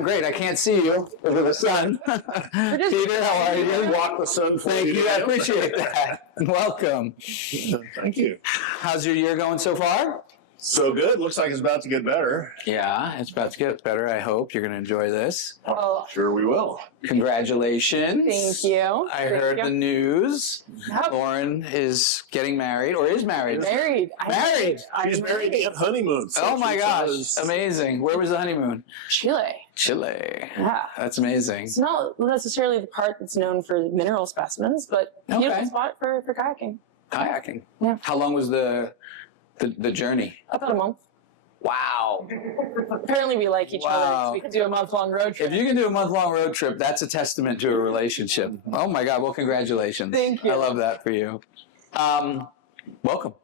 I'm great. I can't see you over the sun. Peter, how are you? Walk the sun for Thank you. I appreciate that. Welcome. Thank you. How's your year going so far? So good. Looks like it's about to get better. Yeah, it's about to get better. I hope you're going to enjoy this. Well, Sure we will. Congratulations. thank you. I heard the news. Yep. Lauren is getting married, or is married. Married. Married. She's married and honeymoon. So Oh my she gosh. says- Amazing. Where was the honeymoon? Chile. Chile. Yeah. That's amazing. It's not necessarily the part that's known for mineral specimens, but beautiful Okay. spot for kayaking. Kayaking. Yeah. How long was the journey? About a month. Wow. Apparently we like each other, Wow. so we can do a month-long road trip. If you can do a month-long road trip, that's a testament to a relationship. Oh my God. Well, congratulations. Thank you. I love that for you. Welcome.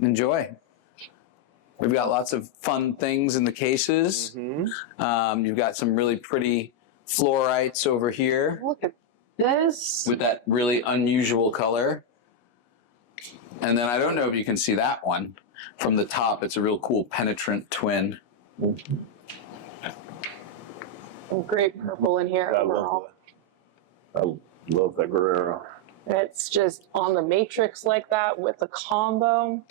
Enjoy. We've got lots of fun things in the cases. You've got some really pretty fluorites over here Look at this. with that really unusual color. And then I don't know if you can see that one from the top. It's a real cool penetrant twin. Great purple in here. I overall. love that Guerrero. It's just on the matrix like that with the combo.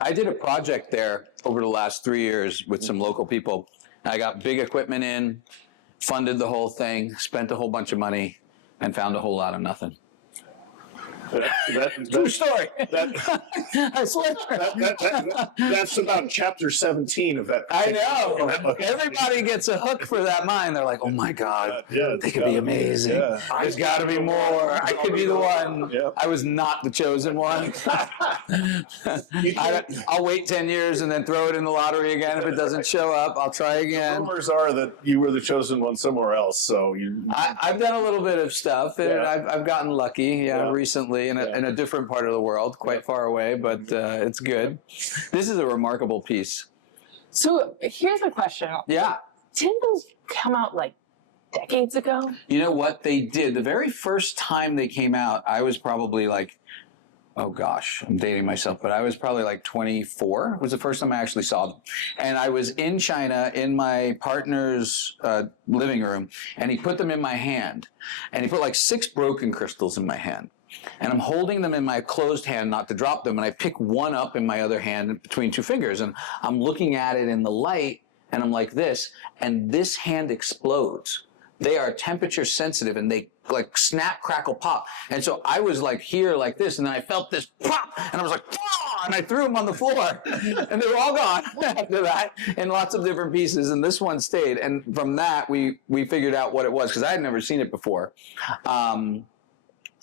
I did a project there over the last 3 years with some local people. I got big equipment in, funded the whole thing, spent a whole bunch of money, and found a whole lot of nothing. True story. I swear. That's about chapter 17 of that. I know. Everybody gets a hook for that mine. They're like, oh my God, Yeah, they could be amazing. Yeah. There's got to be more. I could be the one. Yeah. I was not the chosen one. I'll wait 10 years and then throw it in the lottery again. If it doesn't show up, I'll try again. Rumors are that you were the chosen one somewhere else, so you. I've done a little bit of stuff, and Yeah. I've gotten lucky, recently in a different part of the world, quite far away, but it's good. This is a remarkable piece. So here's a question. Yeah. Didn't those come out like decades ago? You know what they did? The very first time they came out, I was probably like, oh gosh, I'm dating myself, but I was probably like 24 was the first time I actually saw them. And I was in China in my partner's living room, and he put them in my hand. And he put like 6 broken crystals in my hand. And I'm holding them in my closed hand not to drop them, and I pick one up in my other hand between 2 fingers, and I'm looking at it in the light, and I'm like this, and this hand explodes. They are temperature sensitive, and they like snap, crackle, pop. And so I was like here like this, and then I felt this pop, and I was like, ah, and I threw them on the floor, and they were all gone after that in lots of different pieces, and this one stayed. And from that, we figured out what it was, because I had never seen it before.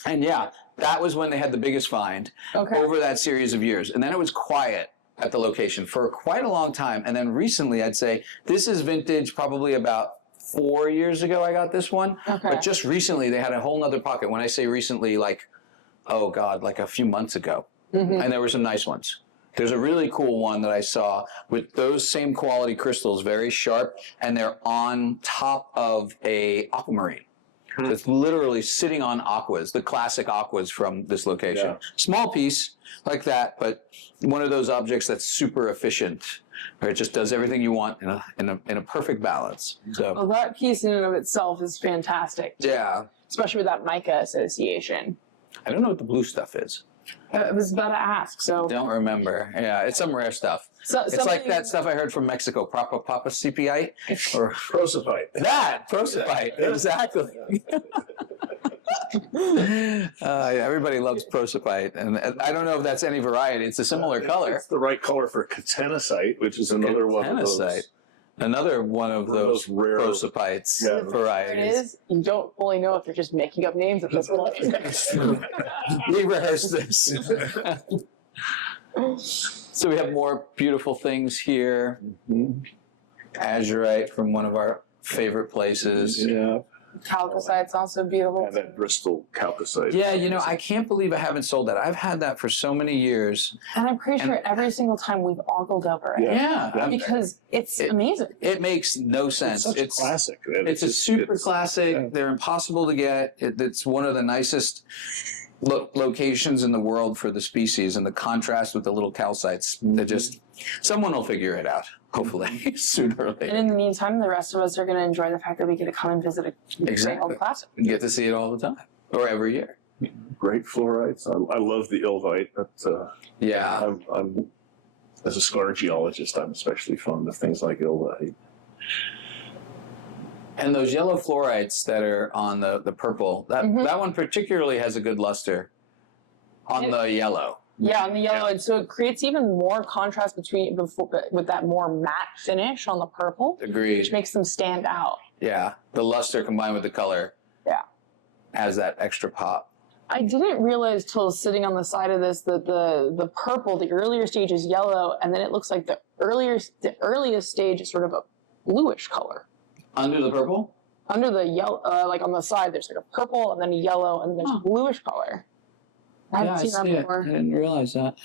And yeah, that was when they had the biggest find over that series of years. And then it was quiet at the location for quite a long time. And then recently, I'd say, this is vintage probably about 4 years ago I got this one. But just recently, they had a whole nother pocket. When I say recently, like, oh God, like a few months ago. And there were some nice ones. There's a really cool one that I saw with those same quality crystals, very sharp, and they're on top of a aquamarine. So it's literally sitting on aquas, the classic aquas from this location. Yeah. Small piece like that, but one of those objects that's super efficient, where it just does everything you want in a perfect balance. So Well, that piece in and of itself is fantastic, yeah, especially with that mica association. I don't know what the blue stuff is. I was about to ask, so. Don't remember. Yeah, it's some rare stuff. So It's like that stuff I heard from Mexico, Papa CPI, or Prosopite. that prosopite. Exactly. Everybody loves prosopite, and I don't know if that's any variety. It's a similar color. It's the right color for catenosite, which is another one of those. Catenosite. Another one of those rare prosopites Yeah. There it varieties. is. You don't fully know if you're just making up names at this point. We rehearsed this. So we have more beautiful things here. Azurite from one of our favorite places. Yeah. Chalcosite's also beautiful. And that Bristol chalcosite. Yeah, you know, I can't believe I haven't sold that. I've had that for so many years. And I'm pretty sure every single time we've ogled over it. Yeah. Because it's amazing. It makes no sense. It's such a classic. Man. It's a just- super it's- classic. yeah. They're impossible to get. It's one of the nicest locations in the world for the species and the contrast with the little calcites. That just someone will figure it out. Hopefully, sooner or And later. in the meantime, the rest of us are going to enjoy the fact that we get to come and visit a Exactly. classic. You get to see it all the time, or every year. Great fluorites. I love the illvite. Yeah. I'm as a scar geologist, I'm especially fond of things like illvite. And those yellow fluorites that are on the purple, that one particularly has a good luster on the yellow. Yeah, on the yellow, and so it creates even more contrast with that more matte finish on the purple, Agreed. which makes them stand out. Yeah, the luster combined with the color. Yeah. Has that extra pop. I didn't realize till sitting on the side of this that the purple, the earlier stage is yellow, and then it looks like the earliest stage is sort of a bluish color. Under the purple? Under the yellow, like on the side, there's like a purple and then a yellow, and then there's a bluish color. I haven't seen that before. I didn't realize that.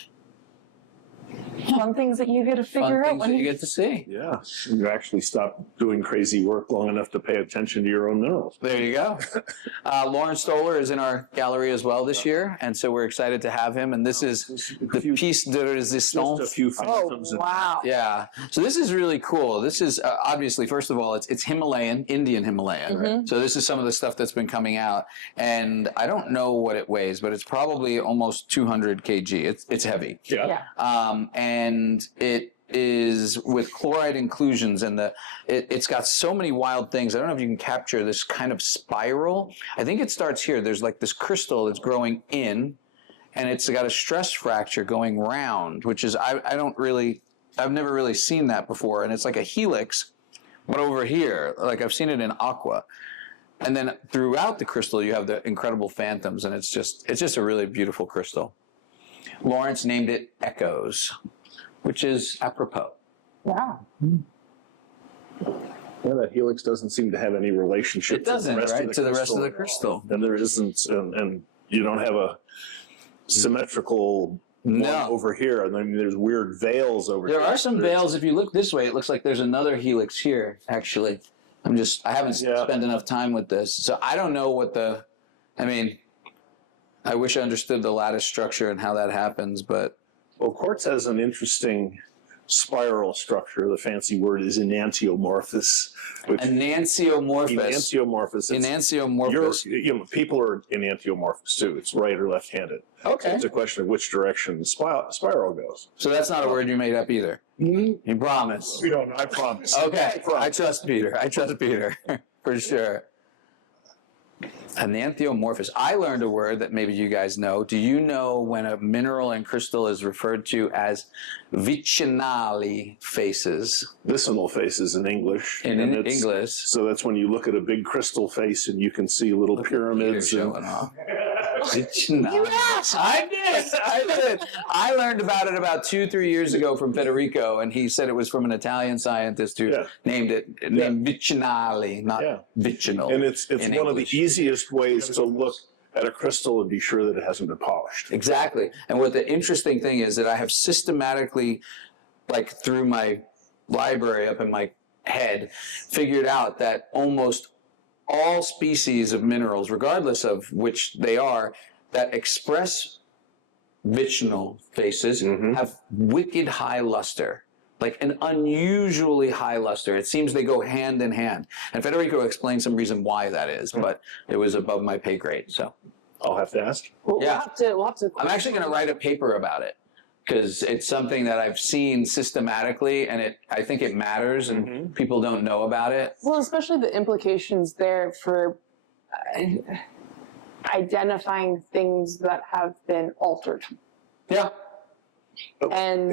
Fun things that you get to figure out Fun things when that you get to see. Yeah, you actually stop doing crazy work long enough to pay attention to your own minerals. There you go. Lawrence Stoller is in our gallery as well this year, and so we're excited to have him. And this is the piece de resistance. Just a few Oh, phantoms. wow. Yeah. So this is really cool. This is obviously, first of all, it's Himalayan, Indian Himalayan. Right? So this is some of the stuff that's been coming out. And I don't know what it weighs, but it's probably almost 200 kg. It's heavy. Yeah. And it is with chloride inclusions, and it's got so many wild things. I don't know if you can capture this kind of spiral. I think it starts here. There's like this crystal that's growing in, and it's got a stress fracture going round, which is, I've never really seen that before. And it's like a helix, but over here, like I've seen it in aqua. And then throughout the crystal, you have the incredible phantoms, and it's just a really beautiful crystal. Lawrence named it Echoes, which is apropos. Wow. Yeah, that helix doesn't seem to have any relationship It doesn't, to the rest right? of the To the rest crystal of the at all. crystal. And there isn't, and you don't have a symmetrical one No. over here. And I mean, there's weird veils over here. There are some veils. If you look this way, it looks like there's another helix here, actually. I haven't spent enough time with this. So I don't know what I wish I understood the lattice structure and how that happens, but. Well, quartz has an interesting spiral structure. The fancy word is enantiomorphous. Enantiomorphous. Enantiomorphous. Enantiomorphous. People are enantiomorphous too. It's right or left-handed. Okay. So it's a question of which direction the spiral goes. So that's not a word you made up either. You promise. We don't. I promise. Okay. I trust Peter. For sure. Enantiomorphous. I learned a word that maybe you guys know. Do you know when a mineral and crystal is referred to as vicinali faces? Vicinal faces in English. In and it's- English. So that's when you look at a big crystal face and you can see little pyramids. Peter And, showing off. I did. I learned about it about 2-3 years ago from Federico, and he said it was from an Italian scientist who named Vicinali, not vicinal. and it's in one of the English. easiest ways to look at a crystal and be sure that it hasn't been polished. Exactly. And what the interesting thing is that I have systematically, like through my library up in my head, figured out that almost all species of minerals, regardless of which they are, that express vicinal faces have wicked high luster, like an unusually high luster. It seems they go hand in hand. And Federico explained some reason why that is, but it was above my pay grade. So I'll have to ask. We'll Yeah. have to. I'm actually going to write a paper about it, because it's something that I've seen systematically, and I think it matters, and people don't know about it. Well, especially the implications there for identifying things that have been altered. Yeah. And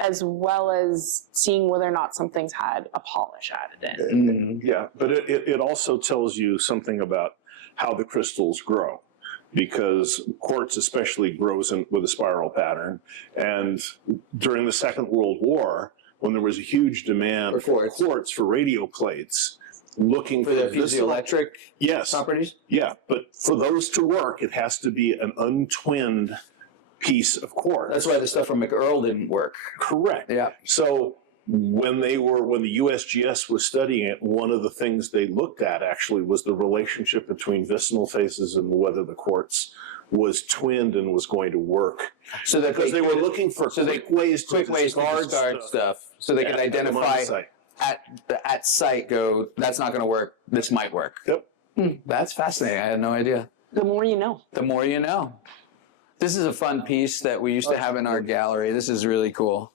as well as seeing whether or not something's had a polish added in. Yeah, but it also tells you something about how the crystals grow, because quartz especially grows with a spiral pattern. And during the Second World War, when there was a huge demand for quartz for radio plates, looking For the piezoelectric properties? Yeah, but for those to work, it has to be an untwinned piece of quartz. That's why the stuff from McEarl didn't work. Correct. Yeah. So when the USGS was studying it, one of the things they looked at actually was the relationship between vicinal faces and whether the quartz was twinned and was going to work. So that Because they were looking for quick ways to discard stuff, so they could identify at site. Go, that's not going to work. This might work. Yep. That's fascinating. I had no idea. The more you know. The more you know. This is a fun piece that we used to have in our gallery. This is really cool.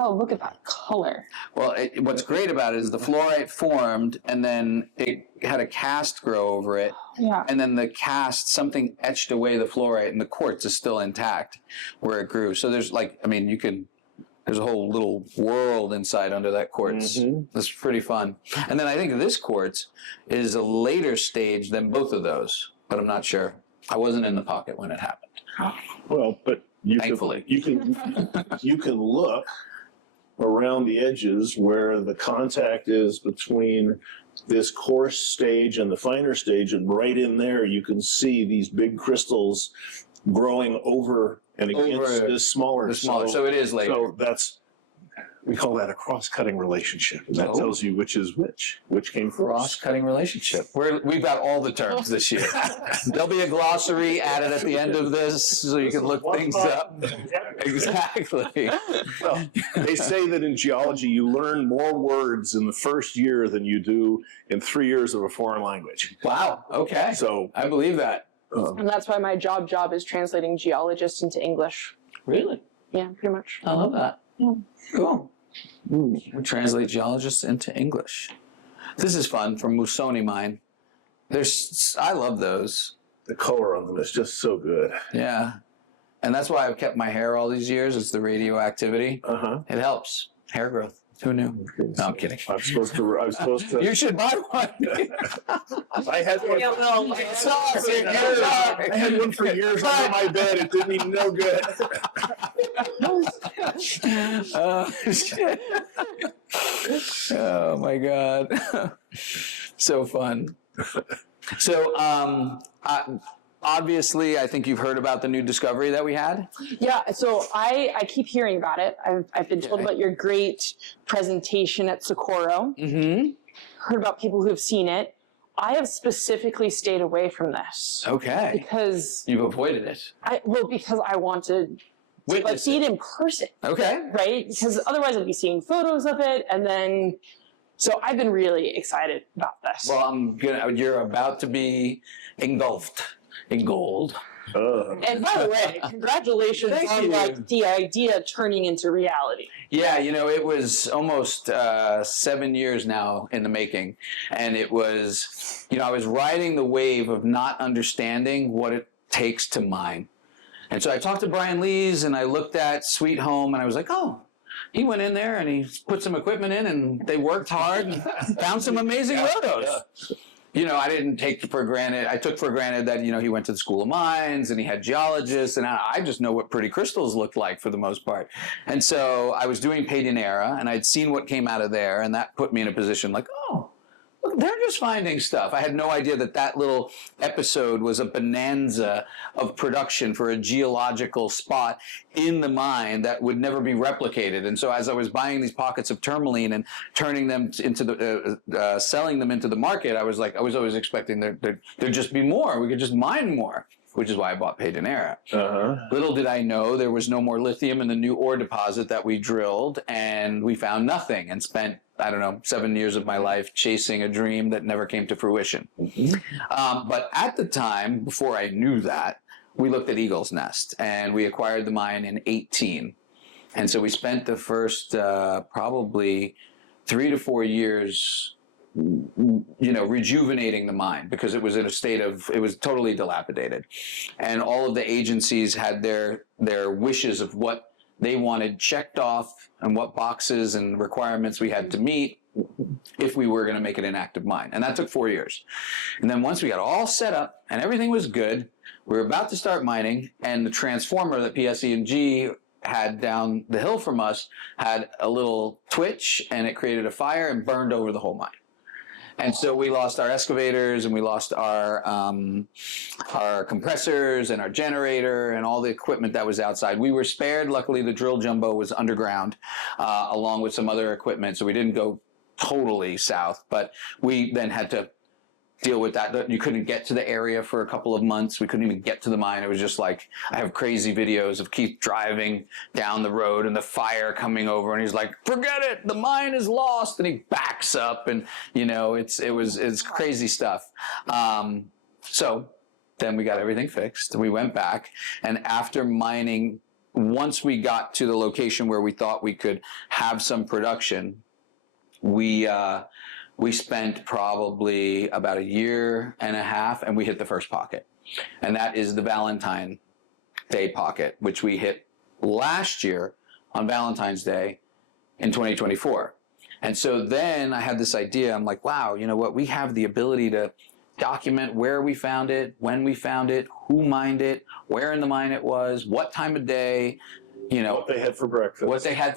Oh, look at that color. Well, what's great about it is the fluorite formed, and then it had a cast grow over it. Yeah. And then the cast, something etched away the fluorite, and the quartz is still intact where it grew. So there's there's a whole little world inside under that quartz. That's pretty fun. And then I think this quartz is a later stage than both of those, but I'm not sure. I wasn't in the pocket when it happened. Well, but Thankfully. you can look around the edges where the contact is between this coarse stage and the finer stage, and right in there you can see these big crystals growing over and against this smaller. So it is later. So we call that a cross-cutting relationship. And that tells you which is which came first. Cross-cutting relationship. We've got all the terms this year. There'll be a glossary added at the end of this, so you can look things up. Exactly. Well, they say that in geology you learn more words in the first year than you do in 3 years of a foreign language. Wow. Okay. So I believe that. And that's why my job is translating geologist into English. Really? Yeah, pretty much. I love that. Yeah. Cool. We translate geologists into English. This is fun from Musoni Mine. I love those. the color on them is just so good. Yeah. And that's why I've kept my hair all these years. It's the radioactivity. Uh-huh. It helps. Hair growth. Who knew? No, I'm kidding. I'm supposed to. You should buy one. I had one. I had one for years under my bed. It didn't even know good. Shit. Oh my God. So fun. So, obviously, I think you've heard about the new discovery that we had. Yeah, so I keep hearing about it. I've been told about your great presentation at Socorro. Mm-hmm. Heard about people who have seen it. I have specifically stayed away from this. Okay. Because You've avoided it. because I wanted to see it in person. Okay. Right? Because otherwise I'd be seeing photos of it, and then so I've been really excited about this. Well, you're about to be engulfed in gold. And by the way, congratulations Thank on you. like the idea turning into reality. Yeah, it was almost 7 years now in the making. And it was, I was riding the wave of not understanding what it takes to mine. And so I talked to Brian Lees and I looked at Sweet Home and I was like, oh, he went in there and he put some equipment in and they worked hard and found some amazing rotos. Yeah. I didn't take for granted. I took for granted that, he went to the School of Mines and he had geologists, and I just know what pretty crystals looked like for the most part. And so I was doing Pedionera and I'd seen what came out of there, and that put me in a position like, oh, look, they're just finding stuff. I had no idea that little episode was a bonanza of production for a geological spot in the mine that would never be replicated. And so as I was buying these pockets of tourmaline and turning them into selling them into the market, I was always expecting there'd just be more. We could just mine more, which is why I bought Pedionera. Uh-huh. Little did I know there was no more lithium in the new ore deposit that we drilled, and we found nothing and spent, 7 years of my life chasing a dream that never came to fruition. Mm-hmm. But at the time, before I knew that, we looked at Eagle's Nest, and we acquired the mine in 2018. And so we spent the first probably 3 to 4 years rejuvenating the mine, because it was in a state it was totally dilapidated. And all of the agencies had their wishes of what they wanted checked off and what boxes and requirements we had to meet if we were going to make it an active mine. And that took 4 years. And then once we got all set up and everything was good, we were about to start mining, and the transformer that PSE&G had down the hill from us had a little twitch, and it created a fire and burned over the whole mine. And so we lost our excavators, and we lost our compressors and our generator and all the equipment that was outside. We were spared. Luckily, the drill jumbo was underground, along with some other equipment, so we didn't go totally south. But we then had to deal with that. You couldn't get to the area for a couple of months. We couldn't even get to the mine. It was just like, I have crazy videos of Keith driving down the road and the fire coming over, and he's like, forget it, the mine is lost, and he backs up, and you know, it's crazy stuff. So then we got everything fixed. We went back, and after mining, once we got to the location where we thought we could have some production, we spent probably about a year and a half, and we hit the first pocket. And that is the Valentine Day pocket, which we hit last year on Valentine's Day in 2024. And so then I had this idea. I'm like, wow, you know what? We have the ability to document where we found it, when we found it, who mined it, where in the mine it was, what time of day, you know. What they had for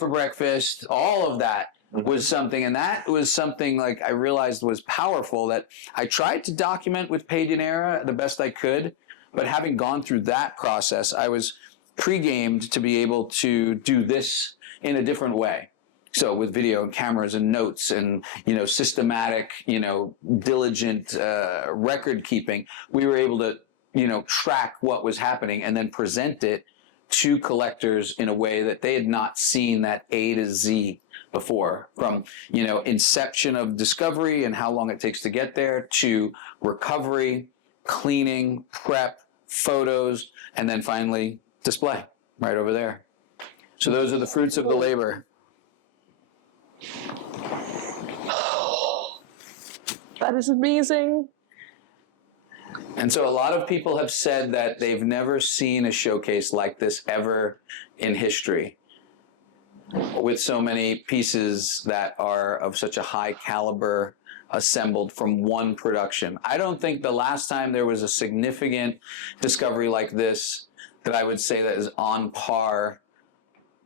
breakfast. All of that was something, and that was something like I realized was powerful, that I tried to document with Paydinera the best I could, but having gone through that process, I was pre-gamed to be able to do this in a different way. So with video and cameras and notes and, you know, systematic, you know, diligent record keeping, we were able to, you know, track what was happening and then present it to collectors in a way that they had not seen that A to Z before, from, you know, inception of discovery and how long it takes to get there, to recovery, cleaning, prep, photos, and then finally display right over there. So those are the fruits of the labor. That is amazing. And so a lot of people have said that they've never seen a showcase like this ever in history, with so many pieces that are of such a high caliber assembled from one production. I don't think the last time there was a significant discovery like this that I would say that is on par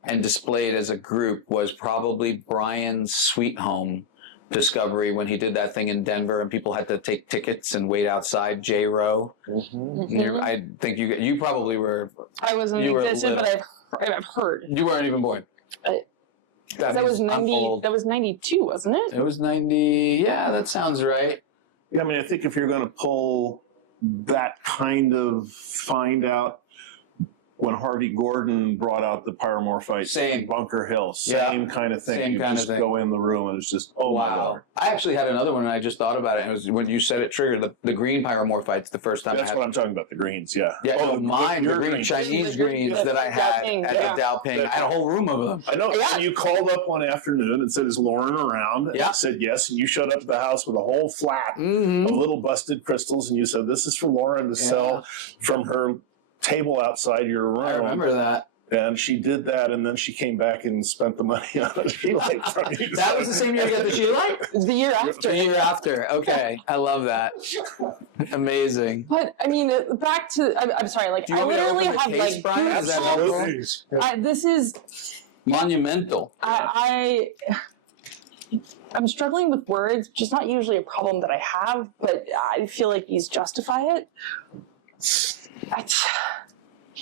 and displayed as a group was probably Brian's Sweet Home discovery, when he did that thing in Denver and people had to take tickets and wait outside J Row. I think you probably were. I wasn't existed, but I've heard. You weren't even born. That was 90. That was 92, wasn't it? It was 90. Yeah, that sounds right. Yeah, I mean, I think if you're going to pull that kind of find out, when Harvey Gordon brought out the pyromorphite Same. Bunker Hill, same kind of thing. Same you kind just of thing. go in the room and it's just, oh my Lord. I actually had another one and I just thought about it. And it was when you said it triggered the green pyromorphites the first time. That's what I'm talking about, the greens, yeah. Yeah, oh, mine, the green greens. Chinese greens that I had at the Daoping. I had a whole room of them. I know. Yeah. And you called up one afternoon and said, is Lauren around? And Yeah. I said yes. And you showed up at the house with a whole flat of little busted crystals. And you said, this is for Lauren to sell from her table outside your room. I remember that. And she did that, and then she came back and spent the money on a Sheelite from you. That was the same year you got the Sheelite? The year after. The year after. Okay. I love that. Amazing. But I mean, back to I'm sorry. Like Do you I want me to literally open the have case, like Brian? Is that helpful? this is Monumental. I'm struggling with words, which is not usually a problem that I have, but I feel like these justify it.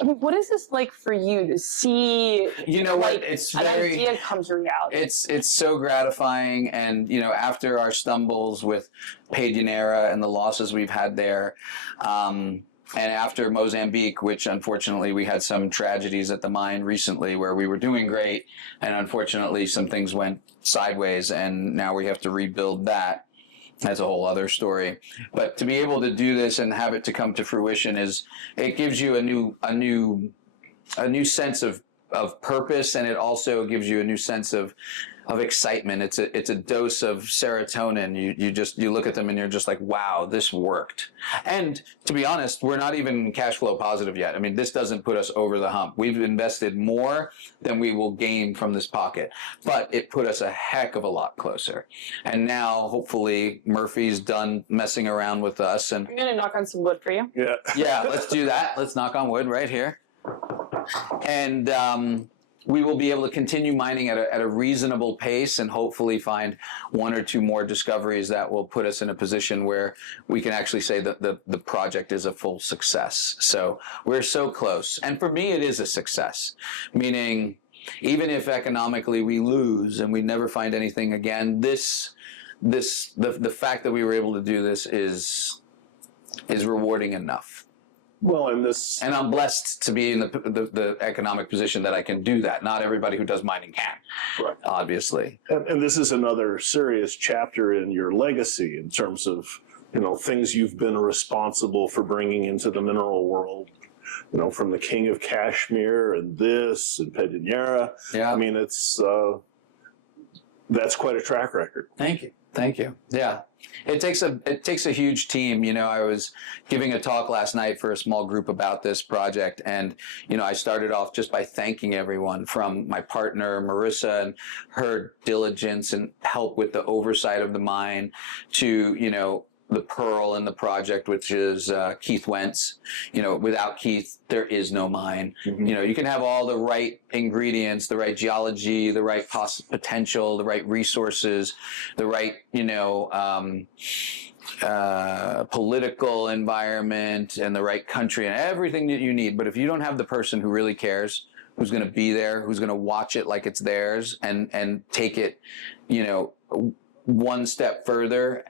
I mean, what is this like for you to see? You know what? Like, It's an very. idea comes to reality. It's so gratifying, and you know, after our stumbles with Paydinera and the losses we've had there, and after Mozambique, which unfortunately we had some tragedies at the mine recently where we were doing great, and unfortunately some things went sideways, and now we have to rebuild that. That's a whole other story. But to be able to do this and have it to come to fruition it gives you a new sense of purpose, and it also gives you a new sense of excitement. It's a dose of serotonin. You look at them and you're just like, wow, this worked. And to be honest, we're not even cash flow positive yet. I mean, this doesn't put us over the hump. We've invested more than we will gain from this pocket, but it put us a heck of a lot closer. And now hopefully Murphy's done messing around with us, and I'm gonna knock on some wood for you. Yeah. let's do that. Let's knock on wood right here. And we will be able to continue mining at a reasonable pace and hopefully find one or two more discoveries that will put us in a position where we can actually say that the project is a full success. So we're so close. And for me, it is a success, meaning even if economically we lose and we never find anything again, this the fact that we were able to do this is rewarding enough. Well, and I'm blessed to be in the economic position that I can do that. Not everybody who does mining can, right. Obviously. And this is another serious chapter in your legacy in terms of, things you've been responsible for bringing into the mineral world, from the King of Kashmir and this and Pedinera. Yeah. I mean, that's quite a track record. Thank you. Yeah. It takes a huge team. I was giving a talk last night for a small group about this project, and I started off just by thanking everyone, from my partner Marissa and her diligence and help with the oversight of the mine, to the pearl in the project, which is Keith Wentz. Without Keith, there is no mine. Mm-hmm. You can have all the right ingredients, the right geology, the right potential, the right resources, the right, political environment and the right country and everything that you need. But if you don't have the person who really cares, who's going to be there, who's going to watch it like it's theirs and take it, one step further,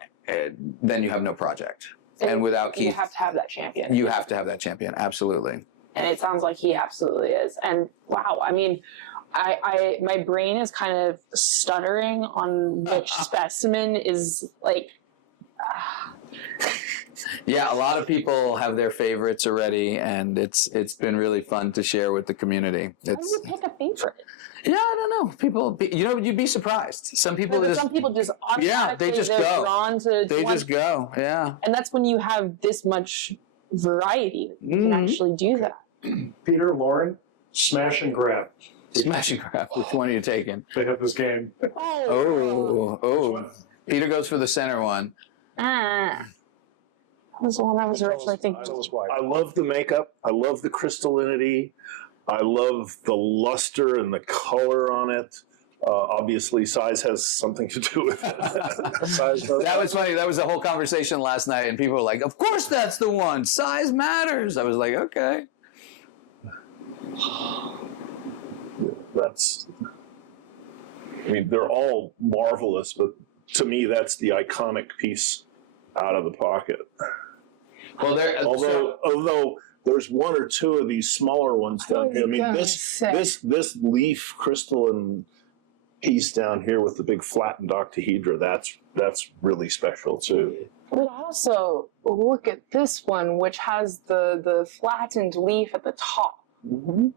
then you have no project. And without Keith, you have to have that champion. You have to have that champion, absolutely. And it sounds like he absolutely is. And wow, I mean, my brain is kind of stuttering on which specimen is like. Yeah, a lot of people have their favorites already, and it's been really fun to share with the community. How do you pick a favorite? Yeah, I don't know. People, you'd be surprised. Some people just automatically they just they're go. drawn to They one. just go. Yeah. And that's when you have this much variety. You can actually do that. Peter, Lauren, smash and grab. Smash and grab. Which one are you taking? They have this game. Oh. Peter goes for the center one. That was the one I was originally thinking. I love the makeup. I love the crystallinity. I love the luster and the color on it. Obviously, size has something to do with it. Size does. That was funny. That was a whole conversation last night, and people were like, "Of course, that's the one. Size matters." I was like, "Okay." They're all marvelous, but to me, that's the iconic piece out of the pocket. Well, although there's one or two of these smaller ones down here. I mean, this leaf crystalline piece down here with the big flattened octahedra, that's really special too. But also look at this one, which has the flattened leaf at the top. Mm-hmm.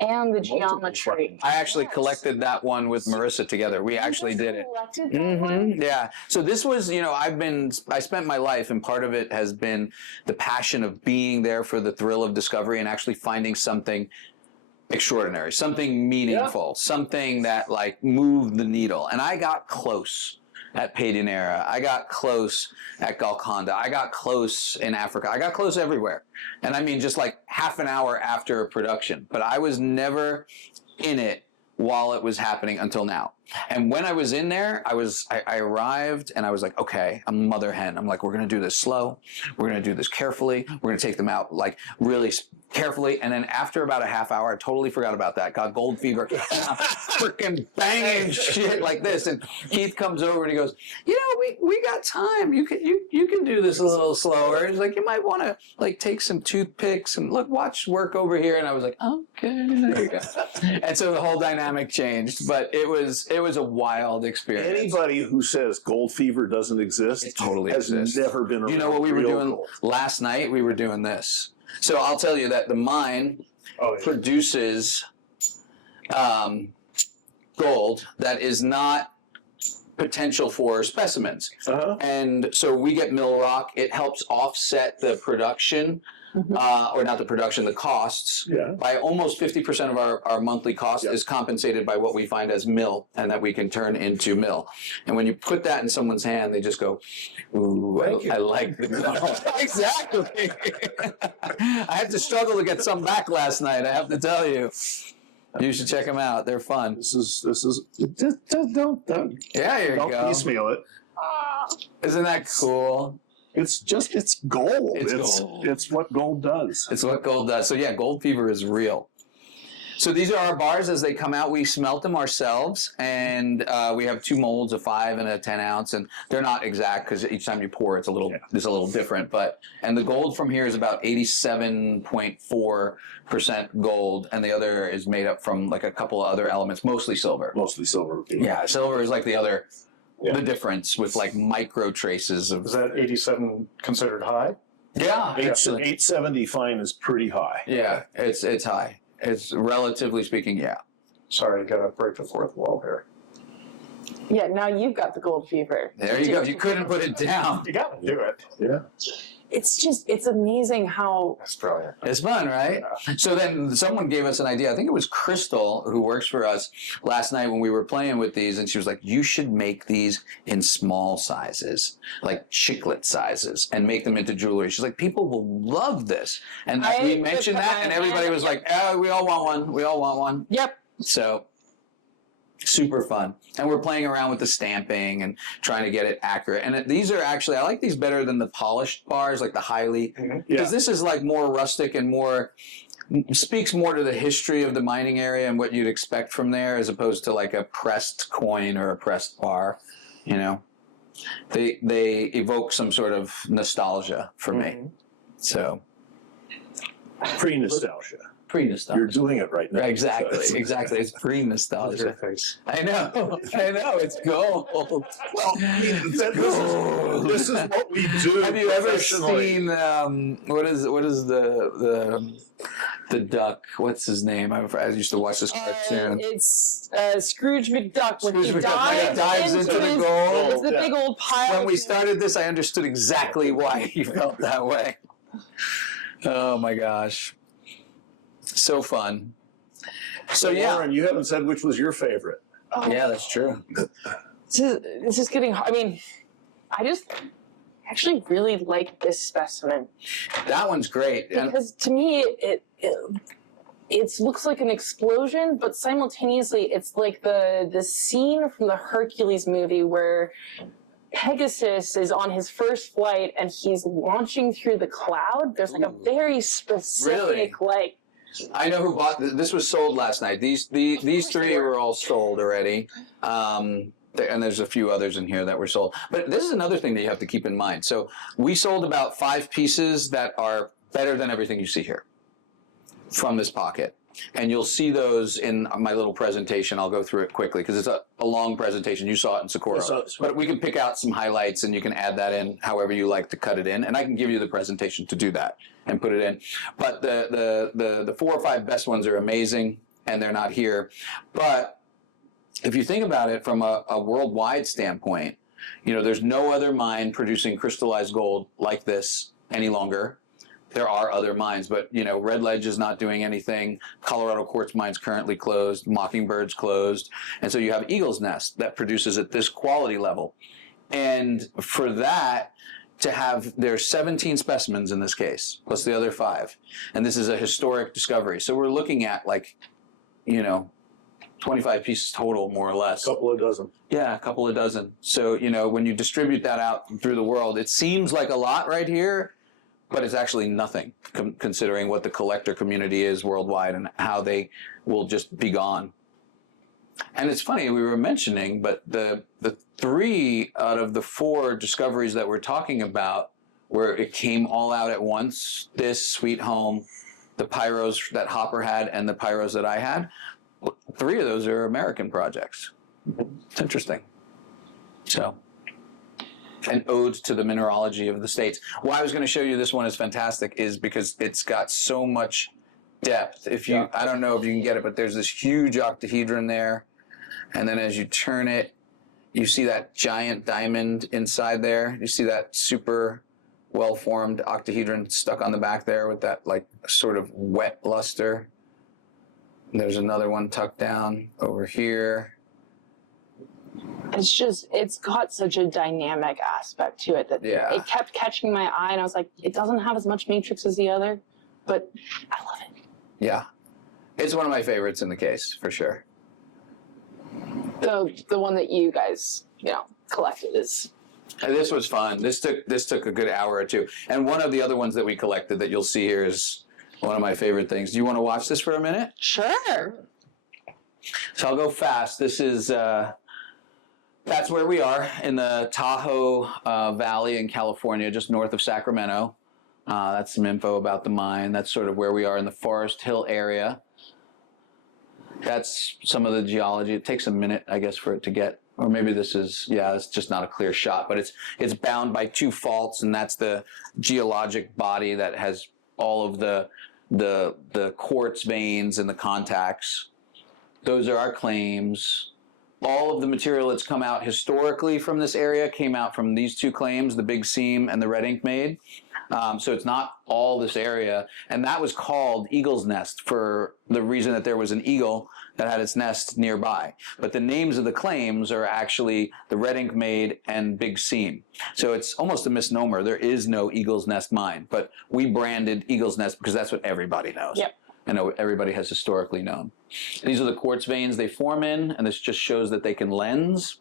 And the geometry. I actually collected that one with Marissa together. We actually did it. Collected that one? Yeah. So this was, I spent my life, and part of it has been the passion of being there for the thrill of discovery and actually finding something extraordinary, something meaningful, something that moved the needle. And I got close at Pedinera. I got close at Golconda. I got close in Africa. I got close everywhere. And I mean, just half an hour after production. But I was never in it while it was happening until now. And when I was in there, I arrived and I was like, okay, I'm a mother hen. I'm like, we're going to do this slow. We're going to do this carefully. We're going to take them out really carefully. And then after about a half hour, I totally forgot about that. Got gold fever. And I'm freaking banging shit like this. And Keith comes over and he goes, we got time. You can do this a little slower. He's like, you might want to take some toothpicks and watch work over here. And I was like, okay, there you go. And so the whole dynamic changed, but it was a wild experience. Anybody who says gold fever doesn't exist has never been around. Do you know what we were doing last night? We were doing this. So I'll tell you that the mine produces gold that is not potential for specimens. Uh-huh. And so we get mill rock. It helps offset the production, or not the production, the costs. Yeah. By almost 50% of our monthly cost is compensated by what we find as mill and that we can turn into mill. And when you put that in someone's hand, they just go, ooh, I like the gold. Exactly. I had to struggle to get some back last night, I have to tell you. You should check them out. They're fun. This is just don't Yeah, here you don't go. piecemeal it. Isn't that cool? It's gold. It's gold. It's what gold does. It's what gold does. So yeah, gold fever is real. So these are our bars as they come out. We smelt them ourselves, and we have 2 molds, a 5 and a 10 ounce, and they're not exact because each time you pour, it's a little different. And the gold from here is about 87.4% gold, and the other is made up from like a couple of other elements, mostly silver. Mostly silver. Yeah, silver is like the other, Yeah. the difference with like micro traces of. Is that 87 considered high? Yeah, 870 fine is pretty high. yeah, it's high. It's relatively speaking, yeah. Sorry, I gotta break the fourth wall here. Yeah, now you've got the gold fever. There you go. You couldn't put it down. You gotta do it. Yeah. It's amazing how That's brilliant. It's fun, right? So then someone gave us an idea. I think it was Crystal, who works for us, last night when we were playing with these, and she was like, you should make these in small sizes, like chiclet sizes, and make them into jewelry. She's like, people will love this. And we mentioned that, and everybody was like, oh, we all want one. We all want one. Yep. So super fun. And we're playing around with the stamping and trying to get it accurate. And these are actually, I like these better than the polished bars, like the highly, because this is like more rustic and more, speaks more to the history of the mining area and what you'd expect from there, as opposed to like a pressed coin or a pressed bar, you know. They evoke some sort of nostalgia for me. So Pre-nostalgia. pre-nostalgia. You're doing it right now. Exactly, So exactly. It's Your pre-nostalgia. face. I know, it's gold. Well, this is what we do. Have you ever professionally. seen what is the duck? What's his name? I used to watch this cartoon. It's Scrooge McDuck when Scrooge he McDuck, yeah, dives into the his- gold. It's the big old pile. When we started this, I understood exactly why he felt that way. Oh my gosh, so fun. So yeah, Lauren, you haven't said which was your favorite. yeah, that's true. This is getting. I mean, I just actually really like this specimen That one's great. And because to me it looks like an explosion, but simultaneously it's like the scene from the Hercules movie where Pegasus is on his first flight and he's launching through the cloud. There's like a very specific like. I know who bought this. Was sold last night. These 3 were all sold already. And there's a few others in here that were sold. But this is another thing that you have to keep in mind. So we sold about 5 pieces that are better than everything you see here from this pocket. And you'll see those in my little presentation. I'll go through it quickly because it's a long presentation. You saw it in Socorro. But we can pick out some highlights and you can add that in however you like to cut it in. And I can give you the presentation to do that and put it in. But the 4 or 5 best ones are amazing and they're not here. But if you think about it from a worldwide standpoint, you know, there's no other mine producing crystallized gold like this any longer. There are other mines, but, you know, Red Ledge is not doing anything. Colorado Quartz Mine's currently closed. Mockingbird's closed. And so you have Eagle's Nest that produces at this quality level. And for that to have, there's 17 specimens in this case, plus the other 5. And this is a historic discovery. So we're looking at like, you know, 25 pieces total, more or less. Couple of dozen. Yeah, a couple of dozen. So, you know, when you distribute that out through the world, it seems like a lot right here, but it's actually nothing considering what the collector community is worldwide and how they will just be gone. And it's funny, we were mentioning, but the 3 out of the 4 discoveries that we're talking about, where it came all out at once, this, Sweet Home, the pyros that Hopper had, and the pyros that I had, 3 of those are American projects. It's interesting. So, an ode to the mineralogy of the states. Why I was going to show you this one is fantastic is because it's got so much depth. If you, I don't know if you can get it, but there's this huge octahedron there. And then as you turn it, you see that giant diamond inside there. You see that super well-formed octahedron stuck on the back there with that like sort of wet luster. And there's another one tucked down over here. It's got such a dynamic aspect to it that it kept catching my eye and I was like, it doesn't have as much matrix as the other, but I love it. Yeah. It's one of my favorites in the case, for sure. The one that you guys, you know, collected is... And this was fun. This took a good hour or 2. And one of the other ones that we collected that you'll see here is One of my favorite things. Do you want to watch this for a minute? Sure. So I'll go fast. This is, that's where we are in the Tahoe Valley in California, just north of Sacramento. That's some info about the mine. That's sort of where we are in the Forest Hill area. That's some of the geology. It takes a minute, I guess, for it to get, or maybe this is, yeah, it's just not a clear shot, but it's bound by two faults, and that's the geologic body that has all of the quartz veins and the contacts. Those are our claims. All of the material that's come out historically from this area came out from these two claims, the Big Seam and the Red Ink Maid. So it's not all this area. And that was called Eagle's Nest for the reason that there was an eagle that had its nest nearby. But the names of the claims are actually the Red Ink Maid and Big Seam. So it's almost a misnomer. There is no Eagle's Nest mine, but we branded Eagle's Nest because that's what everybody knows. Yep. I know everybody has historically known. These are the quartz veins they form in, and this just shows that they can lens.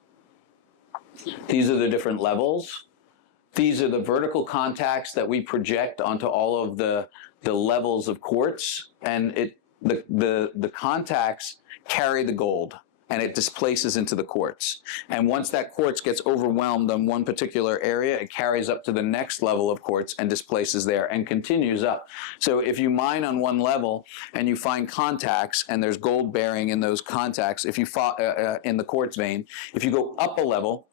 These are the different levels. These are the vertical contacts that we project onto all of the levels of quartz, and the contacts carry the gold, and it displaces into the quartz. And once that quartz gets overwhelmed on one particular area, it carries up to the next level of quartz and displaces there and continues up. So if you mine on one level and you find contacts and there's gold bearing in those contacts, if you in the quartz vein, if you go up a level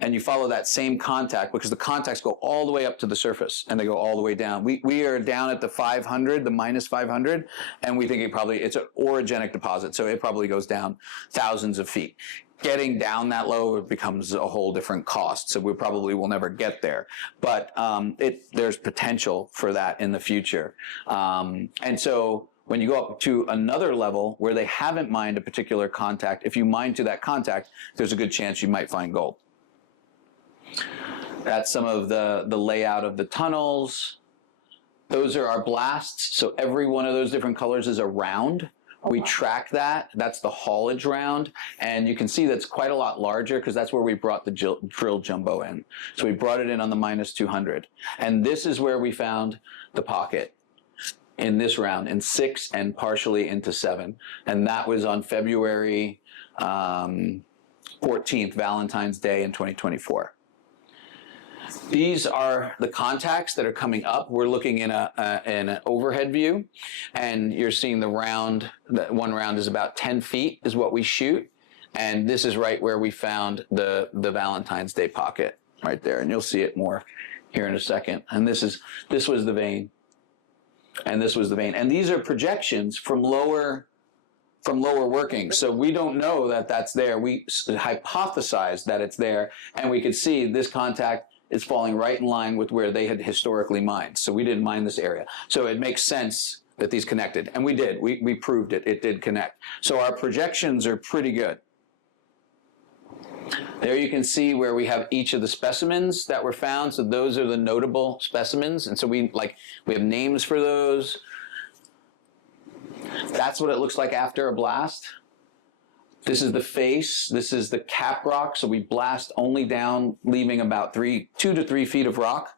and you follow that same contact, because the contacts go all the way up to the surface and they go all the way down. We are down at the 500, the minus 500, and we think it's an orogenic deposit, so it probably goes down thousands of feet. Getting down that low, it becomes a whole different cost, so we probably will never get there. But there's potential for that in the future. And so when you go up to another level where they haven't mined a particular contact, if you mine to that contact, there's a good chance you might find gold. That's some of the layout of the tunnels. Those are our blasts. So every one of those different colors is a round. We track that. That's the haulage round. And you can see that's quite a lot larger because that's where we brought the drill jumbo in. So we brought it in on the minus 200. And this is where we found the pocket in this round, in 6 and partially into 7. And that was on February 14th, Valentine's Day in 2024. These are the contacts that are coming up. We're looking in an overhead view, and you're seeing the round. That one round is about 10 feet is what we shoot, and this is right where we found the Valentine's Day pocket right there, and you'll see it more here in a second. And this was the vein, and this was the vein, and these are projections from lower workings. So we don't know that that's there. We hypothesized that it's there, and we could see this contact is falling right in line with where they had historically mined. So we didn't mine this area. So it makes sense that these connected. And we did. We proved it. It did connect. So our projections are pretty good. There you can see where we have each of the specimens that were found. So those are the notable specimens. And so we have names for those. That's what it looks like after a blast. This is the face. This is the cap rock. So we blast only down, leaving about 2 to 3 feet of rock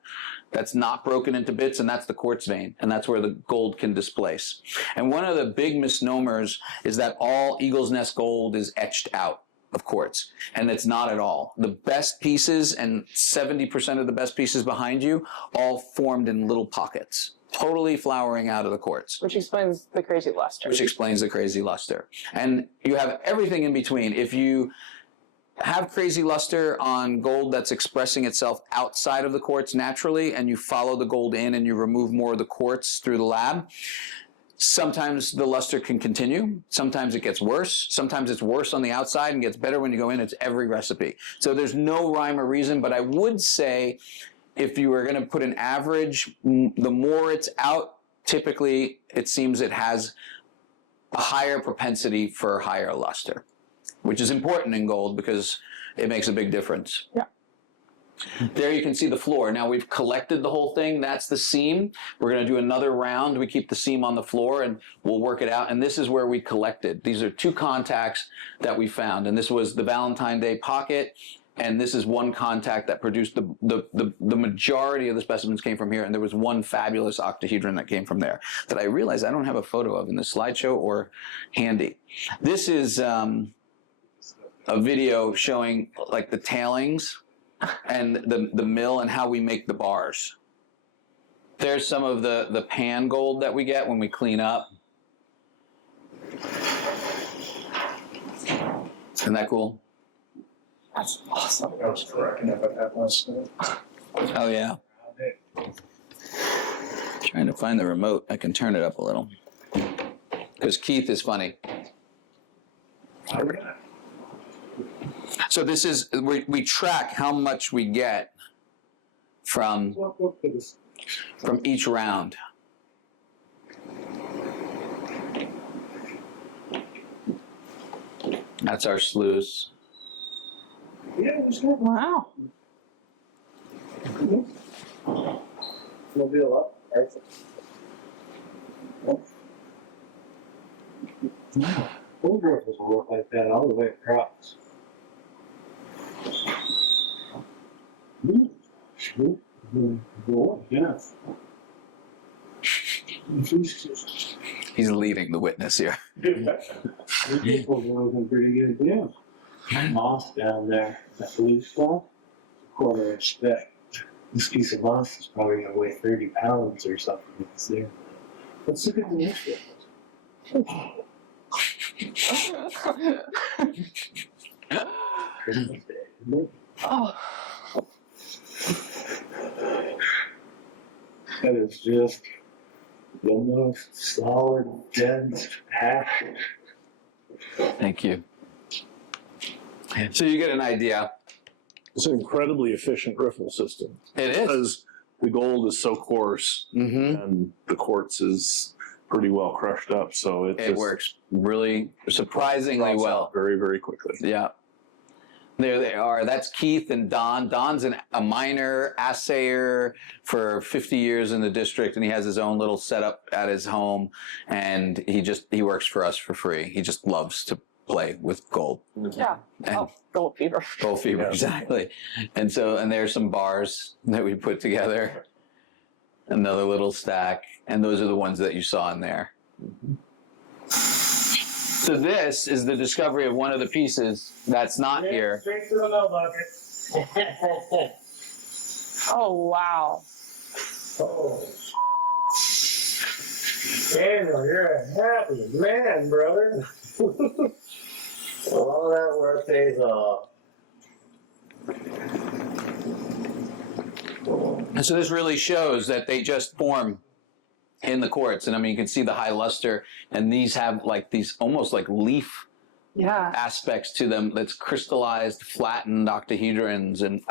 that's not broken into bits, and that's the quartz vein, and that's where the gold can displace. And one of the big misnomers is that all Eagle's Nest gold is etched out of quartz, and it's not at all. The best pieces, and 70% of the best pieces behind you, all formed in little pockets, totally flowering out of the quartz. Which explains the crazy luster. Which explains the crazy luster. And you have everything in between. If you have crazy luster on gold that's expressing itself outside of the quartz naturally, and you follow the gold in and you remove more of the quartz through the lab, sometimes the luster can continue. Sometimes it gets worse. Sometimes it's worse on the outside and gets better when you go in. It's every recipe. So there's no rhyme or reason, but I would say if you were going to put an average, the more it's out, typically it seems it has a higher propensity for higher luster, which is important in gold because it makes a big difference. Yeah. There you can see the floor. Now we've collected the whole thing. That's the seam. We're going to do another round. We keep the seam on the floor and we'll work it out. And this is where we collected. These are 2 contacts that we found. And this was the Valentine's Day pocket and this is one contact that produced the majority of the specimens came from here, and there was one fabulous octahedron that came from there that I realized I don't have a photo of in the slideshow or handy. This is a video showing like the tailings and the mill and how we make the bars. There's some of the pan gold that we get when we clean up. Isn't that cool? That's awesome. I was correcting it, but that was. Oh yeah. Trying to find the remote. I can turn it up a little. Because Keith is funny. So this is, we track how much we get from each round. That's our sluice. Wow. Mobile up. Bulldozers doesn't work like that all the way across. Yeah. He's leading the witness here. People doing pretty good deal. Moss down there, that blue stuff, a quarter-inch thick. This piece of moss is probably going to weigh 30 pounds or something. It's there. Let's look at the next one. Oh. That is just the most solid, dense pack. Thank you. So you get an idea. It's an incredibly efficient riffle system. It is. Because the gold is so coarse Mm-hmm. and the quartz is pretty well crushed up, so It just works really surprisingly drops well. out very, very quickly. Yeah. There they are. That's Keith and Don. Don's a miner assayer for 50 years in the district, and he has his own little setup at his home, and he works for us for free. He just loves to play with gold. Yeah. And Oh, gold fever. gold fever, Yeah. exactly. And there's some bars that we put together. Another little stack, and those are the ones that you saw in there. So this is the discovery of one of the pieces that's not here. Straight to the mill bucket. Oh, wow. Oh. Daniel, you're a happy man, brother. All that work pays off. And so this really shows that they just form in the quartz. And I mean, you can see the high luster, and these have like these almost like leaf Yeah. aspects to them that's crystallized, flattened octahedrons. And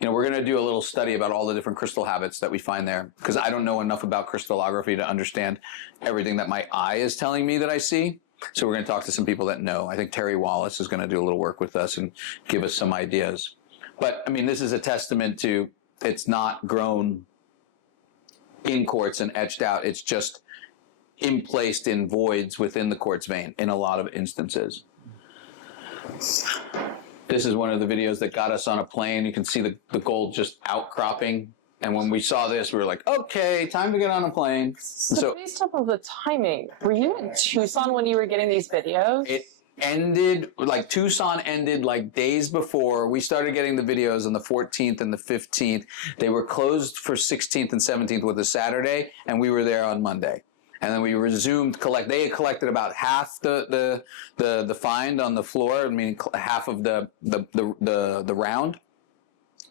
we're going to do a little study about all the different crystal habits that we find there, because I don't know enough about crystallography to understand everything that my eye is telling me that I see. So we're going to talk to some people that know. I think Terry Wallace is going to do a little work with us and give us some ideas. But I mean, this is a testament to it's not grown in quartz and etched out. It's just emplaced in voids within the quartz vein in a lot of instances. This is one of the videos that got us on a plane. You can see the gold just outcropping. And when we saw this, we were like, okay, time to get on a plane. So based off of the timing, were you in Tucson when you were getting these videos? It ended, like Tucson ended like days before. We started getting the videos on the 14th and the 15th. They were closed for 16th and 17th with a Saturday, and we were there on Monday. And then we resumed collect. They had collected about half the find on the floor. I mean, half of the round.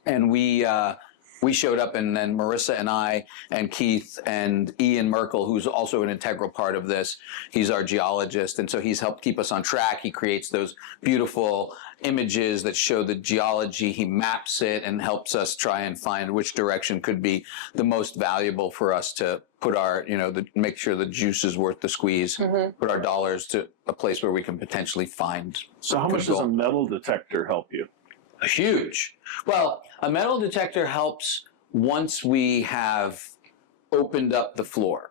And we showed up, and then Marissa and I and Keith and Ian Merkel, who's also an integral part of this, he's our geologist, and so he's helped keep us on track. He creates those beautiful images that show the geology. He maps it and helps us try and find which direction could be the most valuable for us to put our, make sure the juice is worth the squeeze, put our dollars to a place where we can potentially find. So how much does a metal detector help you? Huge. Well, a metal detector helps once we have opened up the floor.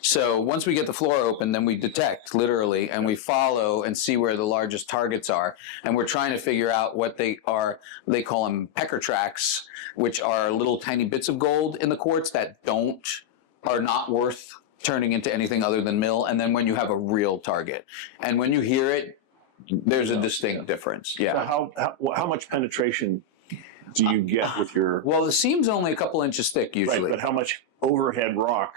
So once we get the floor open, then we detect literally, and we follow and see where the largest targets are. And we're trying to figure out what they are. They call them pecker tracks, which are little tiny bits of gold in the quartz that are not worth turning into anything other than mill. And then when you have a real target, and when you hear it, there's a distinct difference. Yeah. So how much penetration do you get with your? Well, the seam's only a couple inches thick usually. Right, but how much overhead rock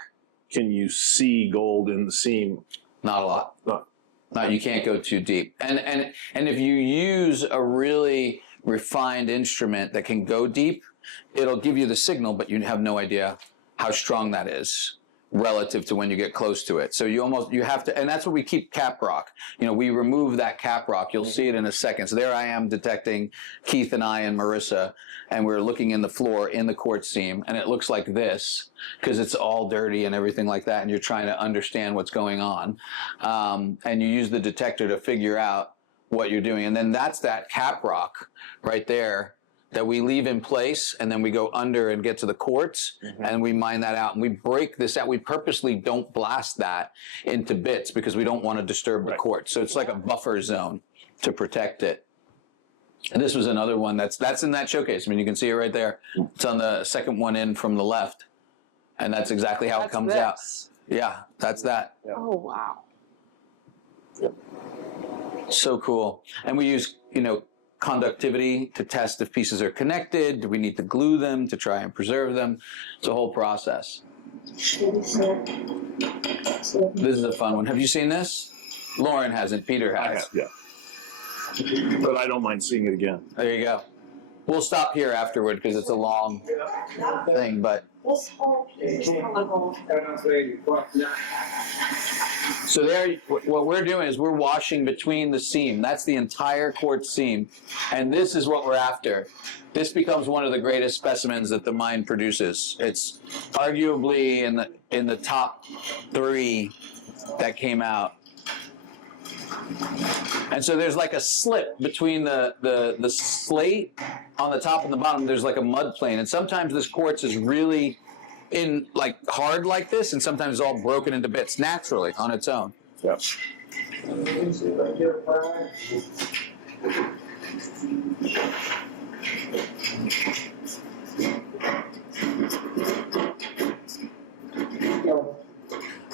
can you see gold in the seam? Not a lot. Not- No, you can't go too deep. And if you use a really refined instrument that can go deep, it'll give you the signal, but you have no idea how strong that is relative to when you get close to it. So you have to, and that's what we keep cap rock. You know, we remove that cap rock. You'll see it in a second. So there I am detecting Keith and I and Marissa, and we're looking in the floor in the quartz seam, and it looks like this because it's all dirty and everything like that, and you're trying to understand what's going on. And you use the detector to figure out what you're doing. And then that's that cap rock right there that we leave in place, and then we go under and get to the quartz, and we mine that out, and we break this out. We purposely don't blast that into bits because we don't want to disturb the quartz. So it's like a buffer zone to protect it. And this was another one that's in that showcase. I mean, you can see it right there. It's on the second one in from the left, and that's exactly how it comes out. Yeah, that's that. Oh, wow. So cool. And we use, conductivity to test if pieces are connected. Do we need to glue them to try and preserve them? It's a whole process. This is a fun one. Have you seen this? Lauren hasn't. Peter I has. have, yeah. But I don't mind seeing it again. There you go. We'll stop here afterward because it's a long thing, but This whole piece is chemical. so there, what we're doing is we're washing between the seam. That's the entire quartz seam, and this is what we're after. This becomes one of the greatest specimens that the mine produces. It's arguably in the top 3 that came out. And so there's like a slip between the slate on the top and the bottom. There's like a mud plane, and sometimes this quartz is really hard like this, and sometimes it's all broken into bits naturally on its own. Yep.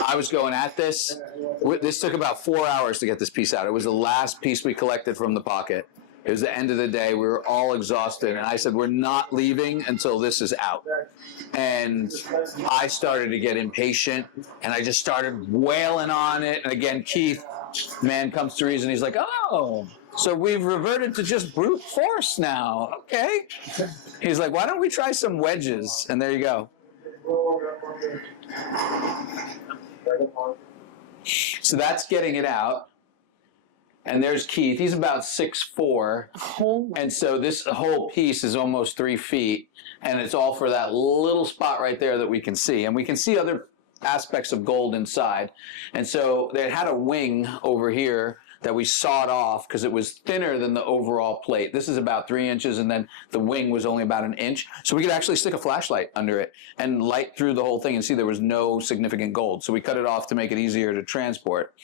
I was going at this. This took about 4 hours to get this piece out. It was the last piece we collected from the pocket. It was the end of the day. We were all exhausted. And I said, we're not leaving until this is out. And I started to get impatient. And I just started wailing on it. And again, Keith, man comes to reason. He's like, oh, so we've reverted to just brute force now. Okay. He's like, why don't we try some wedges? And there you go. So that's getting it out. And there's Keith. He's about 6'4". And so this whole piece is almost 3 feet. And it's all for that little spot right there that we can see. And we can see other aspects of gold inside. And so they had a wing over here that we sawed off because it was thinner than the overall plate. This is about 3 inches, and then the wing was only about 1 inch. So we could actually stick a flashlight under it and light through the whole thing and see there was no significant gold. So we cut it off to make it easier to transport.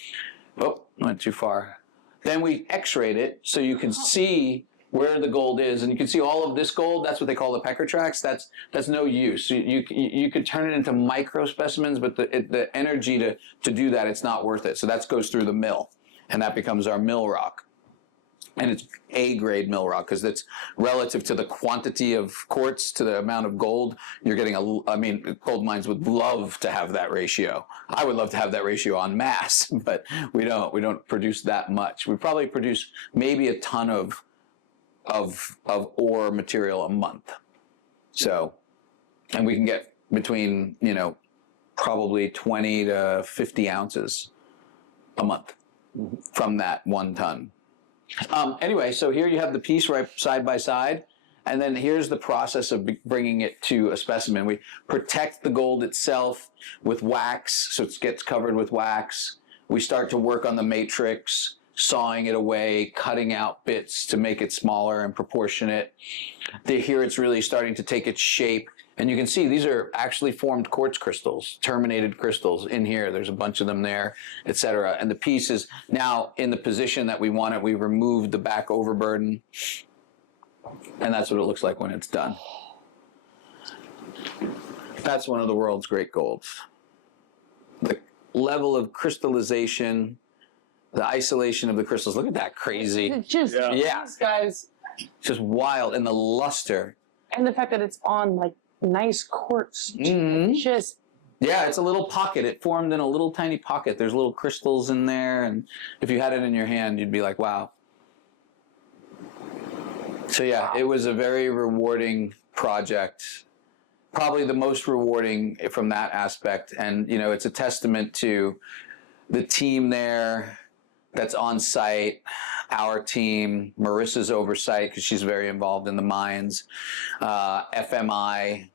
Oh, went too far. Then we x-rayed it so you can see where the gold is, and you can see all of this gold. That's what they call the pecker tracks. That's no use. You could turn it into micro specimens, but the energy to do that, it's not worth it. So that goes through the mill, and that becomes our mill rock. And it's A-grade mill rock because it's relative to the quantity of quartz to the amount of gold. You're getting gold mines would love to have that ratio. I would love to have that ratio en masse, but we don't. We don't produce that much. We probably produce maybe a ton of ore material a month. So, and we can get between, probably 20 to 50 ounces a month from that 1 ton. Anyway, so here you have the piece right side by side, and then here's the process of bringing it to a specimen. We protect the gold itself with wax, so it gets covered with wax. We start to work on the matrix, sawing it away, cutting out bits to make it smaller and proportionate. Here it's really starting to take its shape, And you can see these are actually formed quartz crystals, terminated crystals in here. There's a bunch of them there, etc. And the piece is now in the position that we want it. We removed the back overburden. And that's what it looks like when it's done. That's one of the world's great golds. The level of crystallization, the isolation of the crystals. Look at that crazy. It's just, Yeah. these guys, Just wild. And the luster. and the fact that it's on like nice quartz. Mhm. Just, Yeah, it's a little pocket. It formed in a little tiny pocket. There's little crystals in there. And if you had it in your hand, you'd be like, wow. So yeah, it was a very rewarding project. Probably the most rewarding from that aspect. And, you know, it's a testament to the team there that's on site, our team, Marissa's oversight, because she's very involved in the mines, FMI,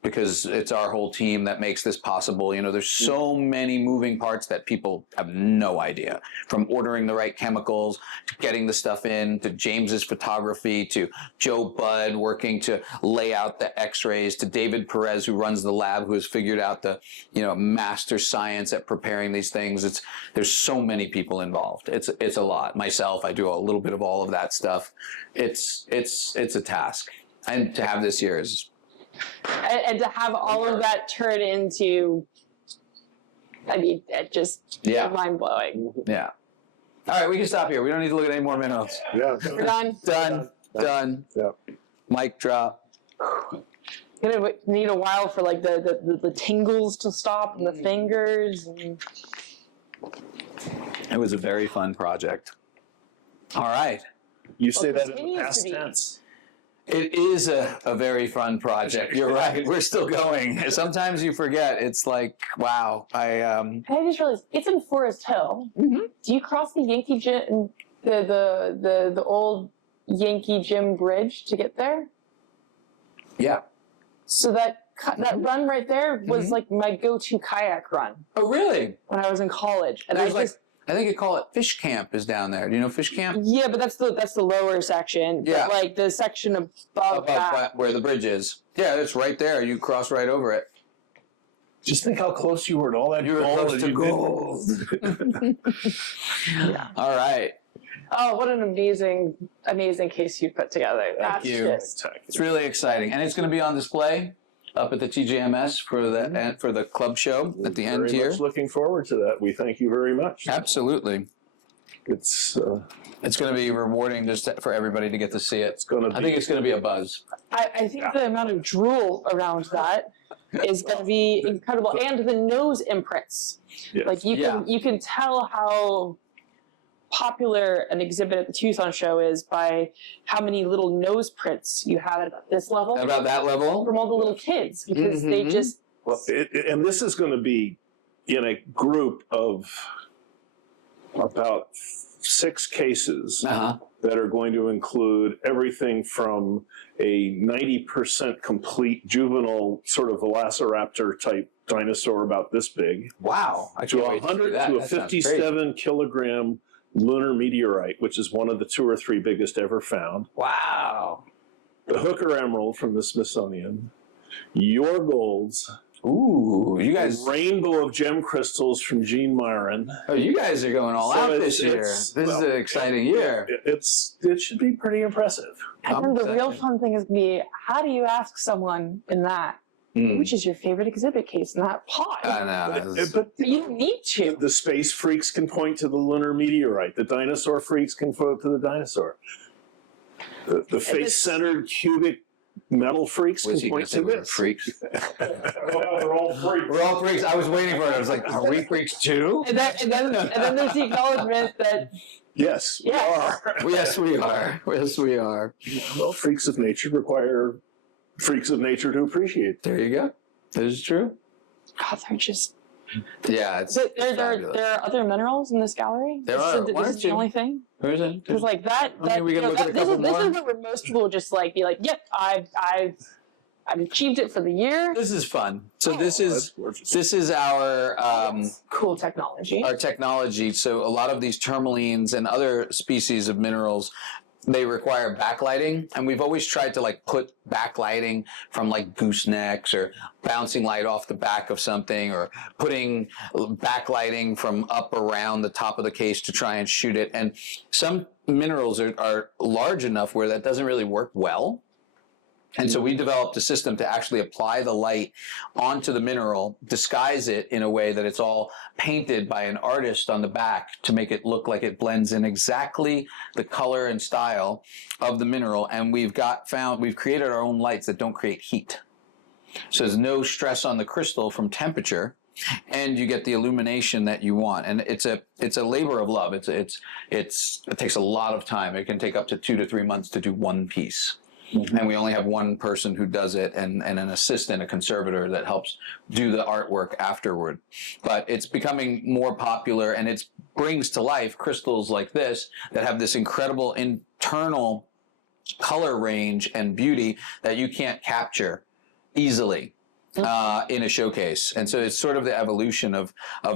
because it's our whole team that makes this possible. You know, there's so many moving parts that people have no idea, from ordering the right chemicals to getting the stuff in, to James's photography, to Joe Budd working to lay out the x-rays, to David Perez, who runs the lab, who has figured out the, you know, master science at preparing these things. There's so many people involved. It's a lot. Myself, I do a little bit of all of that stuff. It's a task. And to have this year is, and to have all of that turn into, I mean, it just mind blowing. yeah. All right, we can stop here. We don't need to look at any more minerals. Yeah. We're done. Done. Yeah. Mic drop. Gonna need a while for like the tingles to stop and the fingers. And... It was a very fun project. All right. You say that in the continues past to be. tense. It is a very fun project. You're right. We're still going. Sometimes you forget. It's like, wow. I just realized it's in Forest Hill. Mm-hmm. Do you cross the Yankee Gym, the old Yankee Gym Bridge to get there? Yeah. So that run right there was Mhm. like my go-to kayak run Oh, really? when I was in college, and There's I just I think they call it Fish Camp is down there. Do you know Fish Camp? yeah, but that's the lower section. Yeah. But like the section above that. Where the bridge is. Yeah, it's right there. You cross right over it. Just think how close you were to all that You were gold close that to you did. All right. Oh, what an amazing case you put together. That's you. just It's really exciting. And it's going to be on display up at the TJMS for the club show at the end Very here. much looking forward to that. We thank you very much. Absolutely. It's It's going to be rewarding just for everybody to get to see it. going to be. I think it's going to be a buzz. I think the amount of drool around that is going to be incredible, and the nose imprints. Yes. Like you can tell how popular an exhibit at the Tucson show is by how many little nose prints you have at this level About that level? from all the little kids, because they Mhm. just Well, and this is going to be in a group of about 6 cases Uh-huh. that are going to include everything from a 90% complete juvenile sort of velociraptor type dinosaur about this big Wow. I to can't a wait to see 100 that. to a That sounds 57 kilogram lunar meteorite, which is one of the 2 or 3 biggest ever found. crazy. Wow. The Hooker Emerald from the Smithsonian. Your golds. Ooh, you A guys. rainbow of gem crystals from Gene Myron. Oh, you guys are going all So out it's- this year. it's- This is well, an exciting year. It should be pretty impressive. and then the real excited. fun thing is gonna be, how do you ask someone in that, Mm. which is your favorite exhibit case in that pod? I know. This is- But But you don't need to. the space freaks can point to the lunar meteorite. The dinosaur freaks can point to the dinosaur. The face-centered cubic metal freaks Was can he gonna point say to we were this. freaks? They're all freaks. We're all freaks. I was waiting for it. I was like, are we freaks too? And then there's the acknowledgement that Yes, we Yes. are. Yes, we are. Yes, we are. Well, freaks of nature require freaks of nature to appreciate. There you go. This is true. God, they're just. Yeah, it's There fabulous. are other minerals in this gallery. There This are. is- One This or is the two. only thing. Where is it? Because like that, I mean, we can you know, look at a this couple is more. where most people will just like be like, yep, I've achieved it for the year. This is fun. So this That's is gorgeous. our Cool technology. our technology. So a lot of these tourmalines and other species of minerals, they require backlighting, and we've always tried to like put backlighting from like goosenecks or bouncing light off the back of something, or putting backlighting from up around the top of the case to try and shoot it. And some minerals are large enough where that doesn't really work well. And so we developed a system to actually apply the light onto the mineral, disguise it in a way that it's all painted by an artist on the back to make it look like it blends in exactly the color and style of the mineral. And we've created our own lights that don't create heat. So there's no stress on the crystal from temperature, and you get the illumination that you want. And it's a labor of love. It takes a lot of time. It can take up to 2 to 3 months to do one piece. And we only have one person who does it, and an assistant, a conservator that helps do the artwork afterward. But it's becoming more popular, and it brings to life crystals like this that have this incredible internal color range and beauty that you can't capture easily in a showcase. And so it's sort of the evolution of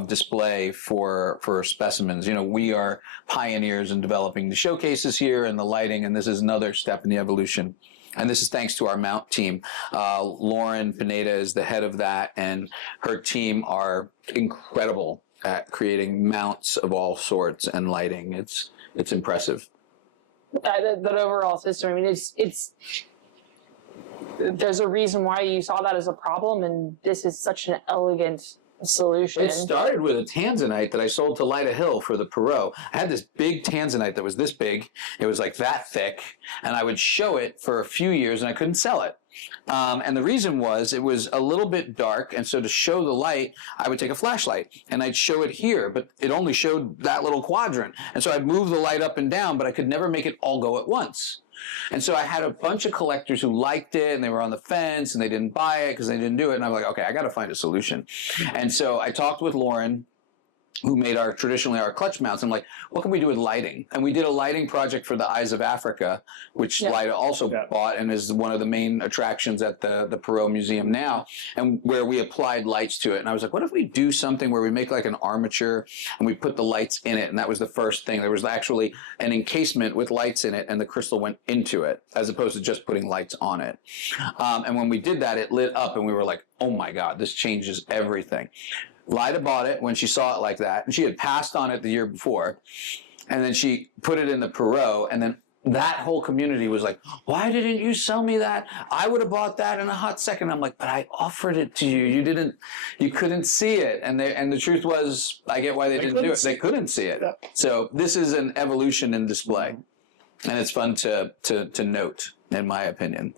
display for specimens. You know, we are pioneers in developing the showcases here and the lighting, and this is another step in the evolution. And this is thanks to our mount team. Lauren Pineda is the head of that, and her team are incredible at creating mounts of all sorts and lighting. It's impressive. That overall system, I mean, there's a reason why you saw that as a problem, and this is such an elegant solution. It started with a tanzanite that I sold to Lyda Hill for the Perot. I had this big tanzanite that was this big. It was like that thick, and I would show it for a few years, and I couldn't sell it. And the reason was it was a little bit dark, and so to show the light, I would take a flashlight, and I'd show it here, but it only showed that little quadrant. And so I'd move the light up and down, but I could never make it all go at once. And so I had a bunch of collectors who liked it, and they were on the fence, and they didn't buy it because they didn't do it. And I'm like, okay, I got to find a solution. And so I talked with Lauren, who made traditionally our clutch mounts. I'm like, what can we do with lighting? And we did a lighting project for the Eyes of Africa, which Lyda also bought and is one of the main attractions at the Perot Museum now, and where we applied lights to it. And I was like, what if we do something where we make like an armature and we put the lights in it? And that was the first thing. There was actually an encasement with lights in it, and the crystal went into it, as opposed to just putting lights on it. And when we did that, it lit up, and we were like, oh my God, this changes everything. Lyda bought it when she saw it like that, and she had passed on it the year before, and then she put it in the Perot, and then that whole community was like, why didn't you sell me that? I would have bought that in a hot second. I'm like, but I offered it to you. You couldn't see it. And the truth was, I get why they didn't do it. They couldn't see it. Yeah. So this is an evolution in display, and it's fun to note, in my opinion,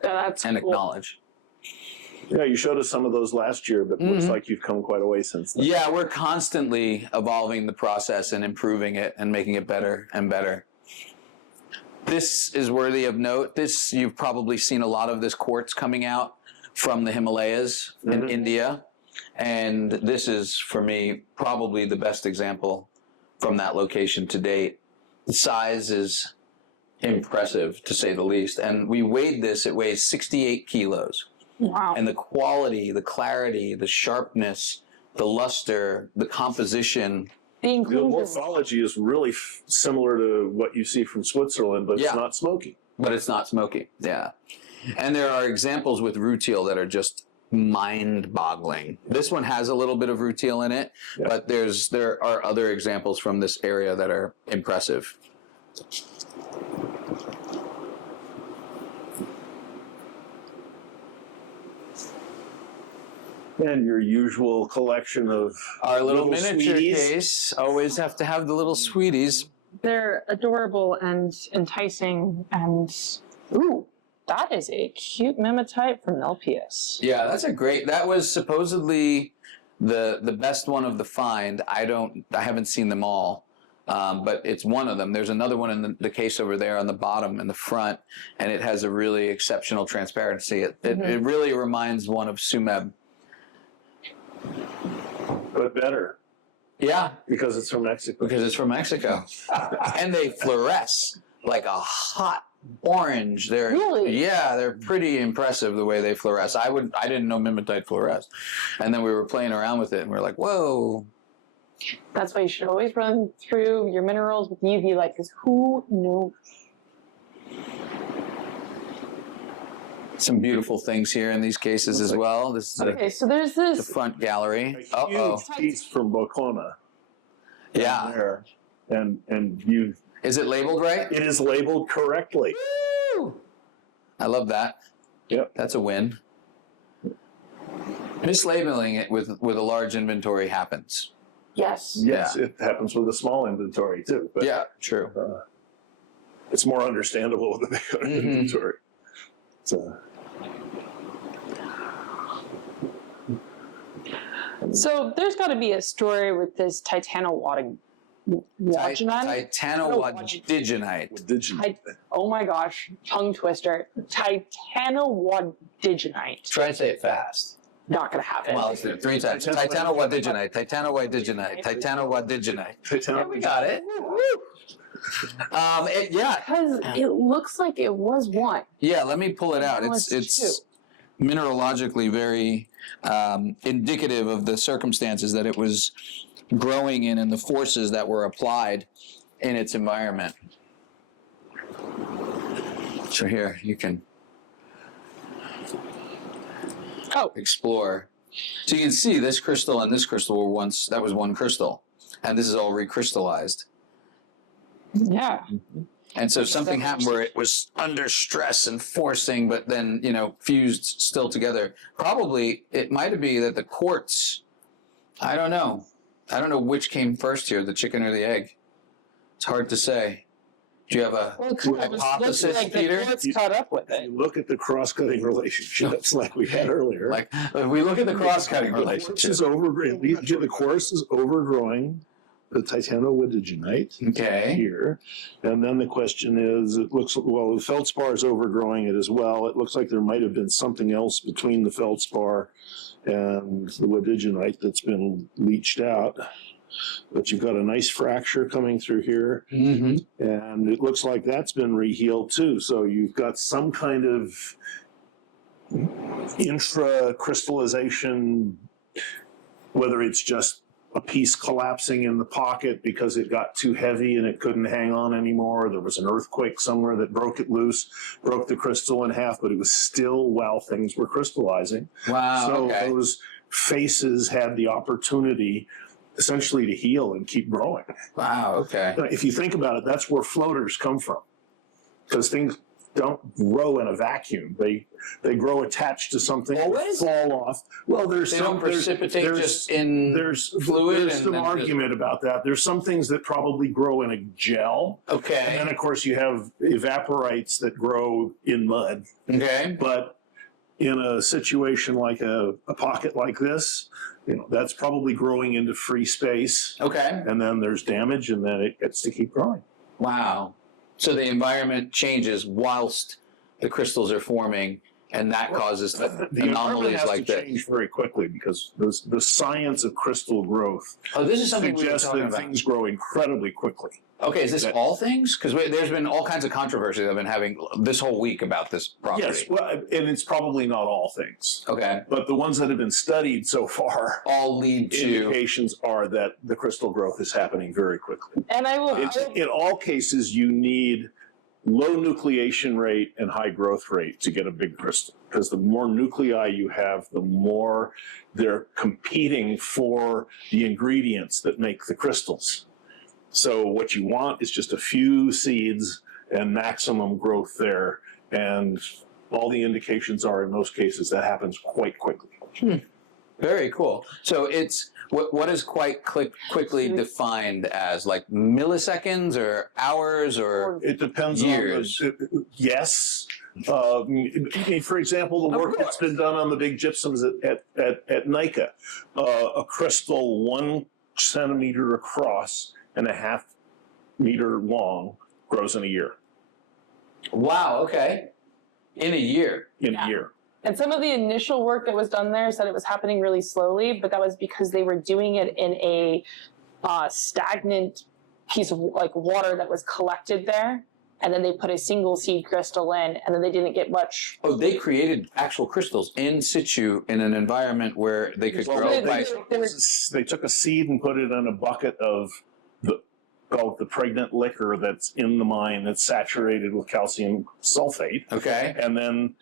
That's and cool. Acknowledge. Yeah, you showed us some of those last year, but it looks like you've come quite a way since then. Yeah, we're constantly evolving the process and improving it and making it better and better. This is worthy of note. You've probably seen a lot of this quartz coming out from the Himalayas in India. And this is, for me, probably the best example from that location to date. The size is impressive, to say the least. And we weighed this. It weighs 68 kilos. Wow. And the quality, the clarity, the sharpness, the luster, the composition. The The morphology is really similar to what you see from Switzerland, but it's not smoky. But it's not smoky, yeah. And there are examples with rutile that are just mind-boggling. This one has a little bit of rutile in it, but there are other examples from this area that are impressive. And your usual collection of Our little miniature sweeties. case, always have to have the little sweeties. They're adorable and enticing, and ooh, that is a cute mimetype from LPS. Yeah, that was supposedly the best one of the find. I haven't seen them all, but it's one of them. There's another one in the case over there on the bottom in the front, and it has a really exceptional transparency. It really reminds one of Sumeb. But better. Yeah, Because it's from Mexico. because it's from Mexico. And they fluoresce like a hot orange. They're pretty impressive the way they fluoresce. I didn't know mimetite fluoresced. And then we were playing around with it, and we were like, whoa. That's why you should always run through your minerals with UV light, because who knows? Some beautiful things here in these cases as well. This is Okay, so there's the this. front gallery. A Uh-oh. huge piece from Bocona. Yeah. There. And you, Is it labeled right? it is labeled correctly. Woo! I love that. Yep. That's a win. Mislabeling it with a large inventory happens. Yes. Yes, it happens with a small inventory too. But Yeah, true. it's more understandable with a big Mhm. inventory. So, So there's got to be a story with this titanowaddinite. Titanowaddinite. what did you? Oh my gosh, tongue twister. Titanowaddinite. Try to say it fast. Not gonna happen. Well, let's do it 3 times. Titanowaddinite. Titanowaddinite. Titanowaddinite. Yeah, we got it. Yeah. Because it looks like it was one. Yeah, let me pull it out. Now It's it's two. mineralogically very indicative of the circumstances that it was growing in and the forces that were applied in its environment. So here, you can explore. So you can see this crystal and this crystal were once, that was one crystal. And this is all recrystallized. Yeah. And so something happened where it was under stress and forcing, but then, you know, fused still together. Probably it might be that the quartz, I don't know. I don't know which came first here, the chicken or the egg. It's hard to say. Do you have a hypothesis, like Peter? the quartz caught up with it. You look at the cross-cutting relationships like we had earlier. Like, if we look at the cross-cutting The quartz relationship. is the quartz is overgrowing the titanowaddinite Okay. here, and then the question is, it looks well. The feldspar is overgrowing it as well. It looks like there might have been something else between the feldspar and the waddigenite that's been leached out. But you've got a nice fracture coming through here, Mm-hmm. and it looks like that's been rehealed too. So you've got some kind of intra-crystallization, whether it's just a piece collapsing in the pocket because it got too heavy and it couldn't hang on anymore. There was an earthquake somewhere that broke it loose, broke the crystal in half, but it was still while things were crystallizing. Wow, So okay. those faces had the opportunity essentially to heal and keep growing. Wow, okay. If you think about it, that's where floaters come from, because things don't grow in a vacuum. They grow attached to something, Always? fall off. Well, there's They some don't precipitate there's- just in there's fluid There's and some then argument about that. There's some things that probably grow in a gel, and Okay. then of course you have evaporites that grow in mud. Okay. But in a situation like a pocket like this, you know, that's probably growing into free space, Okay. and then there's damage, and then it gets to keep growing. Wow. So the environment changes whilst the crystals are forming, and that causes the The environment anomalies has like to this. change very quickly, because the science of crystal growth Oh, this is something we were suggests talking that about. things grow incredibly quickly. Okay, is this that- all things? Because there's been all kinds of controversy that I've been having this whole week about this property. Yes, well, and it's probably not all things, Okay. but the ones that have been studied so far, All lead to. indications are that the crystal growth is happening very quickly. And I will. In all cases, you need low nucleation rate and high growth rate to get a big crystal, because the more nuclei you have, the more they're competing for the ingredients that make the crystals. So what you want is just a few seeds and maximum growth there, and all the indications are in most cases that happens quite quickly. Very cool. So it's what is quite quickly defined as, like milliseconds or hours or It depends years. on yes. For example, the Of work that's been done on the big gypsums at Nika, a crystal 1 centimeter across and a half meter long grows in a year. Wow. Okay. In a year. In Yeah. a year. And some of the initial work that was done there said it was happening really slowly, but that was because they were doing it in a stagnant piece of like water that was collected there, and then they put a single seed crystal in, and then they didn't get much. Oh, they created actual crystals in situ in an environment where they could Well, grow they- by. they were- They took a seed and put it in a bucket of called the pregnant liquor that's in the mine that's saturated with calcium sulfate. Okay. And then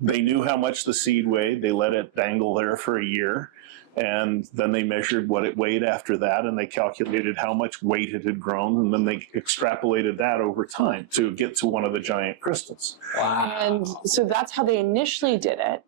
they knew how much the seed weighed. They let it dangle there for a year. And then they measured what it weighed after that, and they calculated how much weight it had grown, and then they extrapolated that over time to get to one of the giant crystals. Wow. And so that's how they initially did it.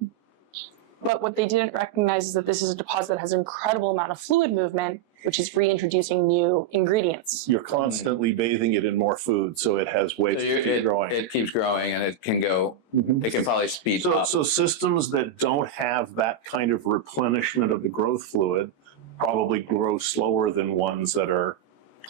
But what they didn't recognize is that this is a deposit that has an incredible amount of fluid movement, which is reintroducing new ingredients. You're constantly bathing it in more food, so it has ways to keep growing. It keeps growing, and it can go. It can probably speed up. So systems that don't have that kind of replenishment of the growth fluid probably grow slower than ones that are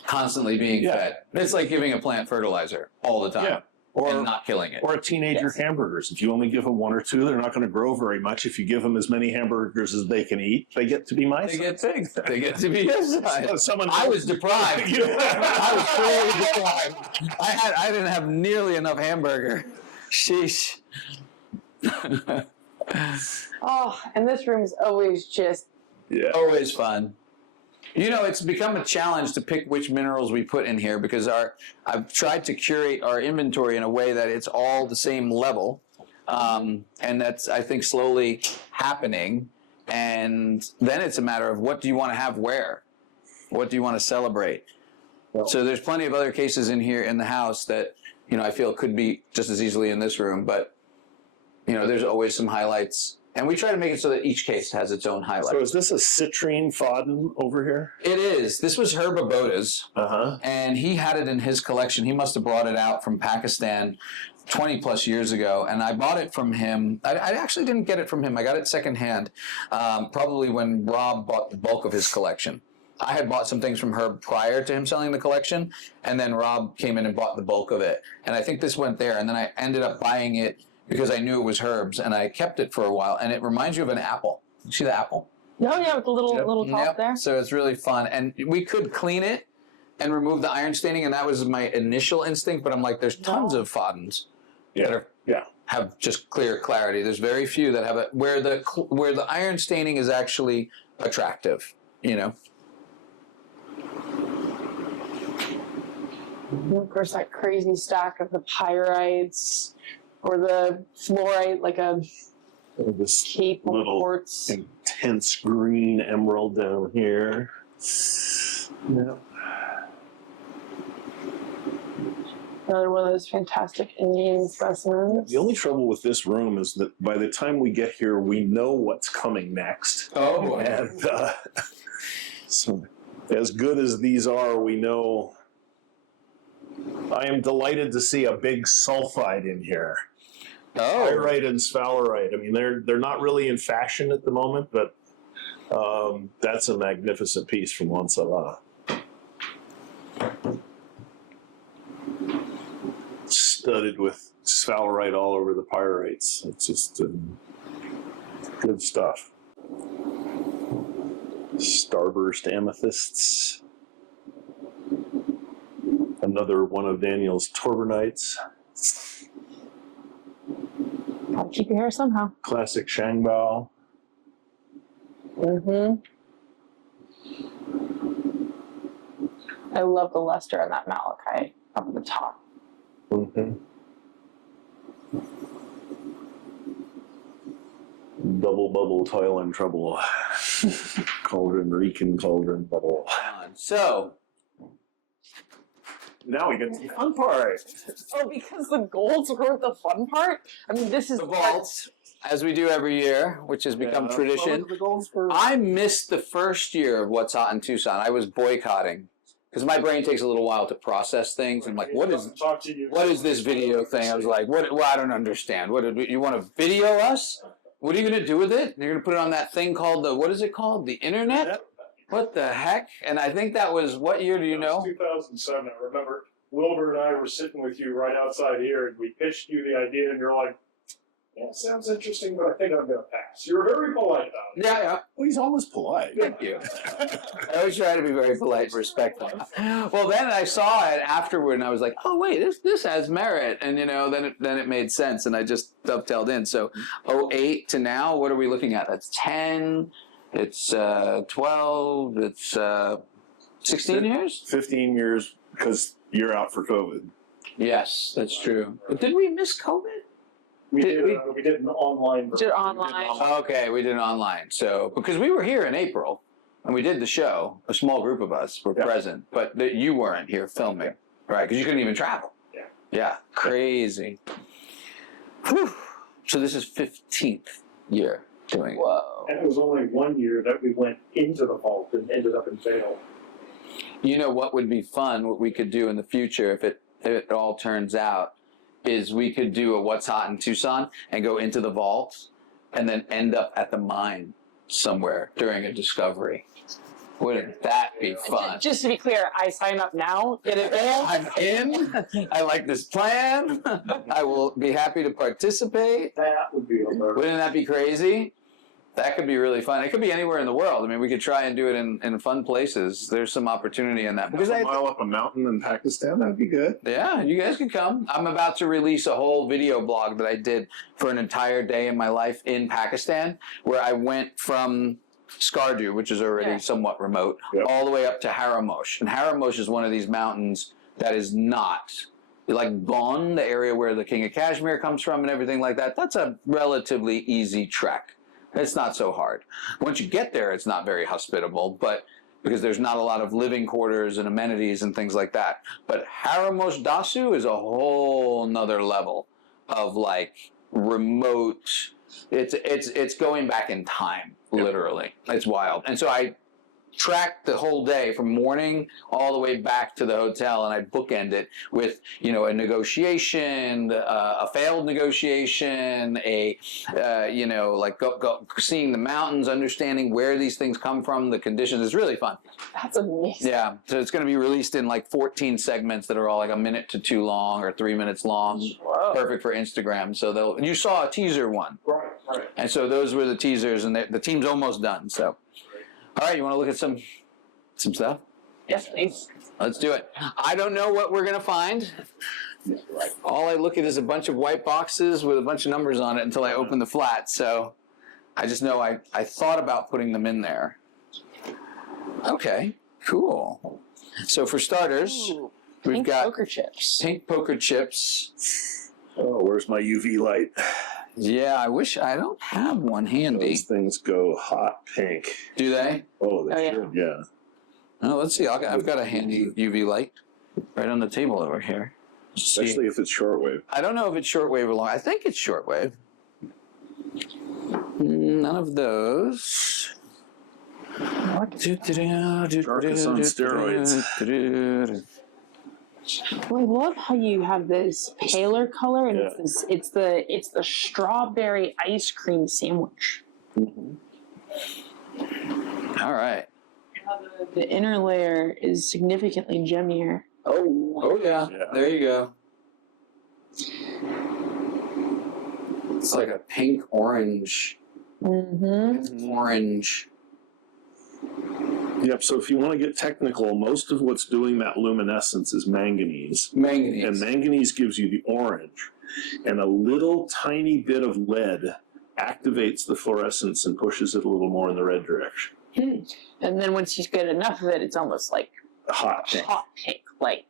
Constantly being fed. It's like giving a plant fertilizer all the time, and not killing it. Or a teenager hamburgers. If you only give them one or two, they're not going to grow very much. If you give them as many hamburgers as they can eat, they get to be my They size. get big. They get to be his size. I was deprived. I was totally deprived. I didn't have nearly enough hamburger. Sheesh. Oh, and this room is always just Always fun. You know, it's become a challenge to pick which minerals we put in here because I've tried to curate our inventory in a way that it's all the same level. And that's, I think, slowly happening. And then it's a matter of what do you want to have where? What do you want to celebrate? So there's plenty of other cases in here in the house that, you know, I feel could be just as easily in this room. But, you know, there's always some highlights. And we try to make it so that each case has its own highlight. So is this a citrine fodden over here? It is. This was Herb Abota's, and he had it in his collection. He must have brought it out from Pakistan 20 plus years ago, and I bought it from him. I actually didn't get it from him. I got it secondhand, probably when Rob bought the bulk of his collection. I had bought some things from Herb prior to him selling the collection, and then Rob came in and bought the bulk of it. And I think this went there, and then I ended up buying it because I knew it was Herb's, and I kept it for a while, and it reminds you of an apple. You see the apple? no, yeah, with the little top there. So it's really fun, and we could clean it and remove the iron staining, and that was my initial instinct. But I'm like, there's tons of Foddens that have just clear clarity. There's very few that have it where the iron staining is actually attractive. You know. And of course, that crazy stack of the pyrites or the fluorite, like a This cape of little quartz. intense green emerald down here. Yeah. Another one of those fantastic Indian specimens. The only trouble with this room is that by the time we get here, we know what's coming next. Oh boy. And so, as good as these are, we know. I am delighted to see a big sulfide in here. Oh. Pyrite and sphalerite. I mean, they're not really in fashion at the moment, but that's a magnificent piece from Wansala. Studded with sphalerite all over the pyrites. It's just good stuff. Starburst amethysts. Another one of Daniel's torbernite. Gotta keep your hair somehow. Classic Shangbao. I love the luster on that malachite up at the top. Double bubble, toil and trouble. Cauldron, Rican cauldron bubble. So Now we get to the fun part. Oh, because the golds were the fun part? I mean, this is the vaults, as we do every year, which has become tradition. The goals for I missed the first year of What's Hot in Tucson. I was boycotting because my brain takes a little while to process things. I'm like, what is this video thing? I was like, what? Well, I don't understand. You want to video us? What are you going to do with it? You're going to put it on that thing called what is it called? The internet? Yep. What the heck? And I think that was, what year do you know? 2007. I remember Wilbur and I were sitting with you right outside here, and we pitched you the idea, and you're like, yeah, it sounds interesting, but I think I'm going to pass. You were very polite about it. Yeah. Well, he's always polite. Thank you. I always try to be very polite and respectful. Well, then I saw it afterward, and I was like, "Oh wait, this has merit." And then it made sense, and I just dovetailed in. So, 08 to now, what are we looking at? That's 10. It's 12. It's 16 years. 15 years because you're out for COVID. Yes, that's true. But did we miss COVID? We Did did an online version. Did online. Okay, we did it online. So, because we were here in April and we did the show, a small group of us were present, but you weren't here filming, right? Because you couldn't even travel. Yeah. Yeah, crazy. Whew. So this is 15th year doing it. Whoa. And it was only 1 year that we went into the vault and ended up in Vail. You know what would be fun, what we could do in the future if it all turns out, is we could do a What's Hot in Tucson and go into the vault and then end up at the mine somewhere during a discovery. Wouldn't that be fun? Just to be clear, I sign up now in advance. I'm in. I like this plan. I will be happy to participate. That would be hilarious. Wouldn't that be crazy? That could be really fun. It could be anywhere in the world. I mean, we could try and do it in fun places. There's some opportunity in that. Because A mile up a mountain in Pakistan, that'd be good. yeah, you guys could come. I'm about to release a whole video blog that I did for an entire day in my life in Pakistan, where I went from Skardu, which is already somewhat remote, Yep. all the way up to Haramosh. And Haramosh is one of these mountains that is not like Bon, the area where the King of Kashmir comes from and everything like that. That's a relatively easy trek. It's not so hard. Once you get there, it's not very hospitable, but because there's not a lot of living quarters and amenities and things like that. But Haramosh Dasu is a whole nother level of like remote. It's going back in time, literally. It's wild. And so I tracked the whole day from morning all the way back to the hotel, and I bookend it with, you know, a negotiation, a failed negotiation, you know, like go seeing the mountains, understanding where these things come from, the conditions. It's really fun. That's amazing. Yeah, so it's going to be released in like 14 segments that are all like a minute to 2 long or 3 minutes long. Whoa. Perfect for Instagram. So you saw a teaser one. Right, right. And so those were the teasers, and the team's almost done. So, all right, you want to look at some stuff? Yes, please. Let's do it. I don't know what we're gonna find. All I look at is a bunch of white boxes with a bunch of numbers on it until I open the flat. So, I just know I thought about putting them in there. Okay, cool. So for starters, we've Pink got poker chips. pink poker chips. Oh, where's my UV light? Yeah, I don't have one handy. Those things go hot pink. Do they? Oh, they Oh, yeah. should, yeah. Oh, let's see. I've got a handy UV light right on the table over here. Especially if it's shortwave. I don't know if it's shortwave or long. I think it's shortwave. None of those. Darkest on steroids. Well, I love how you have this paler color, and it's the strawberry ice cream sandwich. All right. The inner layer is significantly gemmier. Oh yeah. Yeah. There you go. It's like a pink orange. Mm-hmm. It's orange. Yep, so if you want to get technical, most of what's doing that luminescence is manganese. Manganese. And manganese gives you the orange. And a little tiny bit of lead activates the fluorescence and pushes it a little more in the red direction. And then once you get enough of it, it's almost like Hot pink. hot pink. Like,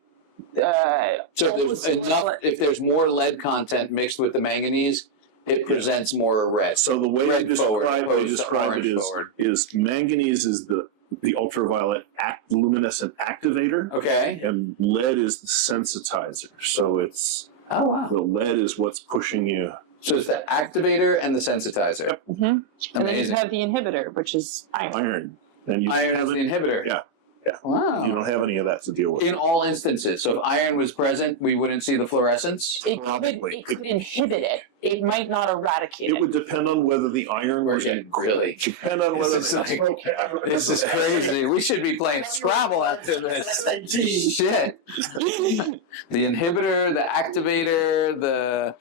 So almost there's enough, like- if there's more lead content mixed with the manganese, it presents more red. So the way Red I forward, describe opposed to orange it forward. is manganese is the ultraviolet luminescent activator, Okay. and lead is the sensitizer. So it's Oh wow. the lead is what's pushing you. So it's the activator and the sensitizer. Mhm. And then you Amazing. have the inhibitor, which is iron. Iron. And you Iron is the inhibitor. Yeah. Yeah. Wow. You don't have any of that to deal with. In all instances. So if iron was present, we wouldn't see the fluorescence. Probably. It could inhibit it. It might not eradicate It it. would depend on whether the iron We're was getting really. depend on whether This is like- This is crazy. We should be playing Scrabble after this. Shit. The inhibitor, the activator, the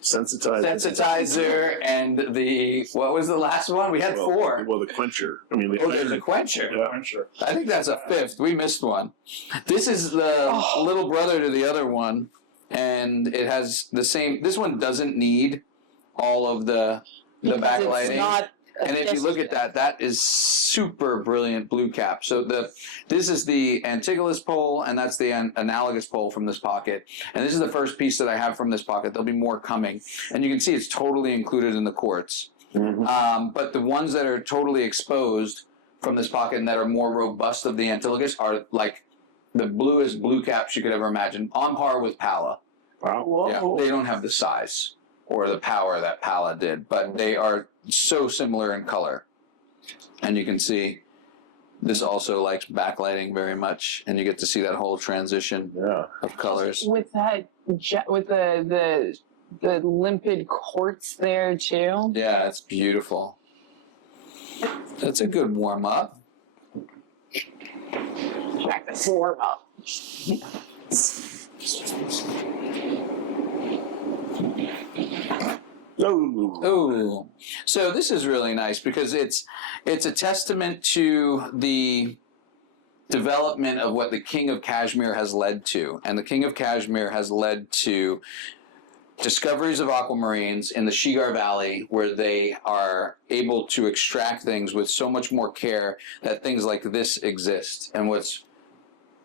sensitizer. sensitizer, and the, what was the last one? We had 4. Well, the quencher. I mean, the Oh, there's a quencher. Yeah. I'm sure. I think that's a 5th. We missed one. This is the little brother to the other one, and it has the same. This one doesn't need all of the Because backlighting. And if you look at that, that is super brilliant blue cap. So this is the Antigalus pole, and that's the analogous pole from this pocket. And this is the first piece that I have from this pocket. There'll be more coming. And you can see it's totally included in the quartz. But the ones that are totally exposed from this pocket and that are more robust of the Antigalus are like the bluest blue caps you could ever imagine, on par with Pala. Wow. Yeah, they don't have the size or the power that Pala did, but they are so similar in color. And you can see this also likes backlighting very much, and you get to see that whole transition of colors. With that, with the limpid quartz there too. Yeah, it's beautiful. That's a good warm up. Check this warm up. Ooh. So this is really nice because it's a testament to the development of what the King of Kashmir has led to. And the King of Kashmir has led to discoveries of aquamarines in the Shigar Valley, where they are able to extract things with so much more care that things like this exist. And what's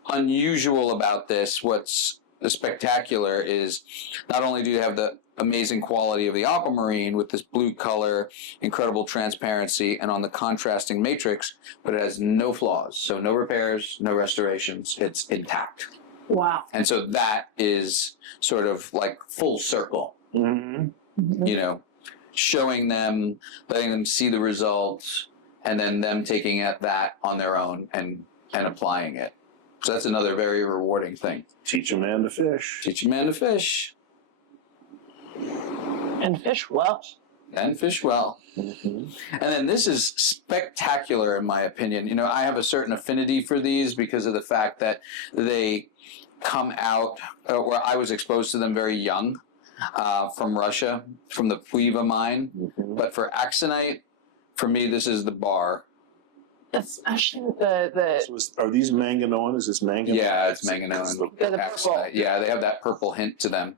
unusual about this, what's spectacular, is not only do you have the amazing quality of the aquamarine with this blue color, incredible transparency, and on the contrasting matrix, but it has no flaws. So no repairs, no restorations. It's intact. Wow. And so that is sort of like full circle, you know, showing them, letting them see the results, and then them taking that on their own and applying it. So that's another very rewarding thing. Teach a man to fish. Teach a man to fish. And fish well. And fish well. And then this is spectacular in my opinion. You know, I have a certain affinity for these because of the fact that they come out, or I was exposed to them very young from Russia, from the Puiva mine. But for axonite, for me, this is the bar. Especially the So are these Manganoan? Is this Manganoan? Yeah, it's Manganoan. the purple. Axonite. Yeah, they have that purple hint to them.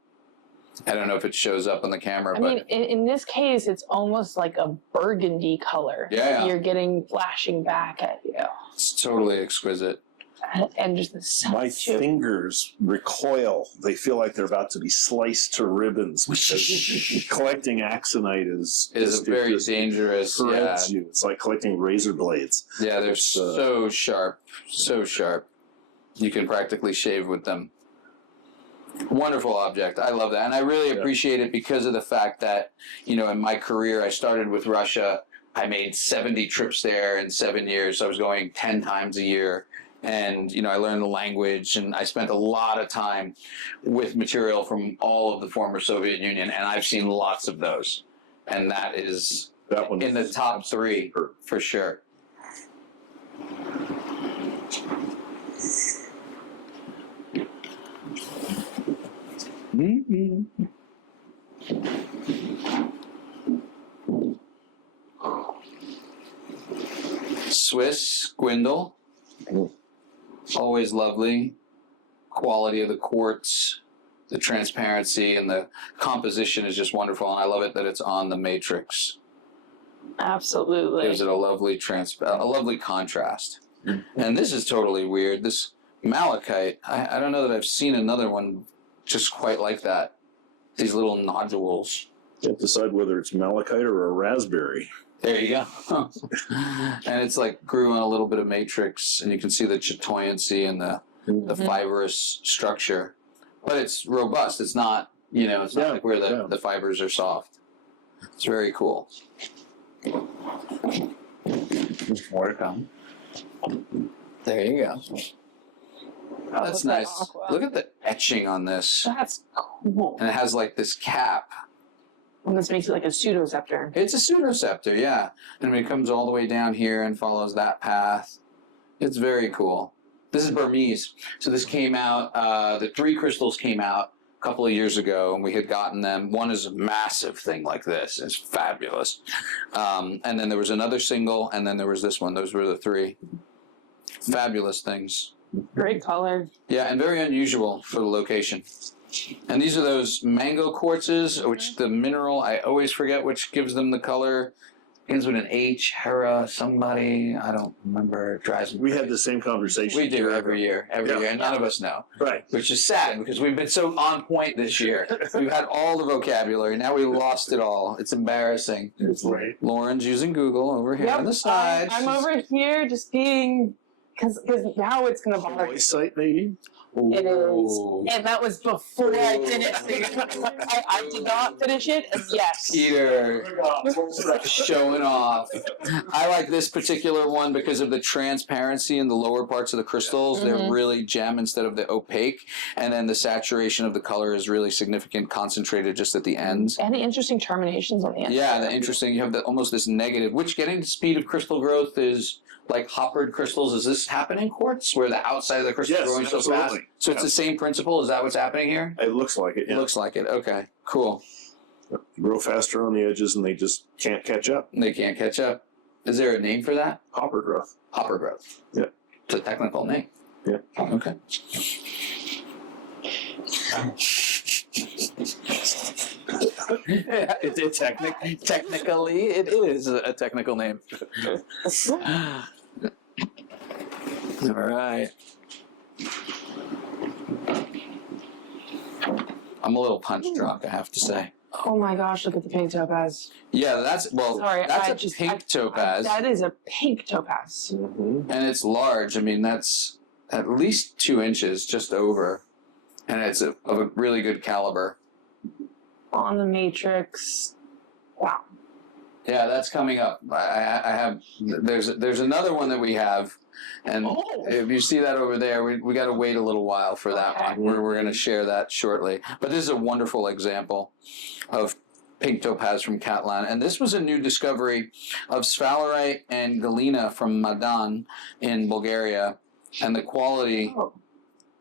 I don't know if it shows up on the camera, I but mean, in this case, it's almost like a burgundy color. Yeah. You're getting flashing back at you. it's totally exquisite. And just the sound My too. fingers recoil. They feel like they're about to be sliced to ribbons because collecting axonite is Very dangerous. Yeah, hurts you. It's like collecting razor blades. yeah, they're so sharp, so sharp. You can practically shave with them. Wonderful object. I love that. And I really appreciate it because of the fact that, you know, in my career, I started with Russia. I made 70 trips there in 7 years. So I was going 10 times a year. And, you know, I learned the language, and I spent a lot of time with material from all of the former Soviet Union. And I've seen lots of those. And that is That one in the top three for sure. Swiss Gwindel, always lovely. Quality of the quartz, the transparency, and the composition is just wonderful. And I love it that it's on the matrix. Absolutely. Gives it a lovely a lovely contrast. And this is totally weird. This malachite, I don't know that I've seen another one just quite like that. These little nodules. You have to decide whether it's malachite or a raspberry. There you go. And it's like grew on a little bit of matrix, and you can see the chatoyancy and the fibrous structure. But it's robust. It's not, you know, it's not like where the fibers are soft. It's very cool. More to come. There you go. Oh, that's look at nice. aqua. Look at the etching on this. That's cool. And it has like this cap. And this makes it like a pseudoceptor. It's a pseudoceptor, yeah. And it comes all the way down here and follows that path. It's very cool. This is Burmese. So this came out, the 3 crystals came out a couple of years ago, and we had gotten them. One is a massive thing like this. It's fabulous. And then there was another single, and then there was this one. Those were the 3. Fabulous things. Great color. Yeah, and very unusual for the location. And these are those mango quartzes, which the mineral, I always forget which gives them the color. begins with an H, Hera, somebody, I don't remember. It drives me We crazy. had the same conversation. We do every year, and none of us know. Right. Which is sad because we've been so on point this year. We've had all the vocabulary. Now we lost it all. It's embarrassing. Right. Lauren's using Google over here on the side. I'm over here just being, because now it's going to bother me. Voice site, maybe? It Ooh. is. And that was before I finished it. I did not finish it, and yes. Peter showing off. I like this particular one because of the transparency in the lower parts of the crystals. They're really gem instead of the opaque. And then the saturation of the color is really significant, concentrated just at the ends. And the interesting terminations on the end. Yeah, the interesting. You have almost this negative, which getting to speed of crystal growth is like hoppered crystals. Is this happening in quartz where the outside of the crystal is Yes, growing so absolutely. fast? So it's the same principle. Is that what's happening here? It looks like it, yeah. Looks like it. Okay, cool. They grow faster on the edges and they just can't catch up. They can't catch up. Is there a name for that? Hopper growth. Hopper growth. Yeah. It's a technical name. Yeah. Okay. Yeah, technically, it is a technical name. All right. I'm a little punch drunk, I have to say. Oh my gosh, look at the pink topaz. Yeah, that's Sorry, that's a pink topaz, that is a pink topaz. and it's large. I mean, that's at least 2 inches, just over, and it's of a really good caliber. On the matrix. Wow. Yeah, that's coming up. I have. There's another one that we have, and if you see that over there, we got to wait a little while for that Okay. one. We're going to share that shortly. But this is a wonderful example of pink topaz from Katlan, and this was a new discovery of sphalerite and galena from Madan in Bulgaria, and the quality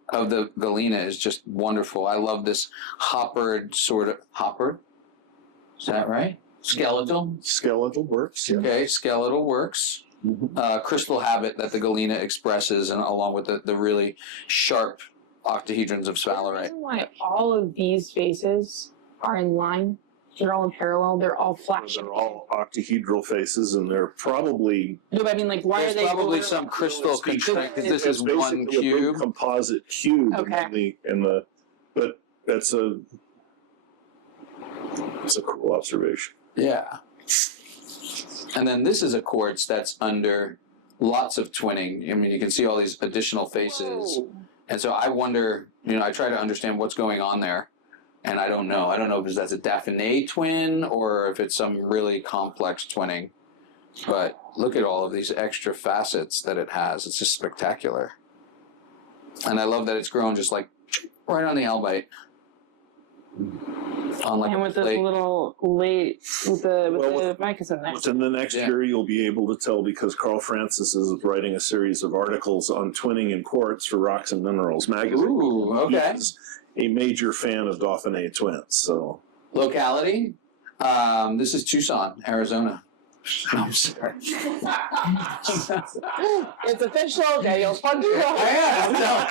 of the galena is just wonderful. I love this hoppered sort of hoppered. Is that right? Skeletal. Skeletal works. Yeah. Okay, skeletal works. Crystal habit that the galena expresses, and along with the really sharp octahedrons of The sphalerite. reason why all of these faces are in line, they're all in parallel, they're all flashing. They're all octahedral faces, and they're probably No, but I mean, like, why There's are they probably some crystal constraint because this is it's one basically a big cube. composite cube. Okay. But it's a cool observation. Yeah. And then this is a quartz that's under lots of twinning. I mean, you can see all these additional faces. Whoa. And so I wonder, I try to understand what's going on there. And I don't know. I don't know if that's a Dauphiné twin or if it's some really complex twinning. But look at all of these extra facets that it has. It's just spectacular. And I love that it's grown just like right on the albite. On like And a with this plate. little late, with the with- mic is in there. Within the next Yeah. year, you'll be able to tell because Carl Francis is writing a series of articles on twinning in quartz for Rocks and Minerals magazine. Ooh, okay. He's a major fan of Dauphiné twins, so Locality? This is Tucson, Arizona. No, I'm sorry. It's official, Daniel Trinchillo. I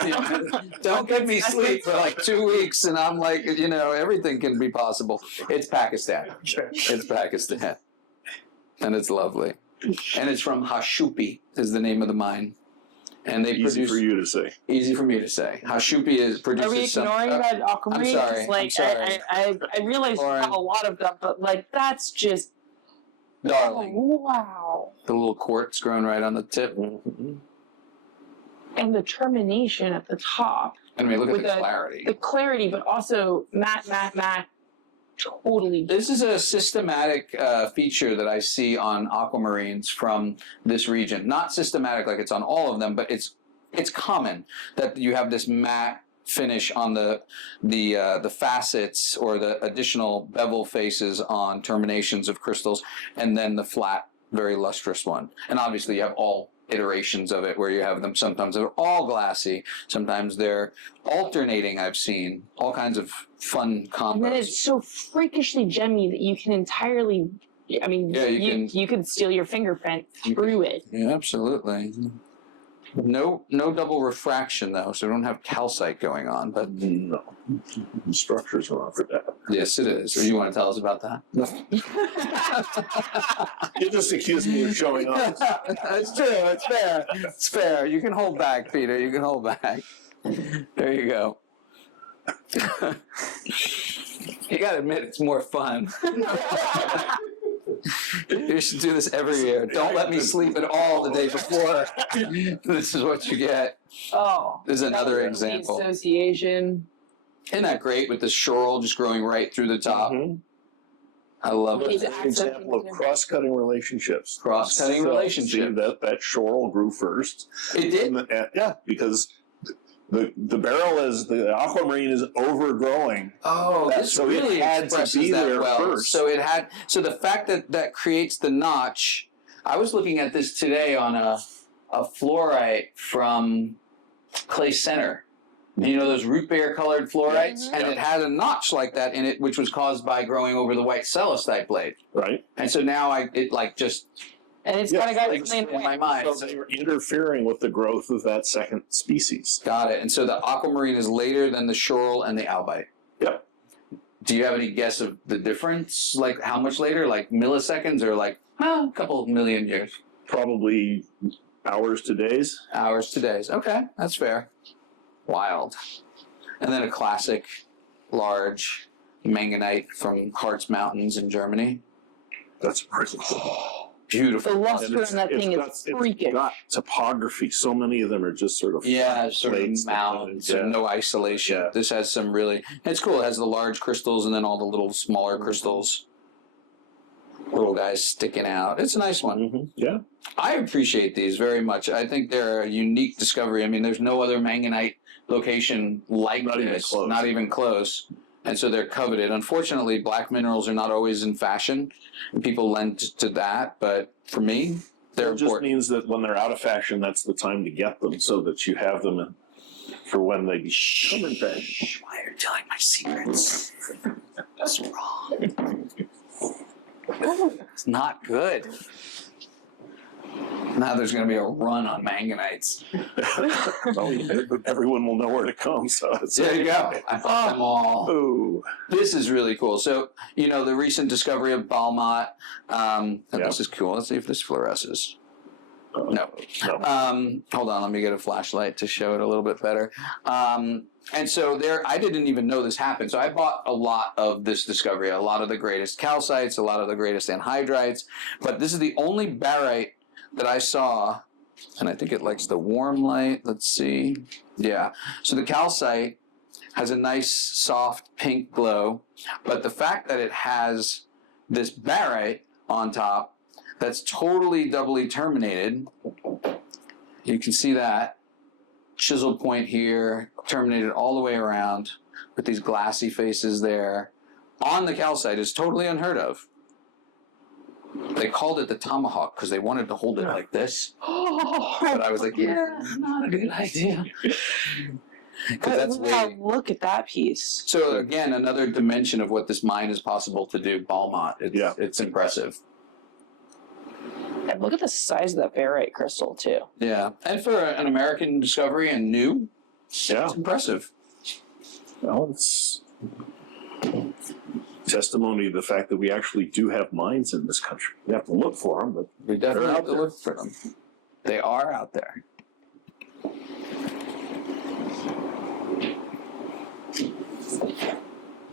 am. Don't give me sleep for like 2 weeks, and I'm like, everything can be possible. It's Pakistan. It's Pakistan, and it's lovely. And it's from Hashupi is the name of the mine, and they easy produce. for you to say. Easy for me to say. Hashupi produces Are we some. ignoring that aquamarine? I'm sorry, 'Cause, like, I'm sorry. I realize you Lauren. have a lot of them, but like that's just Darling, wow. the little quartz growing right on the tip. And the termination at the top, I mean, look at With the the- clarity. the clarity, but also matte, totally. This is a systematic feature that I see on aquamarines from this region. Not systematic like it's on all of them, but it's common that you have this matte finish on the facets or the additional bevel faces on terminations of crystals, and then the flat, very lustrous one. And obviously you have all iterations of it where you have them. Sometimes they're all glassy, sometimes they're alternating. I've seen all kinds of fun combos. And then it's so freakishly gemmy that you can entirely. I mean, Yeah, you you could steal your fingerprint through it. Yeah, absolutely. No double refraction though, so we don't have calcite going on. But No. The structures are on for that. yes, it is. Or you want to tell us about that? You just accused me of showing off. It's true. It's fair. It's fair. You can hold back, Peter. You can hold back. There you go. You gotta admit, it's more fun. You should do this every year. Don't let me sleep at all the day before. This is what you get. Oh. This is another The example. association. Isn't that great with the schorl just growing right through the top? Mhm. I love He's it. An example of cross-cutting relationships. Cross-cutting relationships. See, that shoral grew first. It did. Yeah, because the barrel the aquamarine is overgrowing. Oh, this So it really had to expresses be that there well. first. So the fact that creates the notch. I was looking at this today on a fluorite from Clay Center. And you know those root beer colored fluorites, and it had a notch like that in it, which was caused by growing over the white celestite blade. Right? And so now it like just And it's Yeah, kind of got like its name in my mind. So they were interfering with the growth of that second species. Got it. And so the aquamarine is later than the schorl and the albite. Yep. Do you have any guess of the difference? Like how much later? Like milliseconds or like a couple of million years? Probably hours to days. Hours to days. Okay, that's fair. Wild. And then a classic large manganite from Harz Mountains in Germany. That's pretty cool. Beautiful. The luster in that thing is It's freakish. got topography. So many of them are just sort of Yeah, sort of plates that mounds kind of- and no isolation. Yeah. This has some really, it's cool. It has the large crystals and then all the little smaller crystals. Little guys sticking out. It's a nice one. Mhm. Yeah. I appreciate these very much. I think they're a unique discovery. I mean, there's no other manganite location like Not even this. close. Not even close. And so they're coveted. Unfortunately, black minerals are not always in fashion. And people lend to that. But for me, they're It just important. means that when they're out of fashion, that's the time to get them, so that you have them for when they become in fashion. Why are you telling my secrets? That's wrong. It's not good. Now there's going to be a run on manganites. Well, everyone will know where to come. So it's There you go. I bought them all. Oh, This is really cool. So, you know, the recent discovery of Balmont. And Yeah. this is cool. Let's see if this fluoresces. No. no. Hold on, let me get a flashlight to show it a little bit better. And so there, I didn't even know this happened. So I bought a lot of this discovery, a lot of the greatest calcites, a lot of the greatest anhydrites. But this is the only barite that I saw, and I think it likes the warm light. Let's see. Yeah. So the calcite has a nice soft pink glow, but the fact that it has this barite on top that's totally doubly terminated, you can see that chisel point here, terminated all the way around with these glassy faces there on the calcite is totally unheard of. They called it the tomahawk because they wanted to hold it like this. But I was like, yeah, not a good idea. Because that's way... Look at that piece. So again, another dimension of what this mine is possible to do, Balmont. It's impressive. And look at the size of that barite crystal too. Yeah, and for an American discovery and new, Yeah. it's impressive. Well, it's testimony to the fact that we actually do have mines in this country. We have to look for them, but We definitely They're have out to there. look for them. They are out there.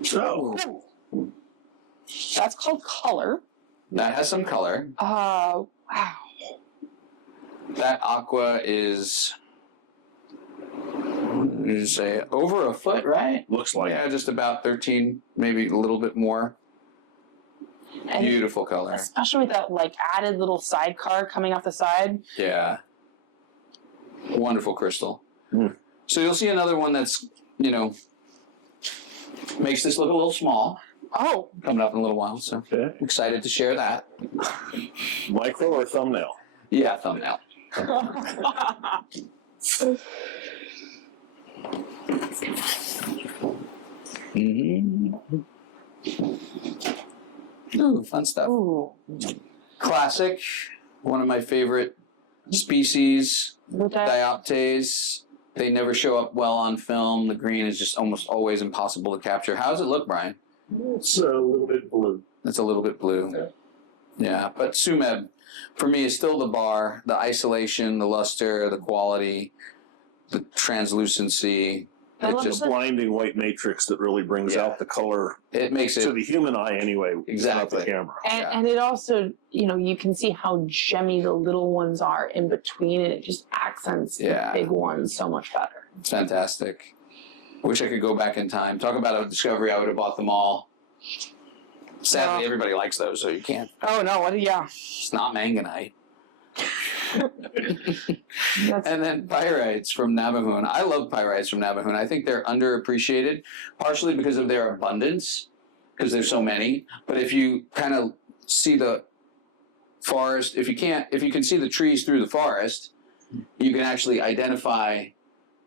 so That's called color. That has some color. Wow. That aqua is, what did you say, over a foot, right? looks like Yeah, just about 13, maybe a little bit more. And Beautiful color. especially with that like added little sidecar coming off the side. Yeah. Wonderful crystal. Mm. So you'll see another one that's, you know, makes this look a little small. Oh, Coming up in a little while, so Okay. excited to share that. Micro or thumbnail? Yeah, thumbnail. Mm-hmm. Ooh, fun stuff. Ooh. Classic, one of my favorite species. With that, Dioptase, they never show up well on film. The green is just almost always impossible to capture. How does it look, Brian? It's a little bit blue. It's a little bit blue. Yeah, but Sumeb, for me, is still the bar. The isolation, the luster, the quality, the translucency. I love Just blinding white matrix that really brings out the color It makes to it the human eye anyway. Exactly. Not the camera. and it also, you can see how gemmy the little ones are in between, and it just accents Yeah. the big ones so much better. It's fantastic. I wish I could go back in time. Talk about a discovery. I would have bought them all. Sadly, everybody likes those, so you can't. Oh no! Yeah. It's not manganite. That's, And then pyrites from Navajoon. I love pyrites from Navajoon. I think they're underappreciated, partially because of their abundance, because there's so many. But if you kind of see the forest, if you can see the trees through the forest, you can actually identify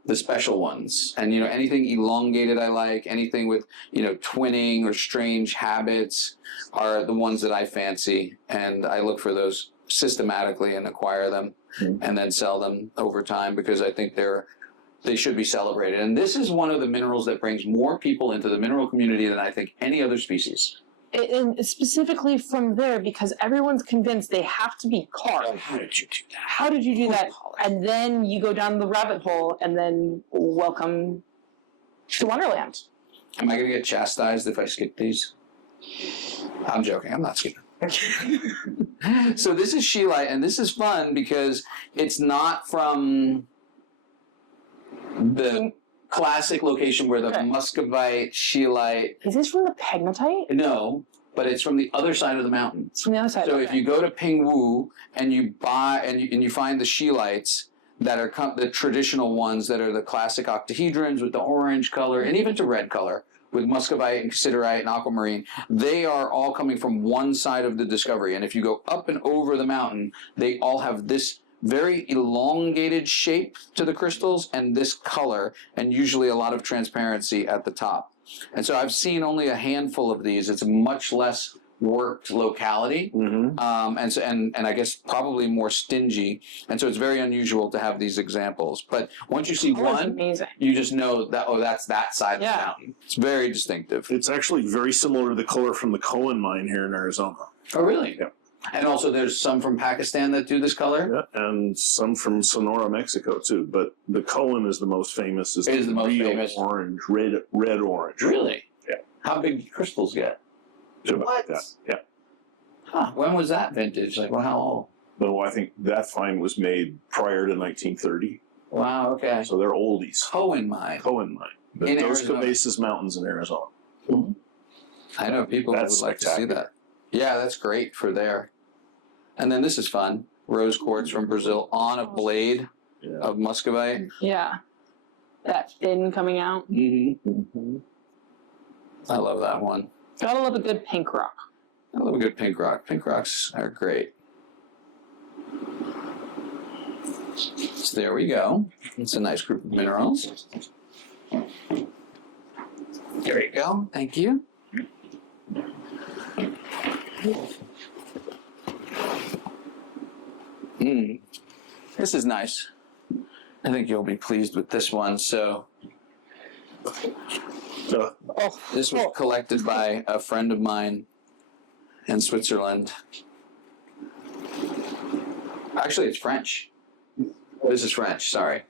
the special ones. And anything elongated I like, anything with twinning or strange habits are the ones that I fancy, and I look for those systematically and acquire them and then sell them over time because I think they should be celebrated. And this is one of the minerals that brings more people into the mineral community than I think any other species. and specifically from there, because everyone's convinced they have to be carved. How did you do that? How did you do that? And then you go down the rabbit hole, and then welcome to Wonderland. Am I going to get chastised if I skip these? I'm joking. I'm not skipping. So this is scheelite, and this is fun because it's not from the classic location where the muscovite, scheelite. Is this from the pegmatite? No, but it's from the other side of the mountain. It's from the other side. So okay. if you go to Pingwu and you buy and you find the scheelites that are the traditional ones that are the classic octahedrons with the orange color and even to red color with muscovite and cassiterite and aquamarine, they are all coming from one side of the discovery. And if you go up and over the mountain, they all have this very elongated shape to the crystals and this color, and usually a lot of transparency at the top. And so I've seen only a handful of these. It's a much less worked locality, and I guess probably more stingy. And so it's very unusual to have these examples. But once you see one, amazing. you just know that that's that side of the mountain. It's very distinctive. It's actually very similar to the color from the Cohen mine here in Arizona. Oh, really? Yeah. And also there's some from Pakistan that do this color? Yeah, and some from Sonora, Mexico too. But the Cohen is the most famous. Is the most real famous. Orange, red orange. Really? Yeah. How big do crystals get? About that. Yeah. Huh. When was that vintage? Like, well, how old? No, I think that find was made prior to 1930. Wow, okay. So they're oldies. Cohen mine. Cohen mine. The In Dos Arizona. Cabezas Mountains in Arizona. I know people would That's like to see spectacular. that. Yeah, that's great for there. And then this is fun. Rose quartz from Brazil on a blade of muscovite. Yeah. That fin coming out. Mm-hmm. I love that one. Gotta love a good pink rock. I love a good pink rock. Pink rocks are great. So there we go. It's a nice group of minerals. There you go. Thank you. This is nice. I think you'll be pleased with this one. So this was collected by a friend of mine in Switzerland. Actually, it's French. This is French, sorry.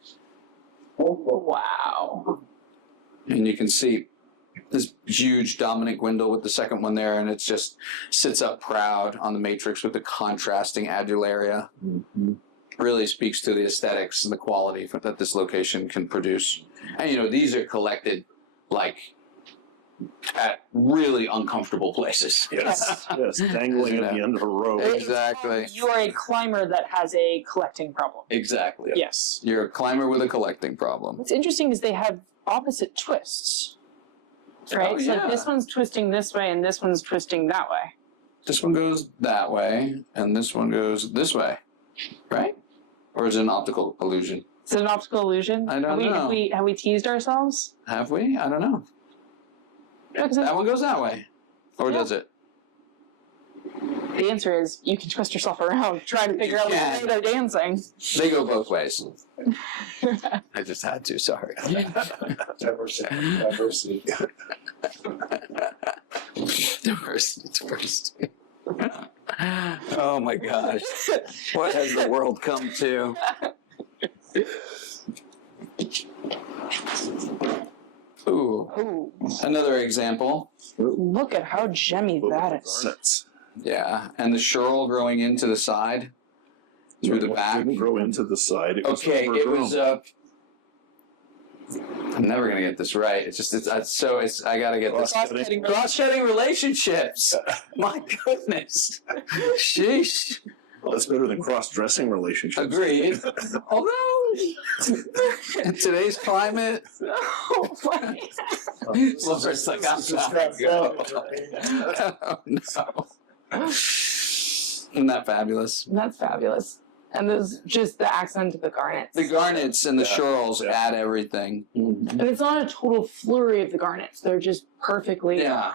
Wow. And you can see this huge dominant gwindle with the second one there, and it just sits up proud on the matrix with the contrasting adularia. Really speaks to the aesthetics and the quality that this location can produce. And these are collected like at really uncomfortable places. Yes, dangling at the end of a rope. Exactly. You are a climber that has a collecting problem. Exactly. Yes. You're a climber with a collecting problem. What's interesting is they have opposite twists. Right? Oh, So like yeah. this one's twisting this way and this one's twisting that way. This one goes that way, and this one goes this way, right? Or is it an optical illusion? Is it an optical illusion? I don't know. Have we teased ourselves? Have we? I don't know. No, 'cause That one goes that way. Or Yeah. does it? The answer is you can twist yourself around trying to figure out Yeah. why they're dancing. They go both ways. I just had to, sorry. Diversity. Diversity. Oh my gosh. What has the world come to? Ooh, Ooh, another example. look at how gemmy that is. Garnets. Yeah, and the shearl growing into the side through the It back. didn't grow into the side. It was Okay, it overgrown. was I'm never gonna get this right. It's just I gotta get this. Cross-cutting relationships. My goodness. Sheesh. Well, that's better than cross-dressing relationships. Agreed. Although in today's climate, Oh my. Laura's like, I'm not go. Oh, no. Isn't that fabulous? That's fabulous. And there's just the accent of the garnets. The garnets and the Yeah, shearls yeah. add everything. And it's not a total flurry of the garnets. They're just perfectly. Yeah.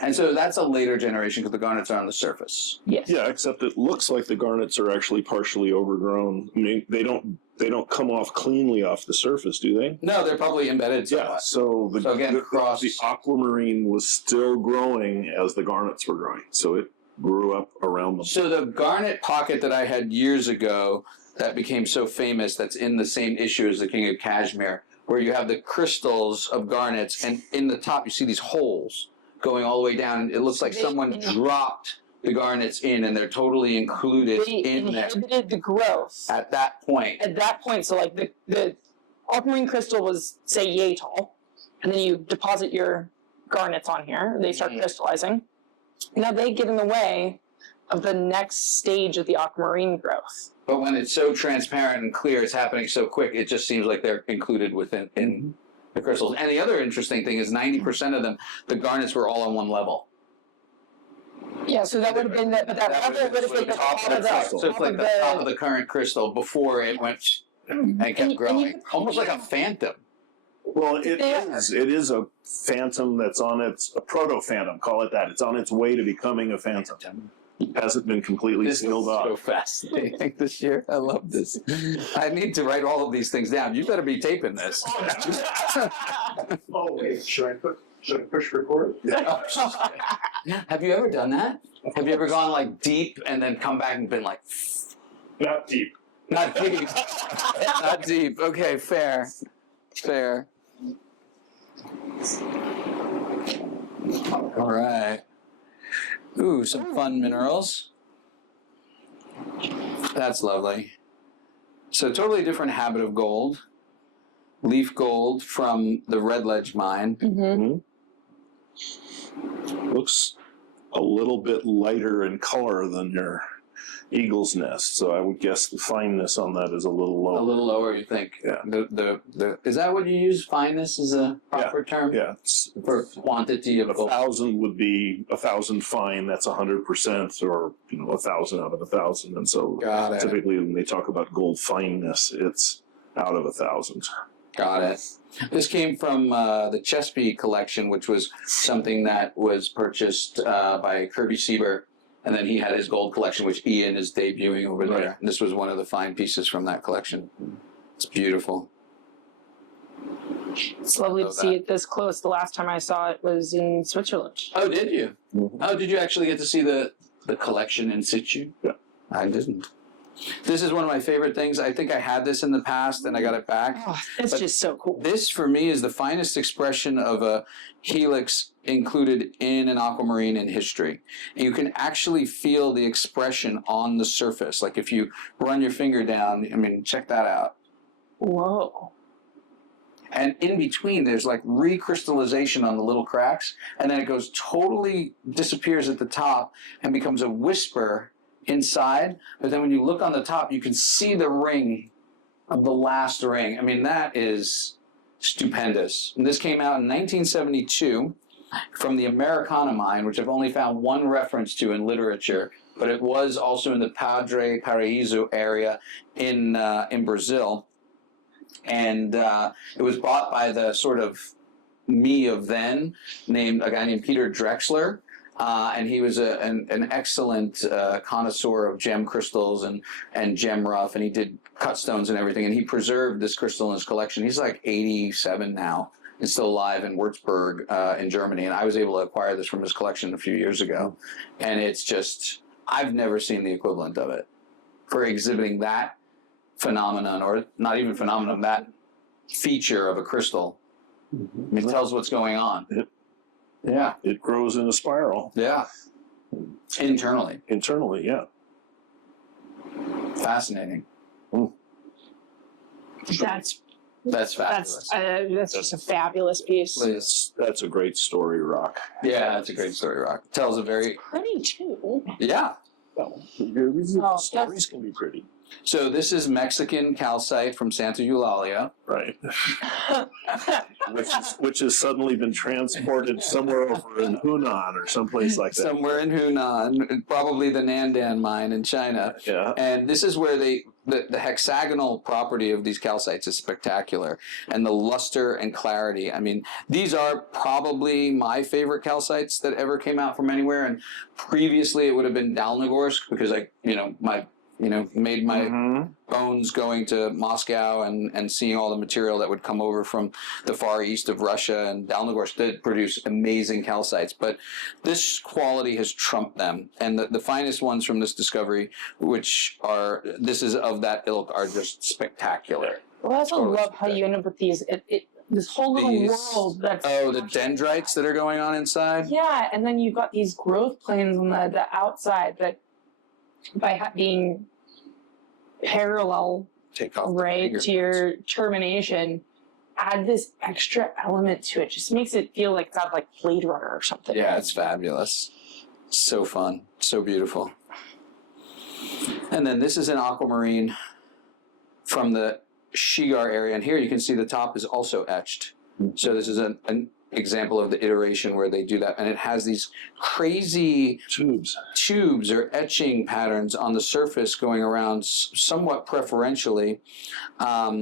And so that's a later generation because the garnets are on the surface. Yes. Yeah, except it looks like the garnets are actually partially overgrown. I mean, they don't come off cleanly off the surface, do they? No, they're probably embedded Yeah. somewhat. So So again, cross- the aquamarine was still growing as the garnets were growing, so it grew up around them. So the garnet pocket that I had years ago that became so famous, that's in the same issue as the King of Kashmir, where you have the crystals of garnets, and in the top you see these holes going all the way down. It looks like someone dropped the garnets in, and they're totally included They in there inhibited the growth at that point. at that point. So like the aquamarine crystal was say yay tall, and then you deposit your garnets on here. They start crystallizing. Now they get in the way of the next stage of the aquamarine growth. But when it's so transparent and clear, it's happening so quick, it just seems like they're included within in the crystals. And the other interesting thing is 90% of them, the garnets were all on one level. Yeah, so that would have been that, but that level would have been the top of the crystal. So it's like the top of the current crystal before it went and And kept you growing. could Almost like a phantom. Well, it Yeah. is. It is a phantom that's on a proto-phantom, call it that. It's on its way to becoming a phantom. It hasn't been completely This is sealed off. so fascinating this year. I love this. I need to write all of these things down. You better be taping this. Oh, wait, should I push record? Have you ever done that? Have you ever gone like deep and then come back and been like, Not deep. not deep, not deep. Okay, fair, fair. All right. Ooh, some fun minerals. That's lovely. So totally different habit of gold. Leaf gold from the Red Ledge mine. Mm-hmm. Looks a little bit lighter in color than your eagle's nest, so I would guess the fineness on that is a little A lower. little lower, you think? Yeah. The is that what you use? Fineness is a proper term Yeah, it's, for quantity of gold. 1,000 would be 1,000 fine. That's 100%, or 1,000 out of 1,000. And so Got it. typically when they talk about gold fineness, it's out of 1,000. Got it. This came from the Chesapeake collection, which was something that was purchased by Kirby Sieber, and then he had his gold collection, which Ian is debuting over there. Right. And this was one of the fine pieces from that collection. It's beautiful. It's lovely Know to see that. it this close. The last time I saw it was in Switzerland. Oh, did you? Mhm. Oh, did you actually get to see the collection in situ? Yeah. I didn't. This is one of my favorite things. I think I had this in the past and I got it back. Oh, it's But just so cool. This, for me, is the finest expression of a helix included in an aquamarine in history. And you can actually feel the expression on the surface. Like if you run your finger down, I mean, check that out. Whoa. And in between, there's like recrystallization on the little cracks, and then it goes totally disappears at the top and becomes a whisper inside. But then when you look on the top, you can see the ring of the last ring. I mean, that is stupendous. And this came out in 1972 from the Americana mine, which I've only found one reference to in literature, but it was also in the Padre Paraíso area in Brazil. And it was bought by the sort of me of then, named a guy named Peter Drexler, And he was an excellent connoisseur of gem crystals and gem rough, and he did cut stones and everything, and he preserved this crystal in his collection. He's like 87 now. He's still alive in Würzburg in Germany, and I was able to acquire this from his collection a few years ago. And it's just, I've never seen the equivalent of it for exhibiting that phenomenon, or not even phenomenon, that feature of a crystal. It tells what's going on. Yeah. It grows in a spiral. Yeah. Internally. Internally, yeah. Fascinating. That's fabulous. that's just a fabulous piece. That's a great story, Rock. Yeah, that's a great story, Rock. Tells a very, Pretty too. yeah. Well, Oh, stories can be pretty. So this is Mexican calcite from Santa Eulalia. Right. which has suddenly been transported somewhere over in Hunan or someplace like that. Somewhere in Hunan, probably the Nandan mine in China. Yeah. And this is where the hexagonal property of these calcites is spectacular. And the luster and clarity. I mean, these are probably my favorite calcites that ever came out from anywhere. And previously it would have been Dalnogorsk, because made my bones going to Moscow and seeing all the material that would come over from the far east of Russia. And Dalnogorsk did produce amazing calcites, but this quality has trumped them. And the finest ones from this discovery, this is of that ilk, are just spectacular. Well, I also Totally love how you end up with these. This whole little world that's the dendrites that are going on inside. Yeah, and then you've got these growth planes on the outside that, by being parallel, Take off right, to your termination, add this extra element to it. Just makes it feel like got like Blade Runner or something. Yeah, it's fabulous. So fun. So beautiful. And then this is an aquamarine from the Shigar area. And here you can see the top is also etched. So this is an example of the iteration where they do that. And it has these crazy tubes or etching patterns on the surface going around somewhat preferentially. Are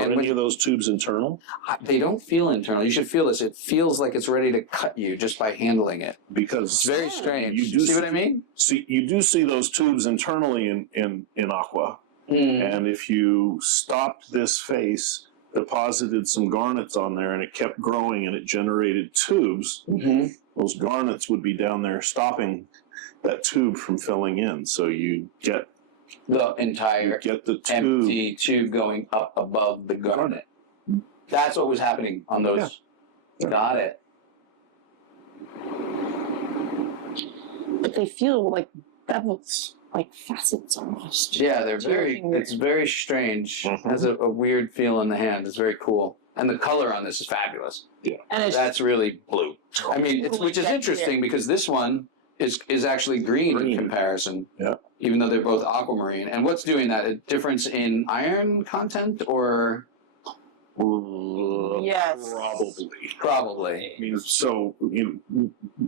any of those tubes internal? They don't feel internal. You should feel this. It feels like it's ready to cut you just by handling it. Because It's very strange. You do see what I mean? You do see those tubes internally in aqua. And if you stopped this face, deposited some garnets on there, and it kept growing and it generated tubes, those garnets would be down there stopping that tube from filling in. So you get The entire the tube. empty tube going up above the garnet. That's what was happening on those. Yeah. Got it. But they feel like bevels, like facets almost. Yeah, they're To your very, finger. it's very strange. Has a weird feel in the hand. It's very cool. And the color on this is fabulous. And it's That's really blue. I mean, which is interesting because this one is actually green in comparison. Yeah. Even though they're both aquamarine. And what's doing that? A difference in iron content or? Yes. Probably. I mean, so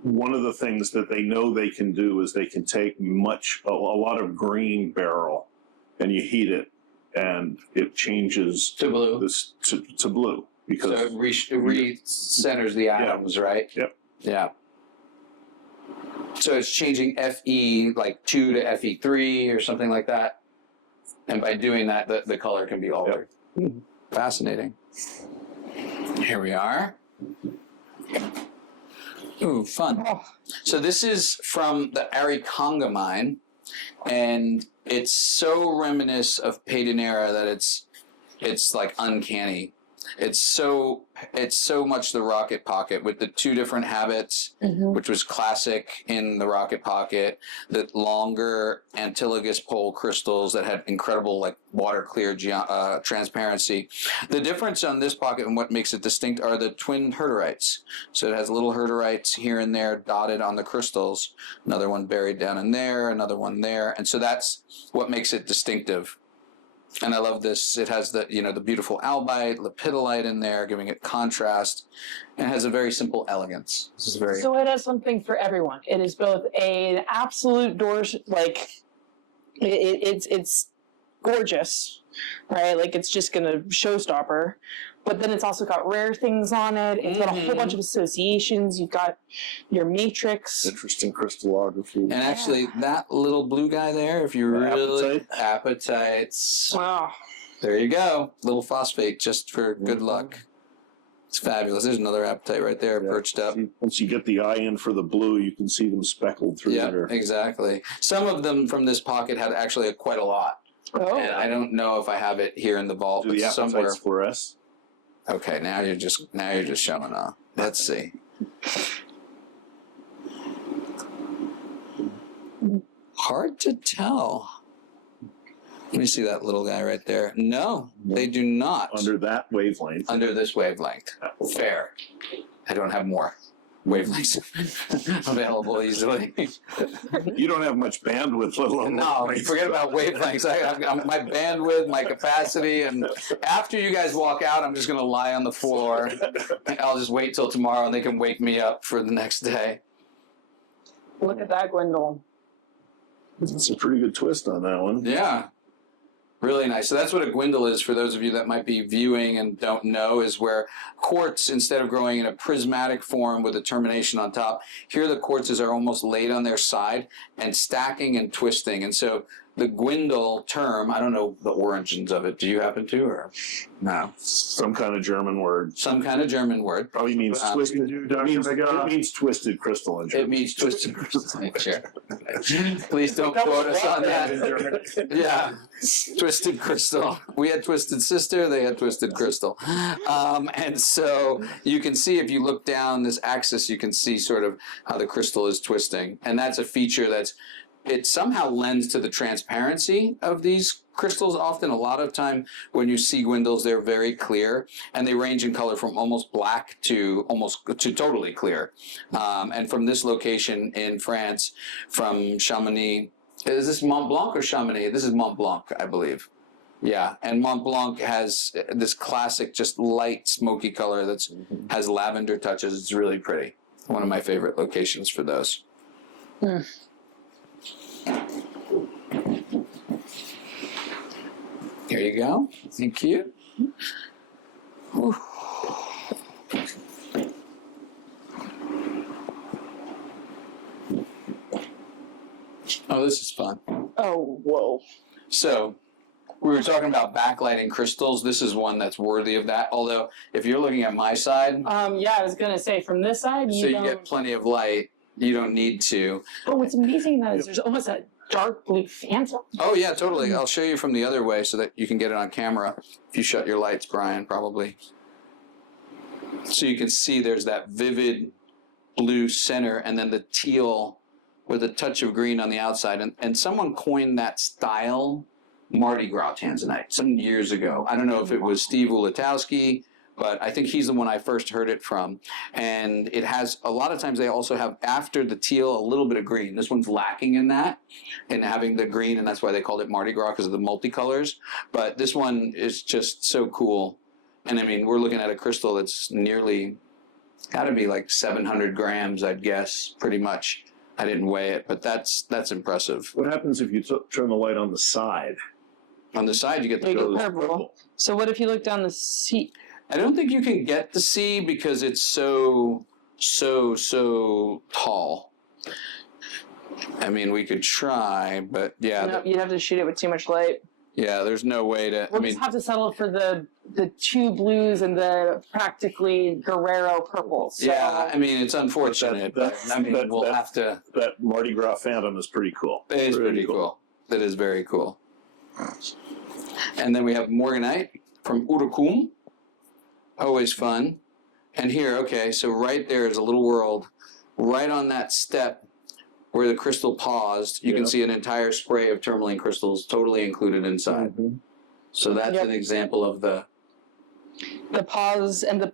one of the things that they know they can do is they can take a lot of green beryl, and you heat it, and it changes To blue. this to blue because So it re-centers the atoms, right? Yep. Yeah. So it's changing Fe like 2 to Fe3 or something like that. And by doing that, the color can be altered. Fascinating. Here we are. Ooh, fun. So this is from the Arikonga mine, and it's so reminiscent of Pedinera that it's like uncanny. It's so much the rocket pocket with the two different habits, which was classic in the rocket pocket, the longer antillogous pole crystals that had incredible like water clear transparency. The difference on this pocket and what makes it distinct are the twin herderites. So it has little herderites here and there dotted on the crystals, another one buried down in there, another one there. And so that's what makes it distinctive. And I love this. It has the beautiful albite, lepidolite in there, giving it contrast, and it has a very simple elegance. This is very. So it has something for everyone. It is both an absolute it's gorgeous, right? Like it's just gonna showstopper, but then it's also got rare things on it. It's got a whole bunch of associations. You've got your matrix. Interesting crystallography. And actually, that little blue guy there, if you really apatites, Wow. there you go, little phosphate just for good luck. It's fabulous. There's another apatite right there, perched up. Once you get the eye in for the blue, you can see them speckled through Yeah, there. exactly. Some of them from this pocket had actually quite a lot. Oh. And I don't know if I have it here in the vault, Do but the somewhere. appetites fluoresce? Okay, now you're just showing off. Let's see. Hard to tell. Let me see that little guy right there. No, they do not. Under that wavelength. Under this wavelength. Fair. I don't have more wavelengths available easily. You don't have much bandwidth, let alone No, wavelengths. forget about wavelengths. My bandwidth, my capacity, and after you guys walk out, I'm just going to lie on the floor. I'll just wait till tomorrow, and they can wake me up for the next day. Look at that, Gwendolyn. It's a pretty good twist on that one. Yeah. Really nice. So that's what a gwindle is for those of you that might be viewing and don't know, is where quartz, instead of growing in a prismatic form with a termination on top, here the quartzes are almost laid on their side and stacking and twisting. And so the gwindle term, I don't know the origins of it. Do you happen to, or no? Some kind of German word. Some kind of German word. Probably means twisted. It means twisted crystal in German. It means twisted crystal. Sure. Please don't quote us on that. Yeah, twisted crystal. We had twisted sister. They had twisted crystal. And so you can see, if you look down this axis, you can see sort of how the crystal is twisting, and that's a feature it somehow lends to the transparency of these crystals. Often, a lot of time when you see gwindles, they're very clear, and they range in color from almost black to totally clear. And from this location in France, from Chamonix, is this Mont Blanc or Chamonix? This is Mont Blanc, I believe. Yeah, and Mont Blanc has this classic, just light, smoky color that has lavender touches. It's really pretty. One of my favorite locations for those. Here you go. Thank you. Whew. Oh, this is fun. Oh, whoa. So, we were talking about backlighting crystals. This is one that's worthy of that. Although, if you're looking at my side, Yeah, I was gonna say, from this side, so you you get plenty of light, you don't need to. But what's amazing though is there's almost a dark blue phantom. Oh yeah, totally. I'll show you from the other way so that you can get it on camera. If you shut your lights, Brian, probably. So you can see there's that vivid blue center and then the teal with a touch of green on the outside. And someone coined that style Mardi Gras tanzanite some years ago. I don't know if it was Steve Ulatowski, but I think he's the one I first heard it from. And it has, a lot of times they also have, after the teal, a little bit of green. This one's lacking in that, in having the green, and that's why they called it Mardi Gras, because of the multicolors. But this one is just so cool. And I mean, we're looking at a crystal that's nearly, gotta be like 700 grams, I'd guess, pretty much. I didn't weigh it, but that's impressive. What happens if you turn the light on the side? On the side, you get the You get goes. purple. So what if you look down the seat? I don't think you can get the C because it's so tall. I mean, we could try, but yeah, No, you'd have to shoot it with too much light. yeah, there's no way to. We'll I mean, just have to settle for the two blues and the practically Guerrero purples. So. yeah, I mean, it's unfortunate, but I mean, we'll have to. That Mardi Gras Phantom is pretty cool. It is pretty cool. That is very cool. And then we have Morganite from Urukum. Always fun. And here, okay, so right there is a little world. Right on that step where the crystal paused, you can see an entire spray of tourmaline crystals totally included inside. So that's an example of the pause and the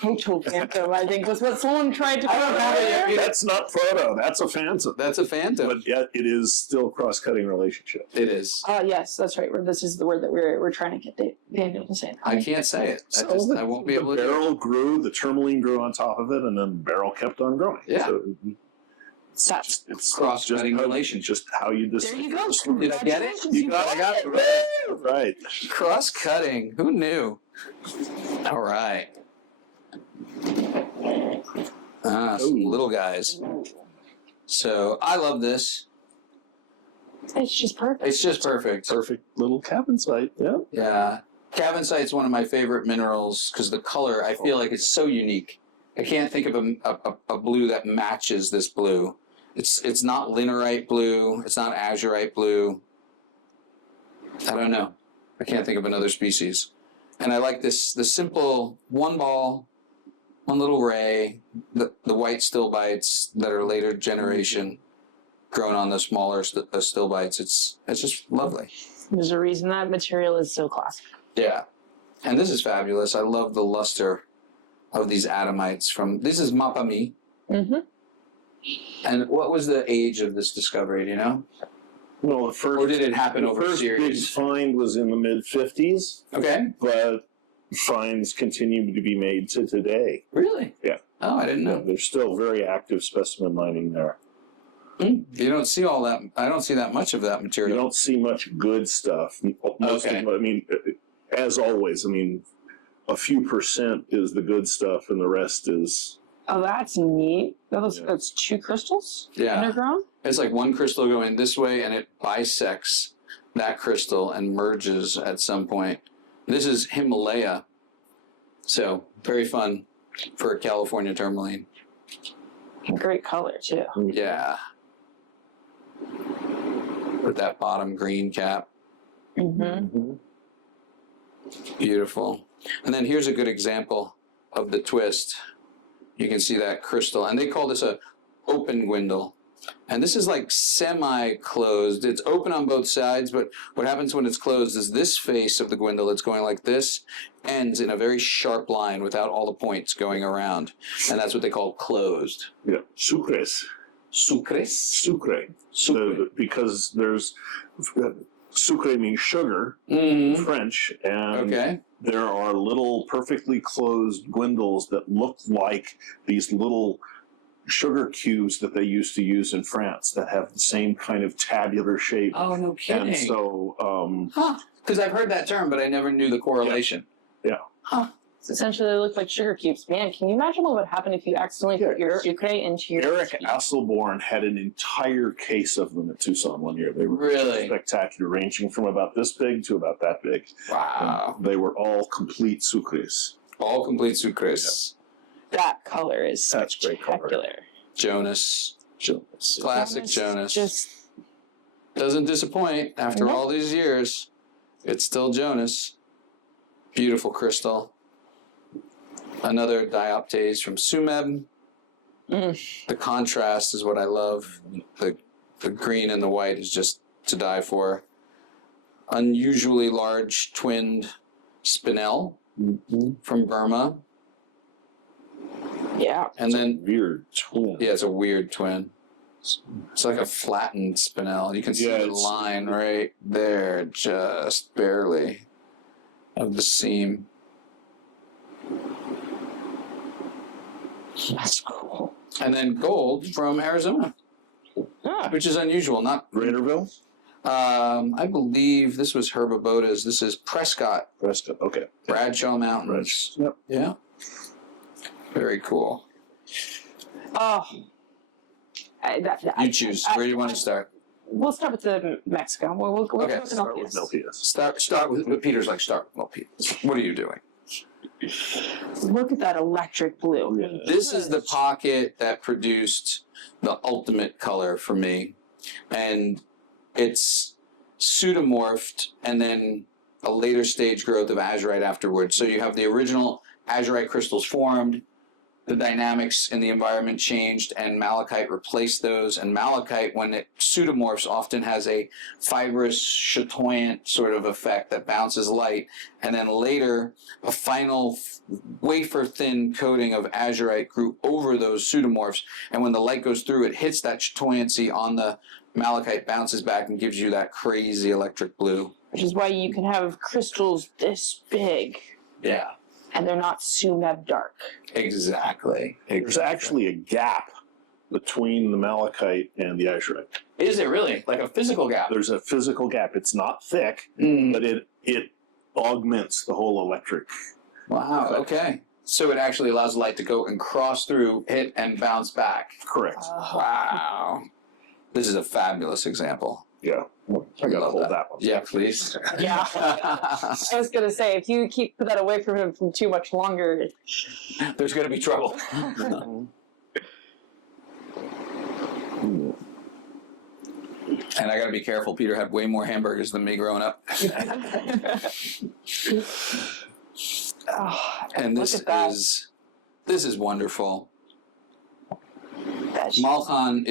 proto phantom, I think, was what someone tried to. I don't have it yet. That's not proto. That's a phantom. That's a phantom. But yet it is still cross-cutting relationship. It is. Yes, that's right. This is the word that we're trying to get Daniel to say. I can't say it. I won't be able to. The barrel grew, the tourmaline grew on top of it, and then the barrel kept on growing. Yeah. So That's it's cross-cutting just relationship. Just how you there you go. Did I get it? Congratulations, I got it Woo! right. Cross-cutting. Who knew? All right. Some little guys. So I love this. It's just perfect. It's just perfect. Perfect little cabin site. Yeah. Yeah. Cavensite's one of my favorite minerals because the color, I feel like it's so unique. I can't think of a blue that matches this blue. It's not linerite blue. It's not azurite blue. I don't know. I can't think of another species. And I like the simple one ball, one little ray, the white stillbites that are later generation grown on the smaller stillbites. It's just lovely. There's a reason that material is so classic. Yeah. And this is fabulous. I love the luster of these atomites this is Mapami. Mm-hmm. And what was the age of this discovery, do you know? Well, the first, Or did it happen over first big series? find was in the mid-50s, Okay. but finds continue to be made to today. Really? Yeah. Oh, I didn't know. There's still very active specimen mining there. You don't see all that. I don't see that much of that You material. don't see much good stuff. Most Okay. of, I mean, as always, I mean, a few % is the good stuff, and the rest is. Oh, that's neat. Yeah. That's 2 crystals Yeah. underground? It's like one crystal going this way and it bisects that crystal and merges at some point. This is Himalaya. So very fun for a California tourmaline. Great color, too. Yeah. With that bottom green cap. Mm-hmm. Beautiful. And then here's a good example of the twist. You can see that crystal. And they call this a open gwindle. And this is like semi-closed. It's open on both sides, but what happens when it's closed is this face of the gwindle, it's going like this, ends in a very sharp line without all the points going around. And that's what they call closed. Yeah, sucres. Sucres? Sucre. Sucre. Because there's sucre means sugar, Mm-hmm. French, and Okay. there are little perfectly closed gwindles that look like these little sugar cubes that they used to use in France that have the same kind of tabular shape. Oh, no kidding. And so, Huh. Because I've heard that term, but I never knew the correlation. Yeah. Huh. So essentially, they look like sugar cubes. Man, can you imagine what would happen if you accidentally put your sucre into your... Eric Asselborn had an entire case of them at Tucson one year. They were Really? spectacular, ranging from about this big to about that big. Wow. They were all complete sucres. All complete sucres. That color is That's great color. spectacular. Jonas. Classic Jonas. Just Doesn't disappoint after No. all these years. It's still Jonas. Beautiful crystal. Another dioptase from Sumeb. The contrast is what I love. The green and the white is just to die for. Unusually large twinned spinel from Burma. yeah. And then, Weird twin. yeah, it's a weird twin. It's like a flattened spinel. You can see Yeah, the it's- line right there, just barely, of the seam. That's cool. And then gold from Arizona, Ah, which is unusual. Not, Graderville? I believe this was Herbabota's. This is Prescott, Prescott. Okay. Bradshaw Mountains. Yep. Yeah. Very cool. oh. You choose. Where do you want to start? We'll start with the Mexico. We'll go Okay, with the Start with Milpitas. Milpitas. Start with Peter's like, start with Milpitas. What are you doing? Look at that electric blue. Yeah. This is the pocket that produced the ultimate color for me. And it's pseudomorphed and then a later stage growth of azurite afterwards. So you have the original azurite crystals formed, the dynamics in the environment changed, and malachite replaced those. And malachite, when it pseudomorphs, often has a fibrous, chatoyant sort of effect that bounces light. And then later, a final wafer-thin coating of azurite grew over those pseudomorphs. And when the light goes through, it hits that chatoyancy on the malachite, bounces back, and gives you that crazy electric blue. Which is why you can have crystals this big Yeah, and they're not Sumeb dark. exactly. There's actually a gap between the malachite and the azurite. Is it really? Like a physical gap? There's a physical gap. It's not thick, Mm. but it augments the whole electric Wow. Okay. So it actually allows the light to go and cross through, hit, and bounce back. Correct. Wow. This is a fabulous example. Yeah. I gotta Love hold that one. Yeah, please. Yeah. I was gonna say, if you keep that away from him for too much longer, There's going to be trouble. And I got to be careful. Peter had way more hamburgers than me growing up. oh, And look at that. this is wonderful. That's Malkhan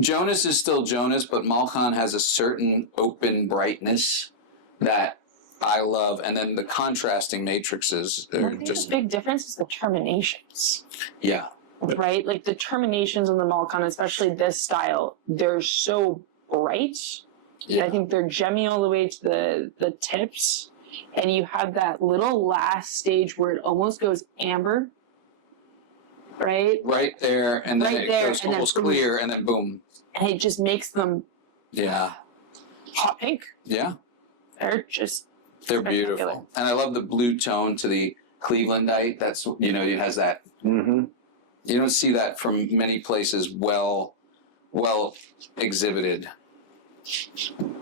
Jonas is still Jonas, but Malkhan has a certain open brightness that I love. And then the contrasting matrices, they're One thing just, the big difference is the terminations, yeah. right? Like the terminations on the Malkon, especially this style, they're so bright. Yeah. I think they're gemmy all the way to the tips. And you have that little last stage where it almost goes amber, right? Right there, and then Right it there, goes and then almost boom. clear, and then boom. And it just makes them Yeah. hot pink. Yeah. They're just They're spectacular. beautiful. And I love the blue tone to the Clevelandite. That's, it has that. Mm-hmm. You don't see that from many places well exhibited.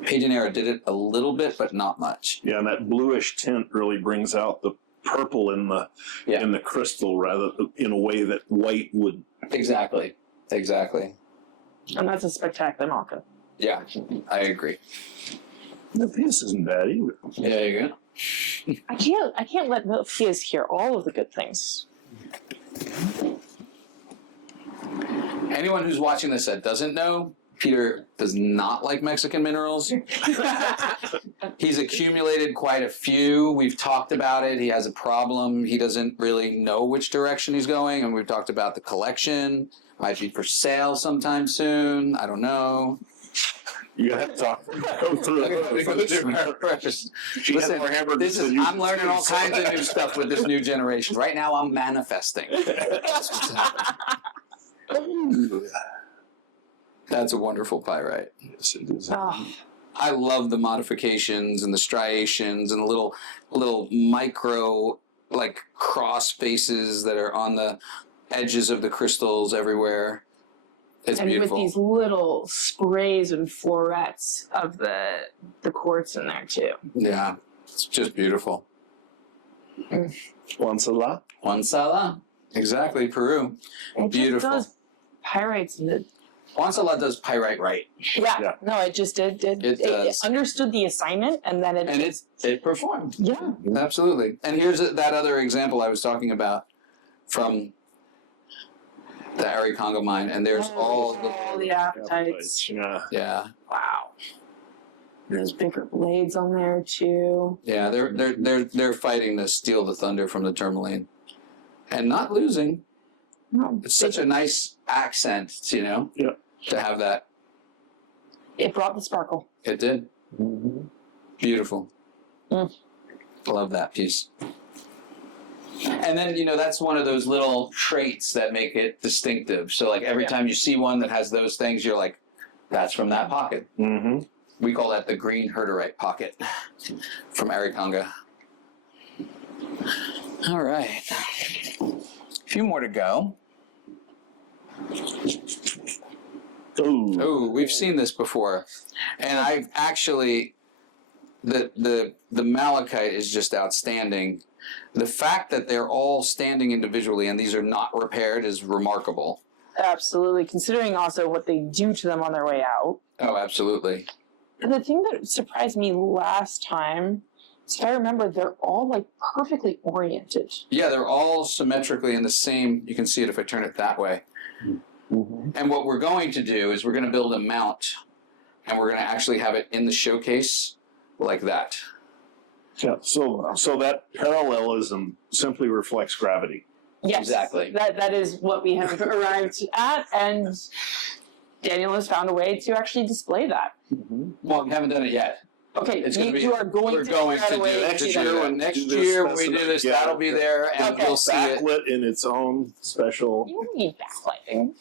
Paginera did it a little bit, but not much. Yeah, and that bluish tint really brings out the purple in the Yeah. in the crystal, rather in a way that white would. Exactly. And that's a spectacular Malkon. Yeah, I agree. This isn't bad either. There you go. I can't let Phias hear all of the good things. Anyone who's watching this that doesn't know, Peter does not like Mexican minerals. He's accumulated quite a few. We've talked about it. He has a problem. He doesn't really know which direction he's going, and we've talked about the collection. Might be for sale sometime soon. I don't know. You have to go through it. She had Listen, more hamburgers than you. I'm learning all kinds of new stuff with this new generation. Right now, I'm manifesting. That's a wonderful pyrite. Yes, it is. Oh, I love the modifications and the striations and the little micro like cross faces that are on the edges of the crystals everywhere. It's and beautiful. with these little sprays and florets of the quartz in there too. Yeah, it's just beautiful. Once a lot. Juan Sala, exactly, Peru. It Beautiful. just does pyrites. Juan Sala does pyrite right, Yeah. No, it just did. It does. Understood the assignment, and then and it performed. yeah. Absolutely. And here's that other example I was talking about from the Arikonga mine, and there's all the appetites. Yeah. Wow. There's bigger blades on there too. yeah, they're fighting to steal the thunder from the tourmaline, and not losing. No, It's such a nice accent, Yeah. to have that. it brought the sparkle. It did. Beautiful. Mm. Love that piece. And then, that's one of those little traits that make it distinctive. So, like, every Yeah. time you see one that has those things, you're like, that's from that pocket. Mm-hmm. We call that the green herderite pocket from Arikonga. All right. A few more to go. Oh, we've seen this before. And I've actually, the malachite is just outstanding. The fact that they're all standing individually and these are not repaired is remarkable. Absolutely. Considering also what they do to them on their way out. Oh, absolutely. And the thing that surprised me last time, is if I remember, they're all like perfectly oriented. Yeah, they're all symmetrically in the same, you can see it if I turn it that way. Mm-hmm. And what we're going to do is we're going to build a mount and we're going to actually have it in the showcase like that. Yeah. So that parallelism simply reflects gravity. Yes, Exactly. That is what we have arrived at, and Daniel has found a way to actually display that. Well, we haven't done it yet. Okay, It's gonna be- you are going We're to going figure out to a do way it to next do year. that. When next Do this year when we do specimen, this, yeah. that'll be there and Okay. you'll see it Backlit in its own special. You don't need backlighting.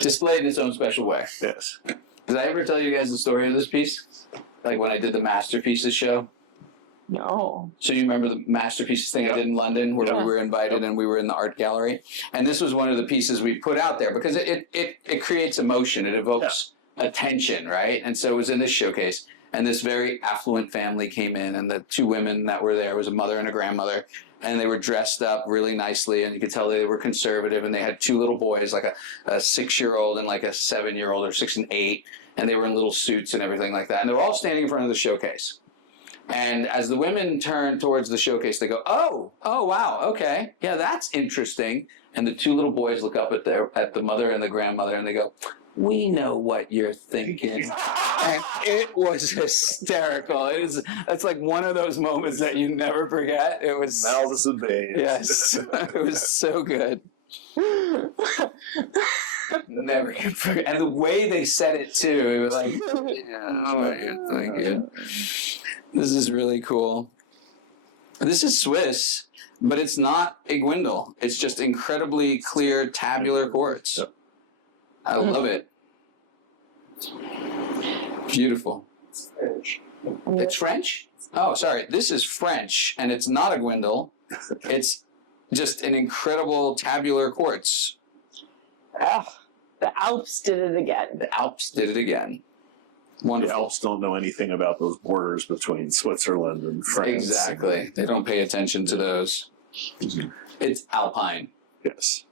displayed in its own special way. Yes. Did I ever tell you guys the story of this piece? Like when I did the Masterpieces show? No. So you remember the masterpieces thing I did in London where we were invited and we were in the art gallery? And this was one of the pieces we put out there because it creates emotion. It evokes attention, right? And so it was in this showcase. And this very affluent family came in, and the two women that were there was a mother and a grandmother. And they were dressed up really nicely, and you could tell they were conservative. And they had two little boys, like a 6-year-old and like a 7-year-old, or 6 and 8. And they were in little suits and everything like that. And they were all standing in front of the showcase. And as the women turn towards the showcase, they go, oh, wow, okay. Yeah, that's interesting. And the two little boys look up at the mother and the grandmother, and they go, we know what you're thinking. And it was hysterical. It's like one of those moments that you never forget. It was Malthus and Bayes. Yes, it was so good. Never can forget. And the way they said it too, it was like, yeah, what you're thinking. This is really cool. This is Swiss, but it's not a Gwindal. It's just incredibly clear tabular quartz. I love it. Beautiful. It's French? Oh, sorry. This is French, and it's not a Gwindal. It's just an incredible tabular quartz. The Alps did it again. The Alps did it again. Wonderful. The Alps don't know anything about those borders between Switzerland and France. Exactly. They don't pay attention to those. It's alpine. Yes.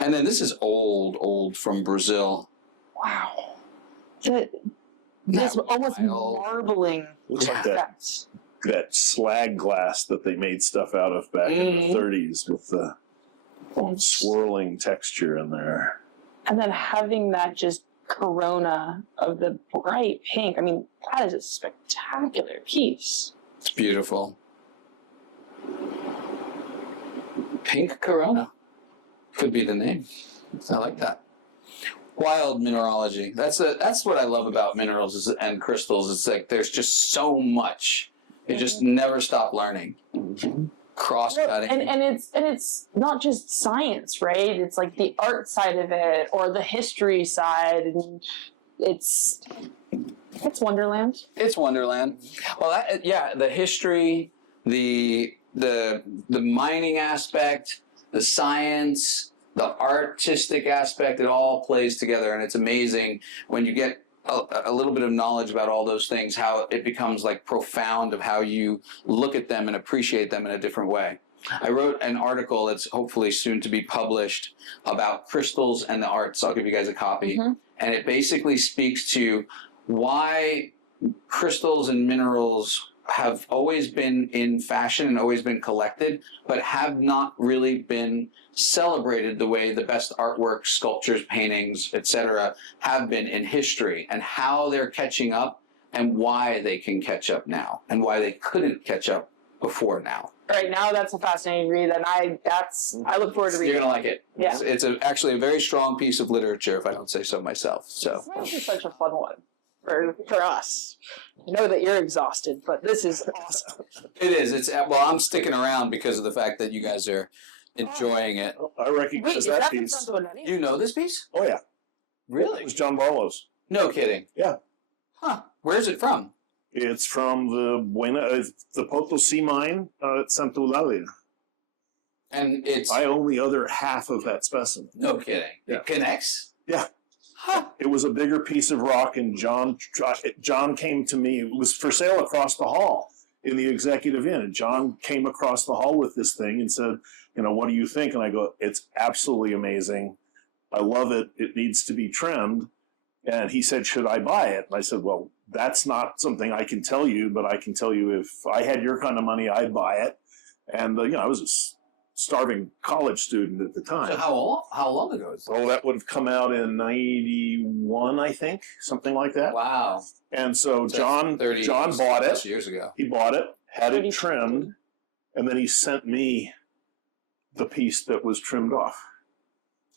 And then this is old from Brazil. Wow. This almost wild? marbling Looks like effect. that slag glass that they made stuff out of back in the 30s with the swirling texture in there. And then having that just corona of the bright pink. I mean, that is a spectacular piece. It's beautiful. Pink Corona. Could be the name. I like that. Wild mineralogy. That's what I love about minerals and crystals. It's like there's just so much. You just never stop learning. Cross-cutting. And it's not just science, right? It's like the art side of it or the history side, and it's Wonderland. It's Wonderland. Well, the history, the mining aspect, the science, the artistic aspect, it all plays together, and it's amazing when you get a little bit of knowledge about all those things, how it becomes like profound of how you look at them and appreciate them in a different way. I wrote an article that's hopefully soon to be published about crystals and the arts. I'll give you guys a copy. Mm-hmm. And it basically speaks to why crystals and minerals have always been in fashion and always been collected, but have not really been celebrated the way the best artwork, sculptures, paintings, etc. have been in history, and how they're catching up and why they can catch up now and why they couldn't catch up before now. Right now, that's a fascinating read, and I look forward to reading. You're gonna like it. Yeah. It's actually a very strong piece of literature, if I don't say so myself. So This is such a fun one for us. I know that you're exhausted, but this is awesome. it is. I'm sticking around because of the fact that you guys are enjoying it. I recognize Wait, is that that piece. from Donati? You know this piece? Oh, yeah. It Really? was John Barlow's. No kidding. Yeah. Huh. Where's it from? It's from the Potosi mine at Santa Eulalia. And it's I own the other half of that specimen. no kidding. Yeah. It connects? Yeah. Huh. It was a bigger piece of rock, and John came to me. It was for sale across the hall in the Executive Inn. And John came across the hall with this thing and said, what do you think? And I go, it's absolutely amazing. I love it. It needs to be trimmed. And he said, should I buy it? And I said, well, that's not something I can tell you, but I can tell you if I had your kind of money, I'd buy it. And, I was a starving college student at the time. So how long ago is that? Oh, that would have come out in 91, I think, something like that. Wow. And so So John 30 bought plus it. years ago. He bought it, had it 30 trimmed, and then he sent me the piece that was trimmed off.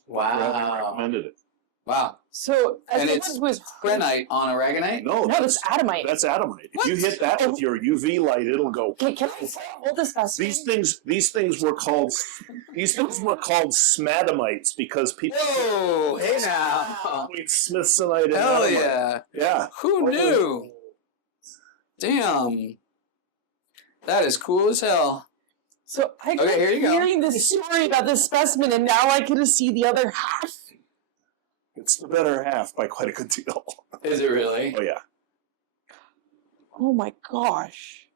Rather than Wow. recommended it. Wow. So, as And someone it's who is Granite on aragonite? No, no, it's adamite. that's adamite. If What? you hit that with your UV light, it'll go. Can I hold this specimen? These things were called smadamites because people Whoa, hey now. between smithsonite and Hell adamite. yeah. Yeah. Who knew? Damn. That is cool as hell. So I kept here you go. hearing this story about this specimen, and now I get to see the other half. It's the better half by quite a good deal. Is it really? Oh yeah. Oh my gosh.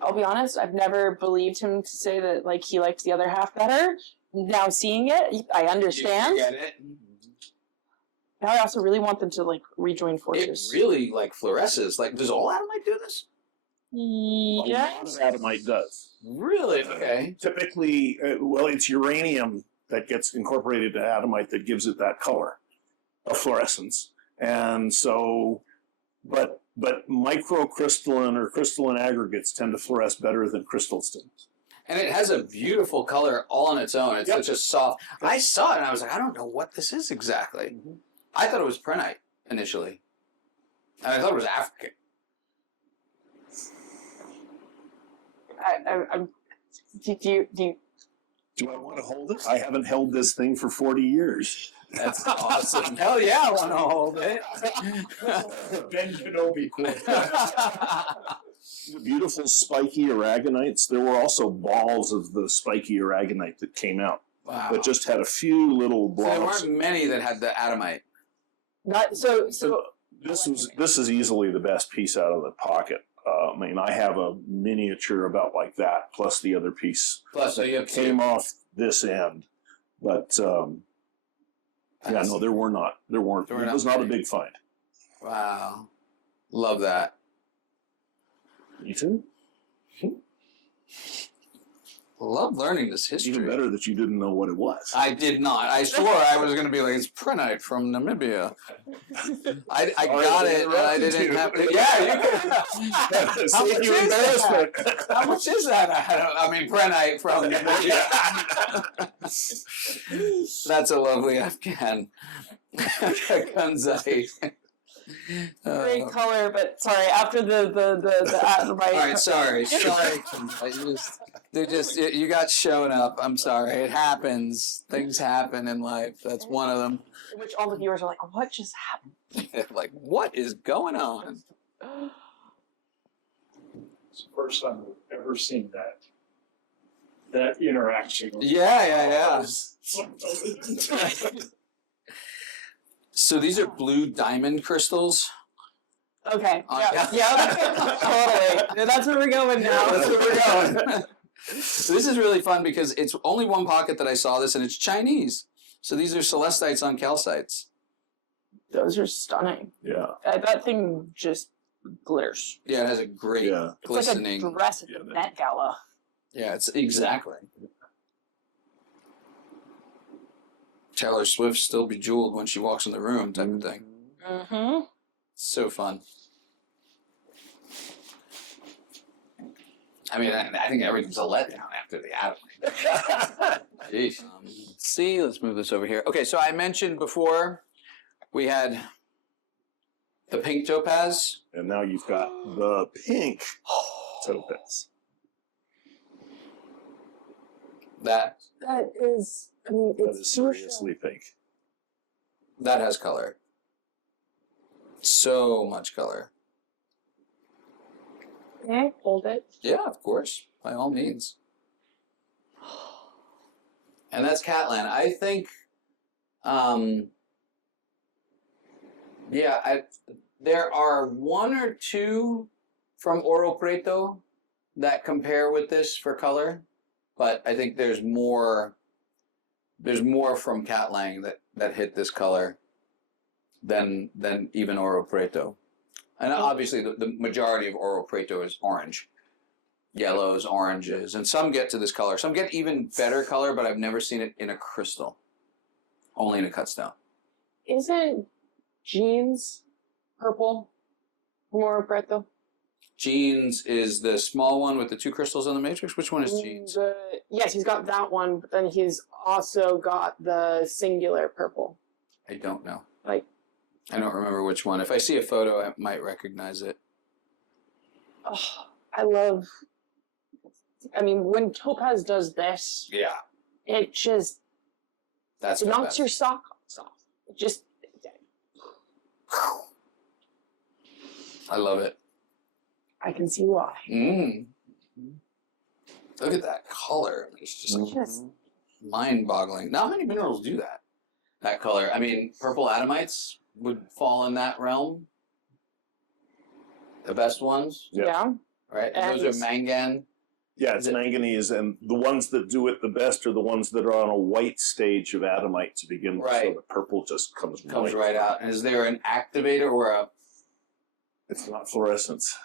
I'll be honest, I've never believed him to say that like he liked the other half better. Now seeing it, I understand. You get it? Now I also really want them to like rejoin It forces. really like fluoresces. Like, does all adamite do this? A lot Yes. of adamite does. Really? Okay. Typically, well, it's uranium that gets incorporated to adamite that gives it that color of fluorescence. And so, but microcrystalline or crystalline aggregates tend to fluoresce better than crystals do. And it has a beautiful color all on its own. It's such a soft. I saw it and I was like, I don't know what this is exactly. I thought it was prenite initially, and I thought it was African. I'm. Do you? Do I want to hold it? I haven't held this thing for 40 years. That's awesome. Hell yeah, I want to hold it. Ben Kenobi quote. The beautiful spiky aragonites, there were also balls of the spiky aragonite that came out, Wow. but just had a few little So there blobs. weren't many that had the adamite. Not so. This is easily the best piece out of the pocket. I mean, I have a miniature about like that, plus the other piece Plus, so you have came off this end. But yeah, no, there weren't. There were It not was not a many. big find. Wow. Love that. You too? Love learning this Even history. better that you didn't know what it was. I did not. I swore I was going to be like, it's prenite from Namibia. I got it, and I didn't have to. Yeah, you can. How much Save you is embarrassment. that? How much is that? I mean, prenite from Namibia. That's a lovely Afghan. Kunzite. Great color, but sorry. After the adamite. All right, sorry. You got shown up. I'm sorry. It happens. Things happen in life. That's one of them. Which all the viewers are like, what just happened? Like, what is going on? It's the first time I've ever seen that interaction. Yeah. So these are blue diamond crystals. Okay. Yeah. Yeah. Totally. That's where we're going now. That's where we're going. This is really fun because it's only one pocket that I saw this, and it's Chinese. So these are celestites on calcites. Those are stunning. Yeah. That thing just glitters. Yeah, it has a great Yeah. glistening. It's like a dress at Yeah, the that- Met Gala. Yeah, it's exactly. Taylor Swift still bejeweled when she walks in the room, type of thing. Mm-hmm. So fun. I mean, I think everything's a letdown after the atom. Jeez. Let's see, let's move this over here. Okay, so I mentioned before we had the pink topaz. And now you've got the pink topaz. That is, I mean, That is seriously pink. that has color. So much color. Okay, hold it. Yeah, of course, by all means. And that's Catland. I think, there are one or two from Oro Preto that compare with this for color, but I think there's more from Catlang that hit this color than even Oro Preto. And obviously the majority of Oro Preto is orange. Yellows, oranges, and some get to this color. Some get even better color, but I've never seen it in a crystal. Only in a cut stone. Isn't jeans purple? More Breto? Jeans is the small one with the two crystals in the matrix. Which one is Jeans? Yes, he's got that one, but then he's also got the singular purple. I don't know. Like, I don't remember which one. If I see a photo, I might recognize it. oh, I love. I mean, when Topaz does this, Yeah. it just That's it knocks fantastic. your socks off. It just. I love it. I can see why. Mm. Look at that color. It's just Just mind-boggling. Not many minerals do that. That color. I mean, purple adamites would fall in that realm. The best ones, yeah. right? And those are mangan. Yeah, it's manganese, and the ones that do it the best are the ones that are on a white stage of adamite to begin with. Right. So the purple just comes Right out. And is there an activator or a... It's not fluorescence.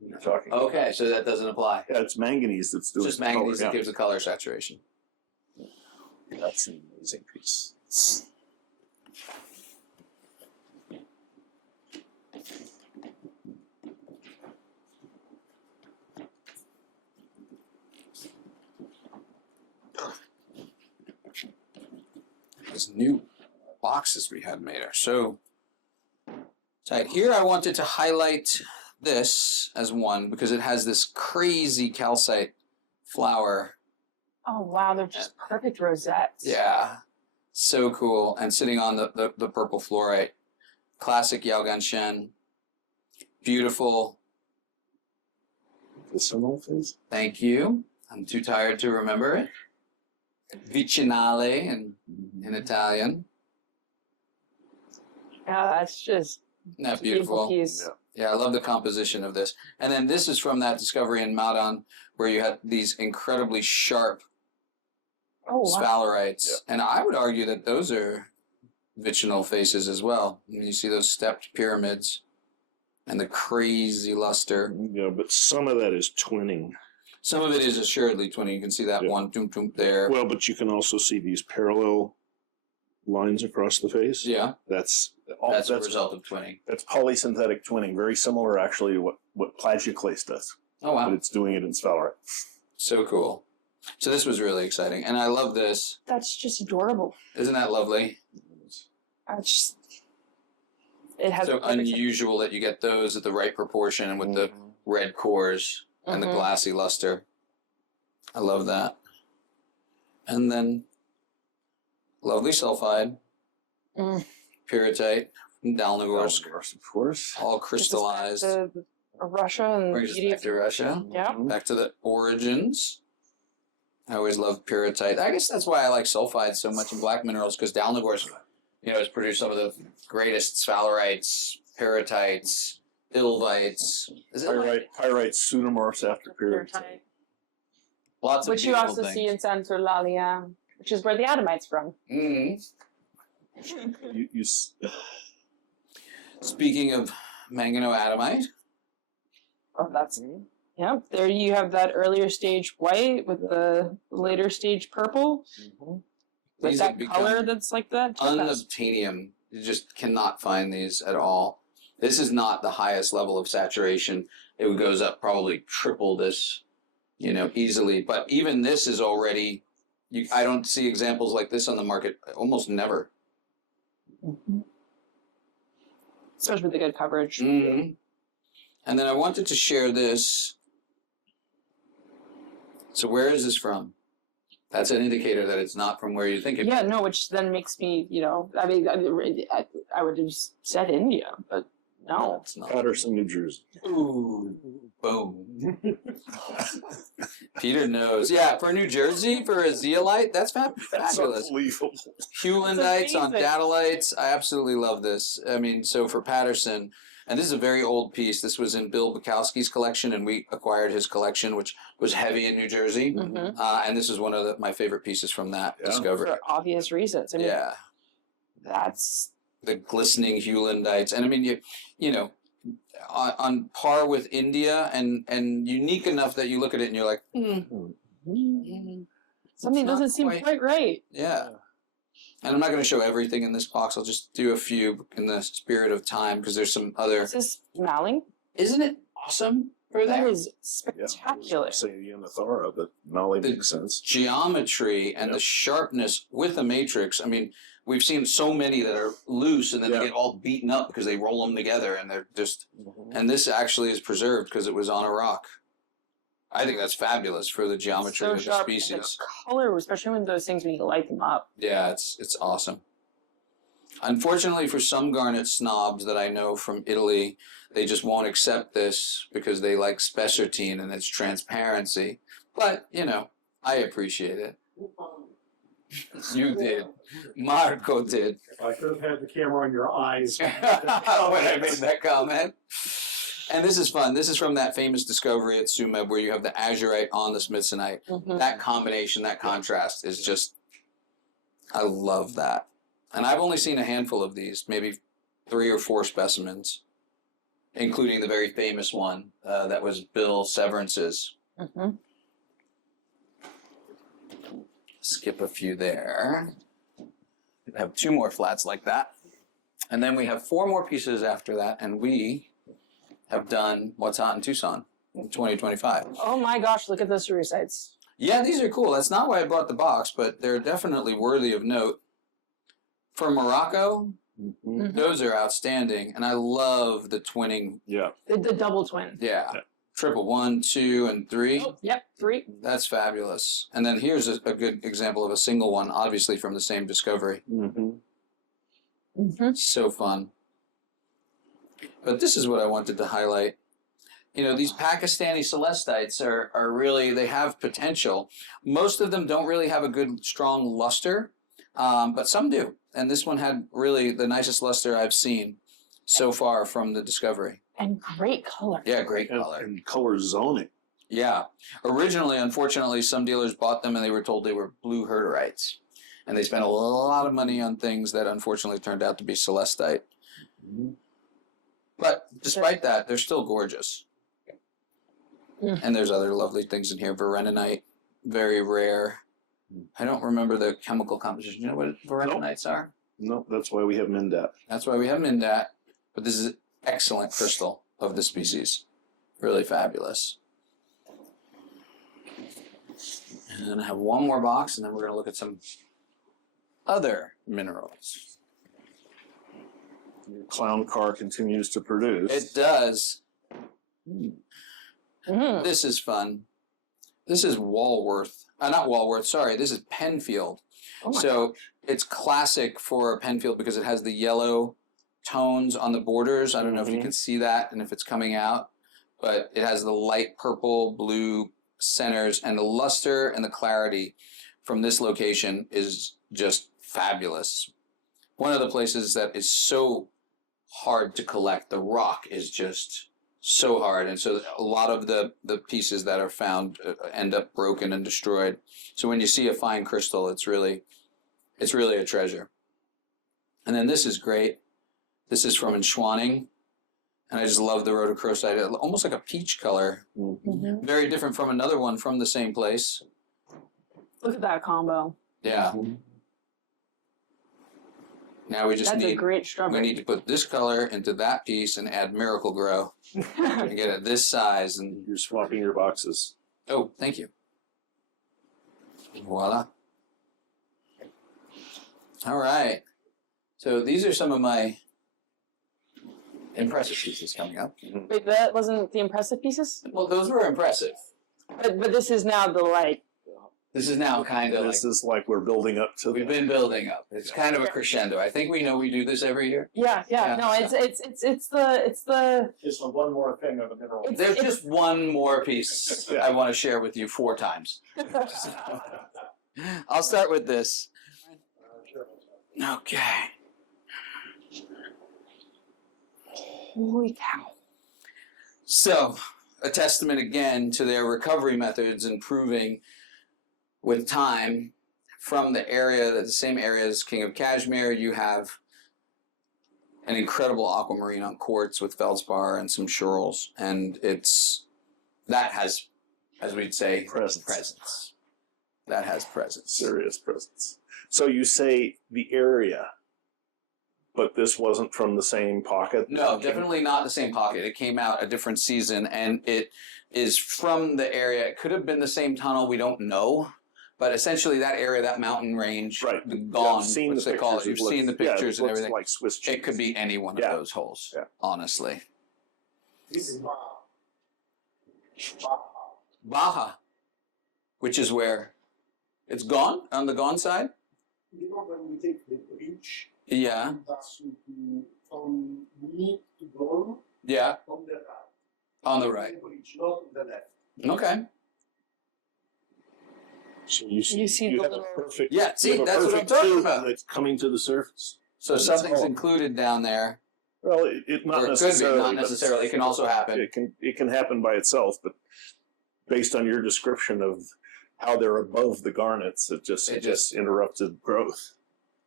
You're talking. Okay, so that doesn't apply. Yeah, it's manganese that's doing It's just the color, manganese that yeah. gives the color saturation. That's an amazing piece. These new boxes we had made are so tight. Here I wanted to highlight this as one because it has this crazy calcite flower. Oh wow, they're just perfect rosettes. Yeah, so cool. And sitting on the purple fluorite. Classic Yaogan Shen. Beautiful. The Seminole phase? Thank you. I'm too tired to remember it. Vicinale in Italian. Yeah, that's just Isn't that a beautiful beautiful? piece. Yeah, I love the composition of this. And then this is from that discovery in Madan where you had these incredibly sharp Oh wow. sphalerites. And I would argue that those are vicinal faces as well. And you see those stepped pyramids and the crazy luster. Yeah, but some of that is twinning. Some of it is assuredly twinning. You can see that Yeah. one toom there. Well, but you can also see these parallel lines across the face. Yeah, That's that's a result of twinning. That's polysynthetic twinning, very similar actually to what plagioclase does. Oh, But wow. it's doing it in sphalerite. So cool. So this was really exciting. And I love this. That's just adorable. Isn't that lovely? That's just, it has So a perfect- unusual that you get those at the right proportion and with the red cores and the Mhm. glassy luster. I love that. And then lovely sulfide, Mm. pyrrhotite from Dalnogorsk, Of course. all This is crystallized. back to Russia and Brings us beauty back of- to Russia, Yeah. back to the origins. I always love pyrrhotite. I guess that's why I like sulfides so much in black minerals, because Dalnogorsk, has produced some of the greatest sphalerites, pyrrhotites, ilvites. Is it Pyrite pseudomorphs after period. Pyrrhotite. lots of Which you beautiful also things. see in Santorlalia, which is where the adamite's from. Mhm. You Speaking of manganoadamite, Oh, that's yeah. There you have that earlier stage white with the later stage purple. With These that have become color that's like that. Topaz. unobtainium. You just cannot find these at all. This is not the highest level of saturation. It goes up probably triple this, easily. But even this is already. I don't see examples like this on the market. Almost never. Especially with the good coverage. Mm-hmm. And then I wanted to share this. So where is this from? That's an indicator that it's not from where you think it. Yeah, no, which then makes me, I mean, I would have said India, but no. It's not. Patterson, New Jersey. Ooh, boom. Peter knows. Yeah, for New Jersey, for a zeolite, that's That's fabulous. unbelievable. Hewlandites on amazing. datalites. I absolutely love this. I mean, so for Patterson, and this is a very old piece. This was in Bill Bukowski's collection, and we acquired his collection, which was heavy in New Jersey. Mhm. And this is one of my favorite pieces from that Yeah. discovery. For obvious reasons. I mean, Yeah, that's the glistening Hewlandites, and I mean, you know, on par with India, and unique enough that you look at it and you're like, something It's not doesn't seem quite right. yeah. And I'm not going to show everything in this box. I'll just do a few in the spirit of time because there's some other. This is Malling. Isn't it awesome for That that? is Yeah, spectacular. I was gonna say Yanathara, but Nali makes sense. Geometry and Yep. the sharpness with the matrix. I mean, we've seen so many that are loose and then Yeah. they get all beaten up because they roll them together and they're just. And this actually is preserved because it was on a rock. I think that's fabulous for the geometry So of the sharp. And species. the color, especially when those things when you light them up. Yeah, it's awesome. Unfortunately, for some garnet snobs that I know from Italy, they just won't accept this because they like spessartine and its transparency. But, you know, I appreciate it. You did. Marco did. I could have had the camera on your eyes. When I made that comment. And this is fun. This is from that famous discovery at Sumeb where you have the azurite on the smithsonite. Mhm. That combination, that contrast is just, I love that. And I've only seen a handful of these, maybe 3 or 4 specimens, including the very famous one that was Bill Severance's. Mhm. Skip a few there. We have 2 more flats like that. And then we have 4 more pieces after that, and we have done What's Hot in Tucson in 2025. Oh my gosh, look at those three sites. Yeah, these are cool. That's not why I brought the box, but they're definitely worthy of note. For Morocco, Mhm. those are outstanding, and I love the twinning. Yeah. The double twin. Yeah, Yeah. triple 1, 2, and 3. Oh, yep, 3. That's fabulous. And then here's a good example of a single one, obviously from the same discovery. Mm-hmm. Mm-hmm. So fun. But this is what I wanted to highlight. You know, these Pakistani celestites are really, they have potential. Most of them don't really have a good, strong luster, but some do. And this one had really the nicest luster I've seen so far from the discovery. And great color. Yeah, great color. And color zoning. Yeah. Originally, unfortunately, some dealers bought them and they were told they were blue herderites. And they spent a lot of money on things that unfortunately turned out to be celestite. But despite that, they're still gorgeous. Mm. And there's other lovely things in here. Varenonite, very rare. I don't remember the chemical composition. You know what varenonites are? No, that's why we have Mindat. That's why we have them in that. But this is an excellent crystal of the species. Really fabulous. And then I have one more box, and then we're going to look at some other minerals. Your clown car continues to produce. It does. Mm. This is fun. This is Walworth. Not Walworth, sorry. This is Penfield. Oh my So it's classic for Penfield because it has the yellow tones on the borders. I don't know if you Mhm. can see that and if it's coming out, but it has the light purple, blue centers, and the luster and the clarity from this location is just fabulous. One of the places that is so hard to collect, the rock is just so hard, and so a lot of the pieces that are found end up broken and destroyed. So when you see a fine crystal, it's really a treasure. And then this is great. This is from Schwanning, and I just love the rhodochrosite, almost like a peach color. Mhm. Very different from another one from the same place. Look at that combo. Yeah. Now we just That's a need great we strawberry. need to put this color into that piece and add Miracle Grow and get it this size. And You're swapping your boxes. oh, thank you. Voila. All right. So these are some of my impressive pieces coming up. Wait, that wasn't the impressive pieces? Well, those were impressive. But this is now the like. This is now kind of like This is like we're building up to we've been building up. It's kind of a crescendo. I think we know we do this every year. Yeah. Yeah. No, it's the. Just one more thing of the mineral. There's just one more piece I want to share with you 4 times. I'll start with this. Okay. Holy cow. So, a testament again to their recovery methods improving with time from the area, the same area as King of Kashmir. You have an incredible aquamarine on quartz with feldspar and some schurls, and that has, as we'd say, presence. That has presence. serious presence. So you say the area, but this wasn't from the same pocket? No, definitely not the same pocket. It came out a different season, and it is from the area. It could have been the same tunnel. We don't know. But essentially that area, that mountain range, Right. the Yeah, gone, I've seen which the they call it. pictures. You've seen the pictures it and looks everything. like Swiss cheese. It could be any one Yeah. of those holes, Yeah. honestly. This is Baja, which is where it's gone, on the gone side? you know when we take the beach, Yeah. From mid to bone Yeah. on the right. On the right. Which not on the left. Okay. So You see you the have a little- perfect. Yeah, see, you have a that's what I'm perfect talking tube about. That's coming to the surface. So And it's something's all- included down there, Well, it not or it could be, necessarily. not but necessarily. It can also happen. It can happen by itself, but based on your description of how they're above the garnets, it just interrupted growth.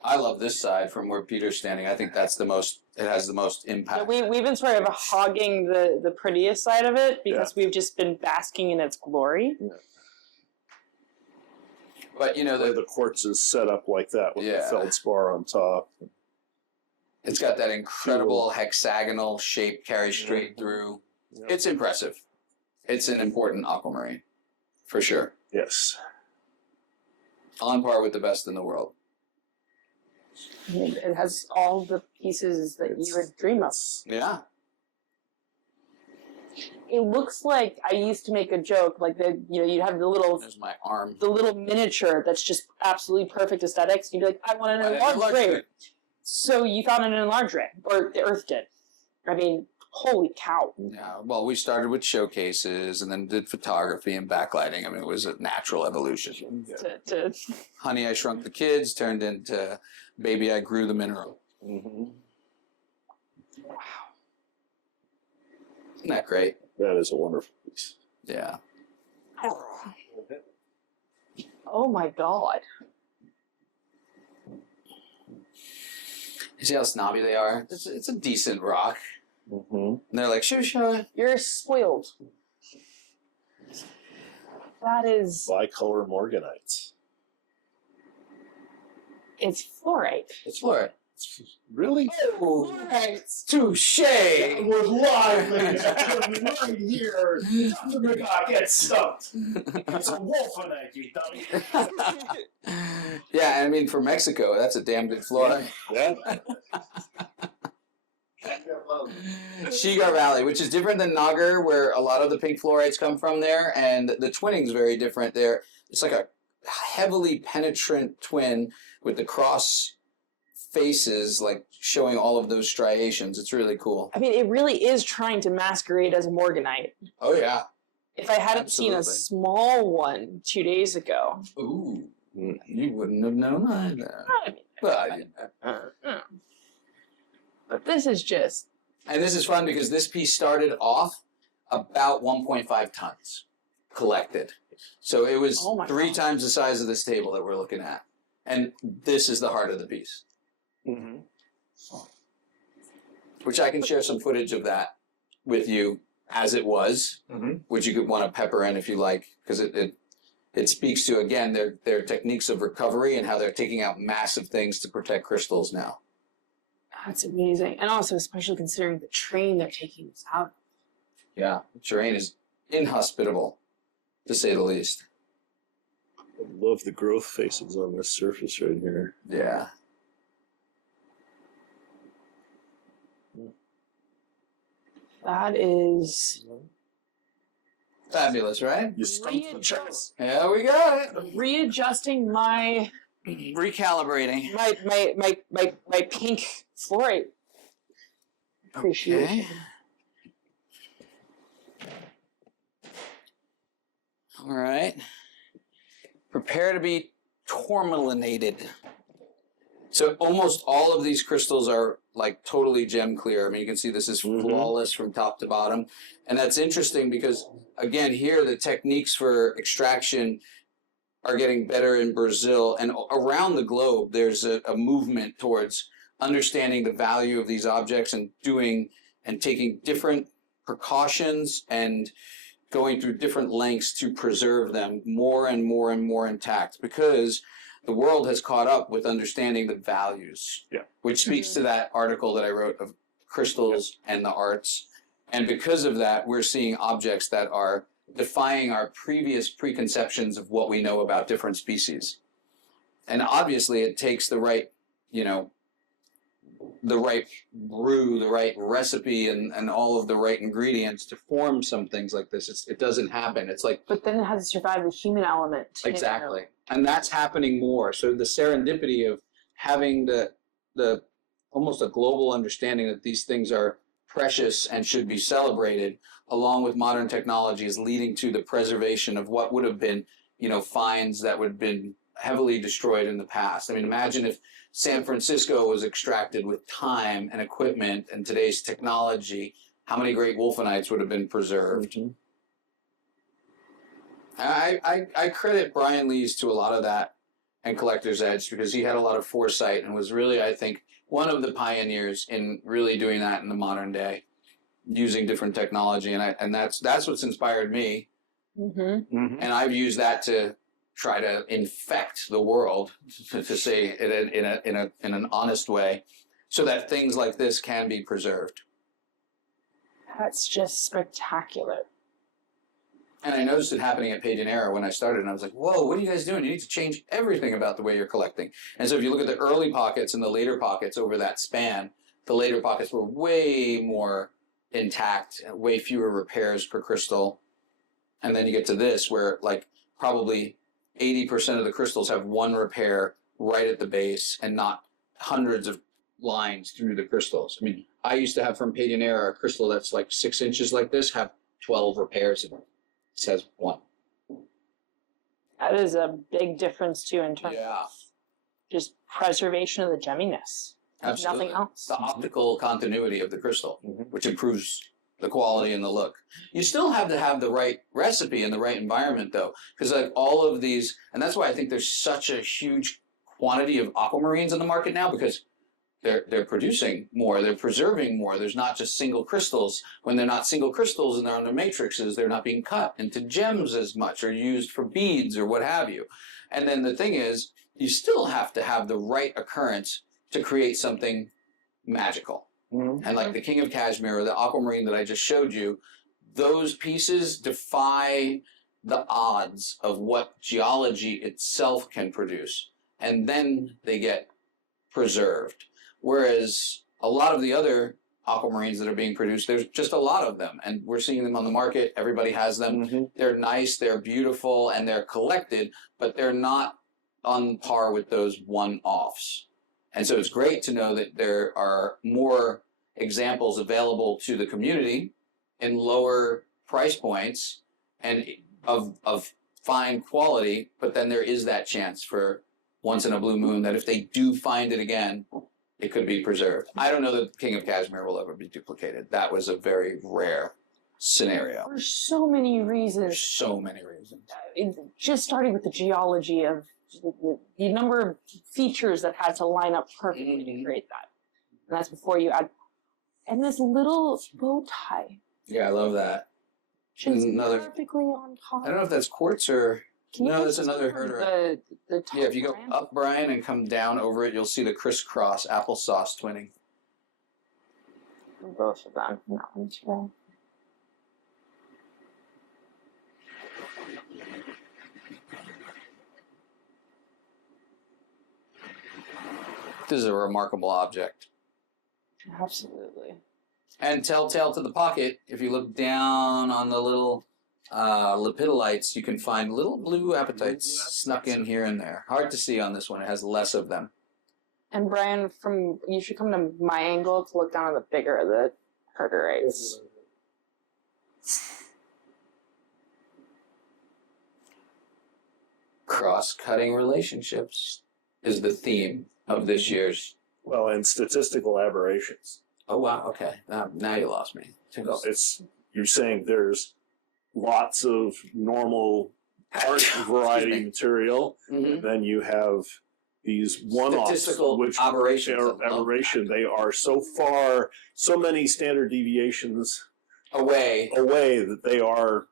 I love this side from where Peter's standing. I think that's the most. It has the most Yeah, impact. we've been sort of hogging the prettiest side of it because we've just been basking in its glory. But you know, Where the quartz is set up like that with the feldspar on top. it's got that incredible hexagonal shape carried straight through. Yeah. It's impressive. It's an important aquamarine, for sure. Yes. On par with the best in the world. I mean, it has all the pieces that you would dream of. Yeah. It looks like I used to make a joke, like you'd have There's my arm. the little miniature that's just absolutely perfect aesthetics. You'd be like, I want an enlarged ray. So you found an enlarged ray, or the Earth did. I mean, holy cow. Yeah. Well, we started with showcases and then did photography and backlighting. I mean, it was a natural evolution. To Honey, I Shrunk the Kids turned into Baby, I Grew the Mineral. Mm-hmm. Isn't that great? That is a wonderful piece. Yeah. oh my god. You see how snobby they are? It's a decent rock. Mm-hmm. And they're like, sure. You're spoiled. That is, Bicolor morganites. it's fluorite. It's fluorite. Really? Oh, touche. We're live, ladies and gentlemen, right here. Dr. McGock gets stumped. It's a wolfenite, you dummy. Yeah, I mean, for Mexico, that's a damn good fluorite. Yeah. Shigar Valley, which is different than Nagar, where a lot of the pink fluorites come from there, and the twinning's very different there. It's like a heavily penetrant twin with the cross faces, like showing all of those striations. It's really cool. I mean, it really is trying to masquerade as a morganite. Oh, yeah. If I hadn't seen a Absolutely. small one 2 days ago, Ooh, you wouldn't have known either. I mean, But, but this is just and this is fun because this piece started off about 1.5 tons collected. So it was Oh my 3 God. times the size of this table that we're looking at. And this is the heart of the piece, Mm-hmm. which I can share some footage of that with you as it was, which you could want to pepper in if you like, because it speaks to, again, their techniques of recovery and how they're taking out massive things to protect crystals now. that's amazing, and also especially considering the train they're taking this out. Yeah, the terrain is inhospitable, to say the least. I love the growth faces on this surface right here. Yeah. That is Fabulous, right? You stumped the child. Yeah, we got it. readjusting my Recalibrating. my pink fluorite appreciation. Okay. All right. Prepare to be tourmalinated. So almost all of these crystals are like totally gem clear. I mean, you can see this is flawless from top to bottom. And that's interesting because, again, here the techniques for extraction are getting better in Brazil. And around the globe, there's a movement towards understanding the value of these objects and doing and taking different precautions and going through different lengths to preserve them more and more and more intact, because the world has caught up with understanding the values, which speaks to that article that I wrote of crystals and the arts. And because of that, we're seeing objects that are defying our previous preconceptions of what we know about different species. And obviously it takes the right, the right brew, the right recipe, and all of the right ingredients to form some things like this. It doesn't happen. It's like, But then it has to survive the human element. exactly. And that's happening more. So the serendipity of having the almost a global understanding that these things are precious and should be celebrated, along with modern technologies leading to the preservation of what would have been, finds that would have been heavily destroyed in the past. I mean, imagine if San Francisco was extracted with time and equipment and today's technology, how many great wolfenites would have been preserved. I credit Brian Lees to a lot of that and Collector's Edge because he had a lot of foresight and was really, I think, one of the pioneers in really doing that in the modern day, using different technology. And that's what's inspired me. Mm-hmm. And I've used that to try to infect the world, to say it in an honest way, so that things like this can be preserved. That's just spectacular. And I noticed it happening at Page and Era when I started, and I was like, whoa, what are you guys doing? You need to change everything about the way you're collecting. And so if you look at the early pockets and the later pockets over that span, the later pockets were way more intact, way fewer repairs per crystal. And then you get to this where like probably 80% of the crystals have one repair right at the base and not hundreds of lines through the crystals. I mean, I used to have from Page and Era a crystal that's like 6 inches like this, have 12 repairs in it. It says 1. That is a big difference too in terms Yeah. of just preservation of the gemminess. Absolutely. Nothing else. The optical continuity of the crystal, Mhm. which improves the quality and the look. You still have to have the right recipe and the right environment though, because like all of these, and that's why I think there's such a huge quantity of aquamarines in the market now, because they're producing more, they're preserving more. There's not just single crystals. When they're not single crystals and they're on their matrices, they're not being cut into gems as much or used for beads or what have you. And then the thing is, you still have to have the right occurrence to create something magical. Mhm. And like the King of Kashmir or the aquamarine that I just showed you, those pieces defy the odds of what geology itself can produce. And then they get preserved. Whereas a lot of the other aquamarines that are being produced, there's just a lot of them. And we're seeing them on the market. Everybody has them. Mhm. They're nice, they're beautiful, and they're collected, but they're not on par with those one-offs. And so it's great to know that there are more examples available to the community in lower price points and of fine quality, but then there is that chance for once in a blue moon that if they do find it again, it could be preserved. I don't know that King of Kashmir will ever be duplicated. That was a very rare scenario. For so many There's reasons. so many reasons. Just starting with the geology of the number of features that had to line up perfectly to create that. And that's before you add. And this little bow tie. Yeah, I love that. Just Another- perfectly on top. I don't know if that's quartz or... Can you No, get that's this another from herder. The top Yeah, if you go branch? up, Brian, and come down over it, you'll see the crisscross applesauce twinning. Both of them. That one too. This is a remarkable object. Absolutely. And telltale to the pocket, if you look down on the little lepidolites, you can find little blue apatites snuck in here and there. Hard to see on this one. It has less of them. And Brian, you should come to my angle to look down on the bigger of the herderites. Cross-cutting relationships is the theme of this year's. Well, and statistical aberrations. Oh wow! Okay, now you lost me. You're saying there's lots of normal art variety material, Mhm. then you have these one-offs, Statistical which aberrations. I are love that. aberration. They are so many standard deviations Away away that they are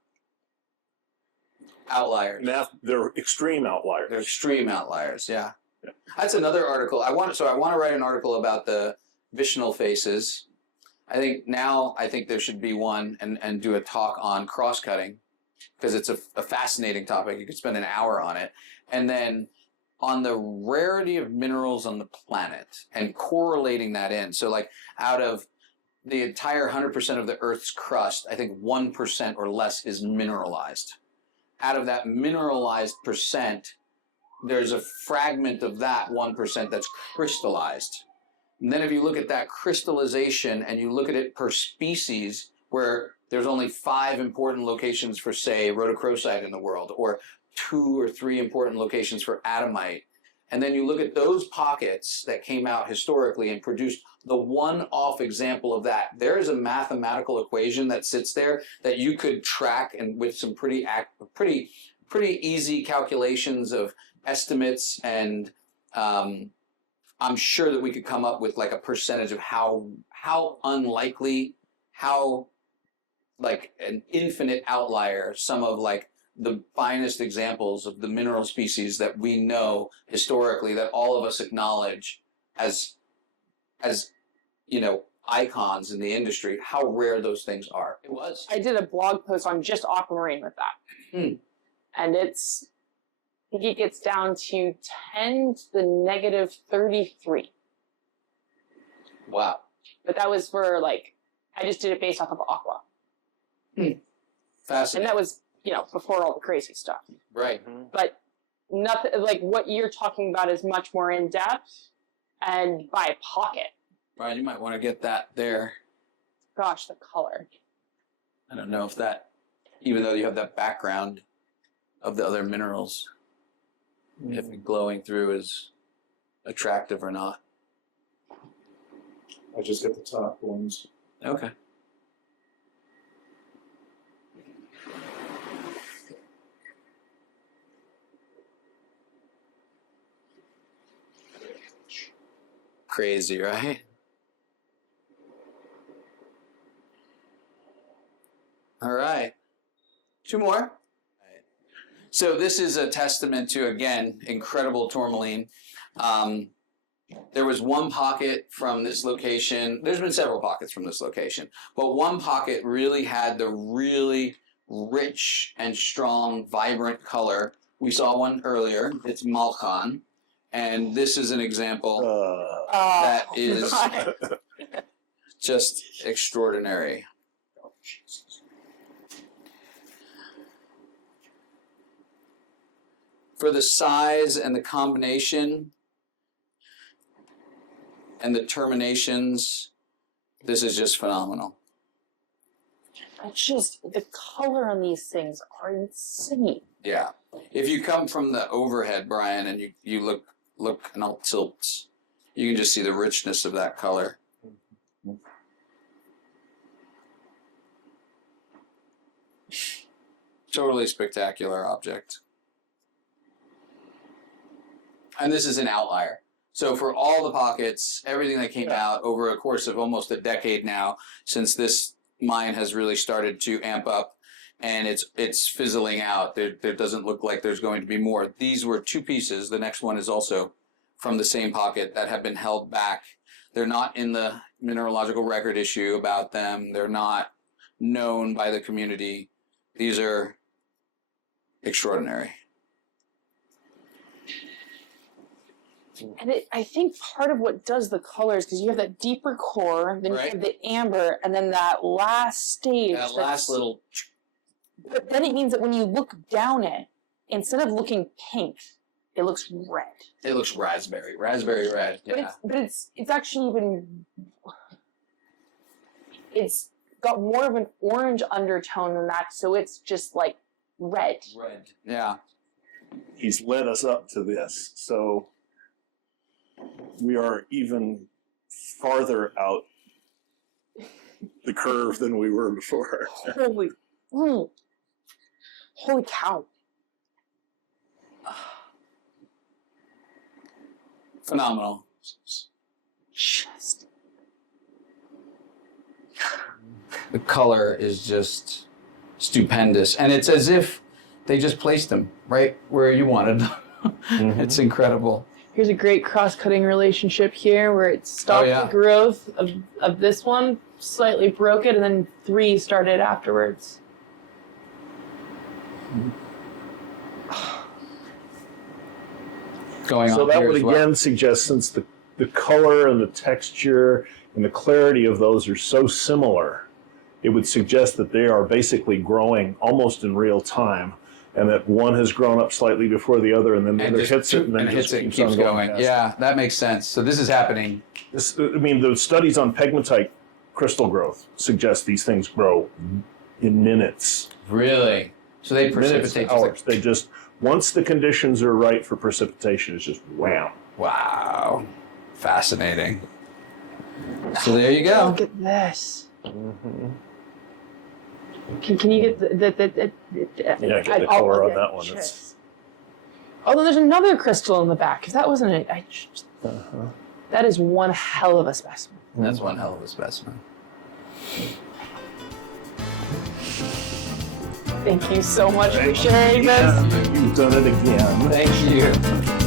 outliers. they're extreme outliers. They're extreme outliers. Yeah. Yeah. That's another article. I want to write an article about the Vishnal faces. I think there should be one and do a talk on cross-cutting because it's a fascinating topic. You could spend an hour on it. And then on the rarity of minerals on the planet and correlating that in. So like out of the entire 100% of the Earth's crust, I think 1% or less is mineralized. Out of that mineralized percent, there's a fragment of that 1% that's crystallized. And then if you look at that crystallization and you look at it per species, where there's only 5 important locations for, say, rhodochrosite in the world, or 2 or 3 important locations for atomite, and then you look at those pockets that came out historically and produced the one-off example of that, there is a mathematical equation that sits there that you could track, and with some pretty easy calculations of estimates, and I'm sure that we could come up with like a percentage of how unlikely, how like an infinite outlier some of like the finest examples of the mineral species that we know historically, that all of us acknowledge as icons in the industry, how rare those things are. It was. I did a blog post on just aquamarine with that. And I think it gets down to 10 to the negative 33. Wow. But that was for I just did it based off of aqua. Fascinating. And that was, before all the crazy stuff. Right. But nothing like what you're talking about is much more in depth and by pocket. Brian, you might want to get that there. Gosh, the color. I don't know if that, even though you have that background of the other minerals, if glowing through is attractive or not. I just get the top ones. Okay. Crazy, right? All right. 2 more. So this is a testament to, again, incredible tourmaline. There was one pocket from this location. There's been several pockets from this location, but one pocket really had the really rich and strong, vibrant color. We saw one earlier. It's Malkan. And this is an example that is just extraordinary. For the size and the combination and the terminations, this is just phenomenal. It's just, the color on these things are insane. Yeah. If you come from the overhead, Brian, and you look, and I'll tilt, you can just see the richness of that color. Totally spectacular object. And this is an outlier. So for all the pockets, everything that came out over a course of almost a decade now, since this mine has really started to amp up and it's fizzling out, there doesn't look like there's going to be more. These were 2 pieces. The next one is also from the same pocket that have been held back. They're not in the mineralogical record issue about them. They're not known by the community. These are extraordinary. And I think part of what does the colors, because you have that deeper core, then you have the amber, and then that last stage. That last little. But then it means that when you look down it, instead of looking pink, it looks red. It looks raspberry red. Yeah. But it's actually even. It's got more of an orange undertone than that, so it's just like red. Red. Yeah. He's led us up to this, so we are even farther out the curve than we were before. Holy cow. Phenomenal. Just. The color is just stupendous. And it's as if they just placed them right where you wanted them. It's incredible. Here's a great cross-cutting relationship here where it stopped the growth of this one, slightly broke it, and then 3 started afterwards. Going so on that here would as well. again suggest, since the color and the texture and the clarity of those are so similar, it would suggest that they are basically growing almost in real time. and that one has grown up slightly before the other, and then the And other just hits it, and then hits just it and keeps keeps on going. past Yeah, that makes sense. So this is happening. it. I mean, the studies on pegmatite crystal growth suggest these things grow in minutes. Really? So they Minutes, precipitate just like, hours. They just, once the conditions are right for precipitation, it's just wham. wow. Fascinating. So there you go. Look at this. Can you get the Yeah, get the color on that one. It's, oh, then there's another crystal in the back. If that wasn't it, that is one hell of a specimen. That's one hell of a specimen. Thank you so much for sharing this. You've done it again. Thank you.